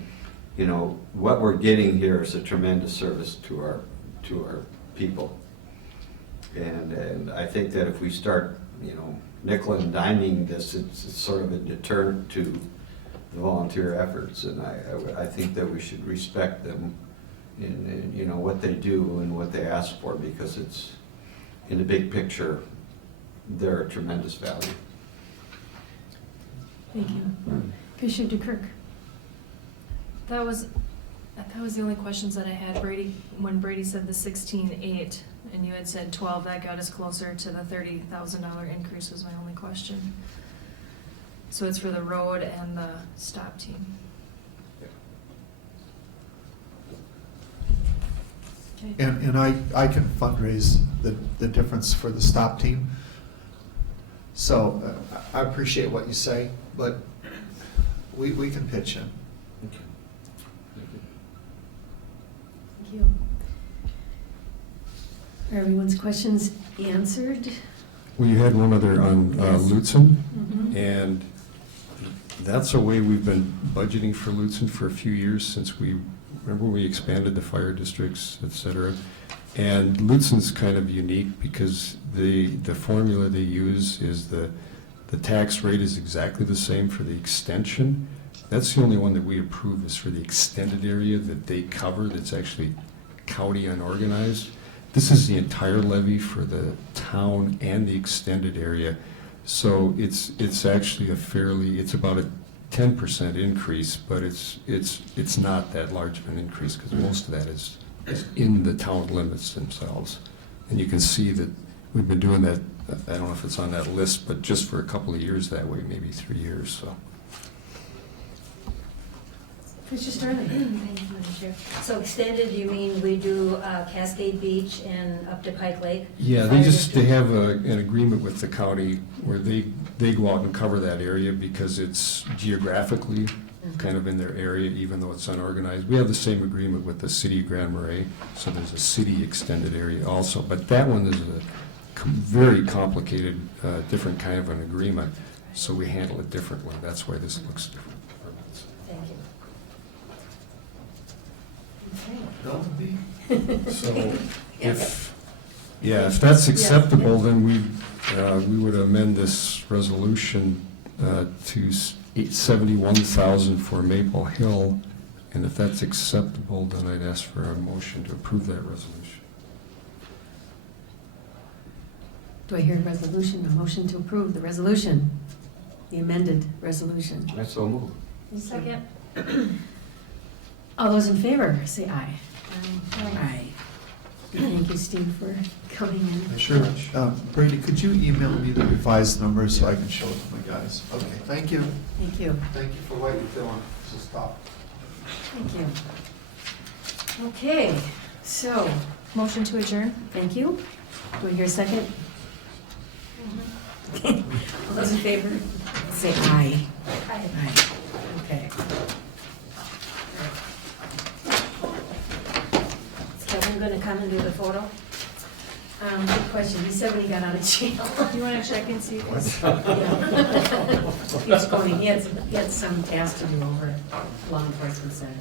what we're getting here is a tremendous service to our people. And I think that if we start, nickel and diming this, it's sort of a deterrent to the volunteer efforts, and I think that we should respect them in what they do and what they ask for, because it's, in the big picture, they're a tremendous value. Thank you. Commissioner Dukirk. That was the only questions that I had. Brady, when Brady said the 16.8 and you had said 12, that got us closer to the $30,000 increase was my only question. So it's for the road and the stop team. Okay. And I can fundraise the difference for the stop team. So I appreciate what you say, but we can pitch in. Thank you. Are everyone's questions answered? Well, you had one other on Lutzen, Mhm. and that's a way we've been budgeting for Lutzen for a few years since remember we expanded the fire districts, et cetera. And Lutzen's kind of unique because the formula they use is the tax rate is exactly the same for the extension. That's the only one that we approve is for the extended area that they cover, that's actually county unorganized. This is the entire levy for the town and the extended area. So it's actually it's about a 10% increase, but it's not that large of an increase because most of that is in the town limits themselves. And you can see that we've been doing that, I don't know if it's on that list, but just for a couple of years that way, maybe 3 years, so. Commissioner Sterling? Thank you, Madam Chair. So extended, you mean we do Cascade Beach and up to Pike Lake? Yeah, Fire they district? have an agreement with the county where they go out and cover that area because it's geographically kind of in their area, even though it's unorganized. We have the same agreement with the city of Grand Marais, so there's a city extended area also. But that one is a very complicated, different kind of an agreement, so we handle it differently. That's why this looks different. Thank you. So if that's acceptable, then we would amend this resolution to 71,000 for Maple Hill. And if that's acceptable, then I'd ask for a motion to approve that resolution. Do I hear a motion to approve the resolution, the amended resolution? I so move. Second. All those in favor, say aye. Aye. Thank you, Steve, for coming in. Sure. Brady, could you email me the revised numbers so I can show it to my guys? Okay, thank you. Thank you. Thank you for what you're doing. This is tough. Thank you. Okay, so, Motion to adjourn? thank you. Do I hear a second? All those in favor, say aye. Aye. Okay. Is Kevin going to come and do the photo? Good question. He said when he got out of jail. Do you want to check and see if it's? He was going, he had some task to do over law enforcement side.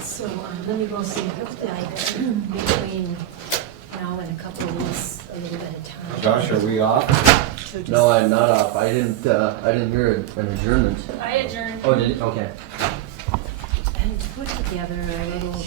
So let me go see, hopefully between now and a couple of weeks, a little bit of time. Josh, are we off? to just- No, I'm not off. I didn't hear an adjournment. I adjourned. Oh, did you? Okay. And to put together a little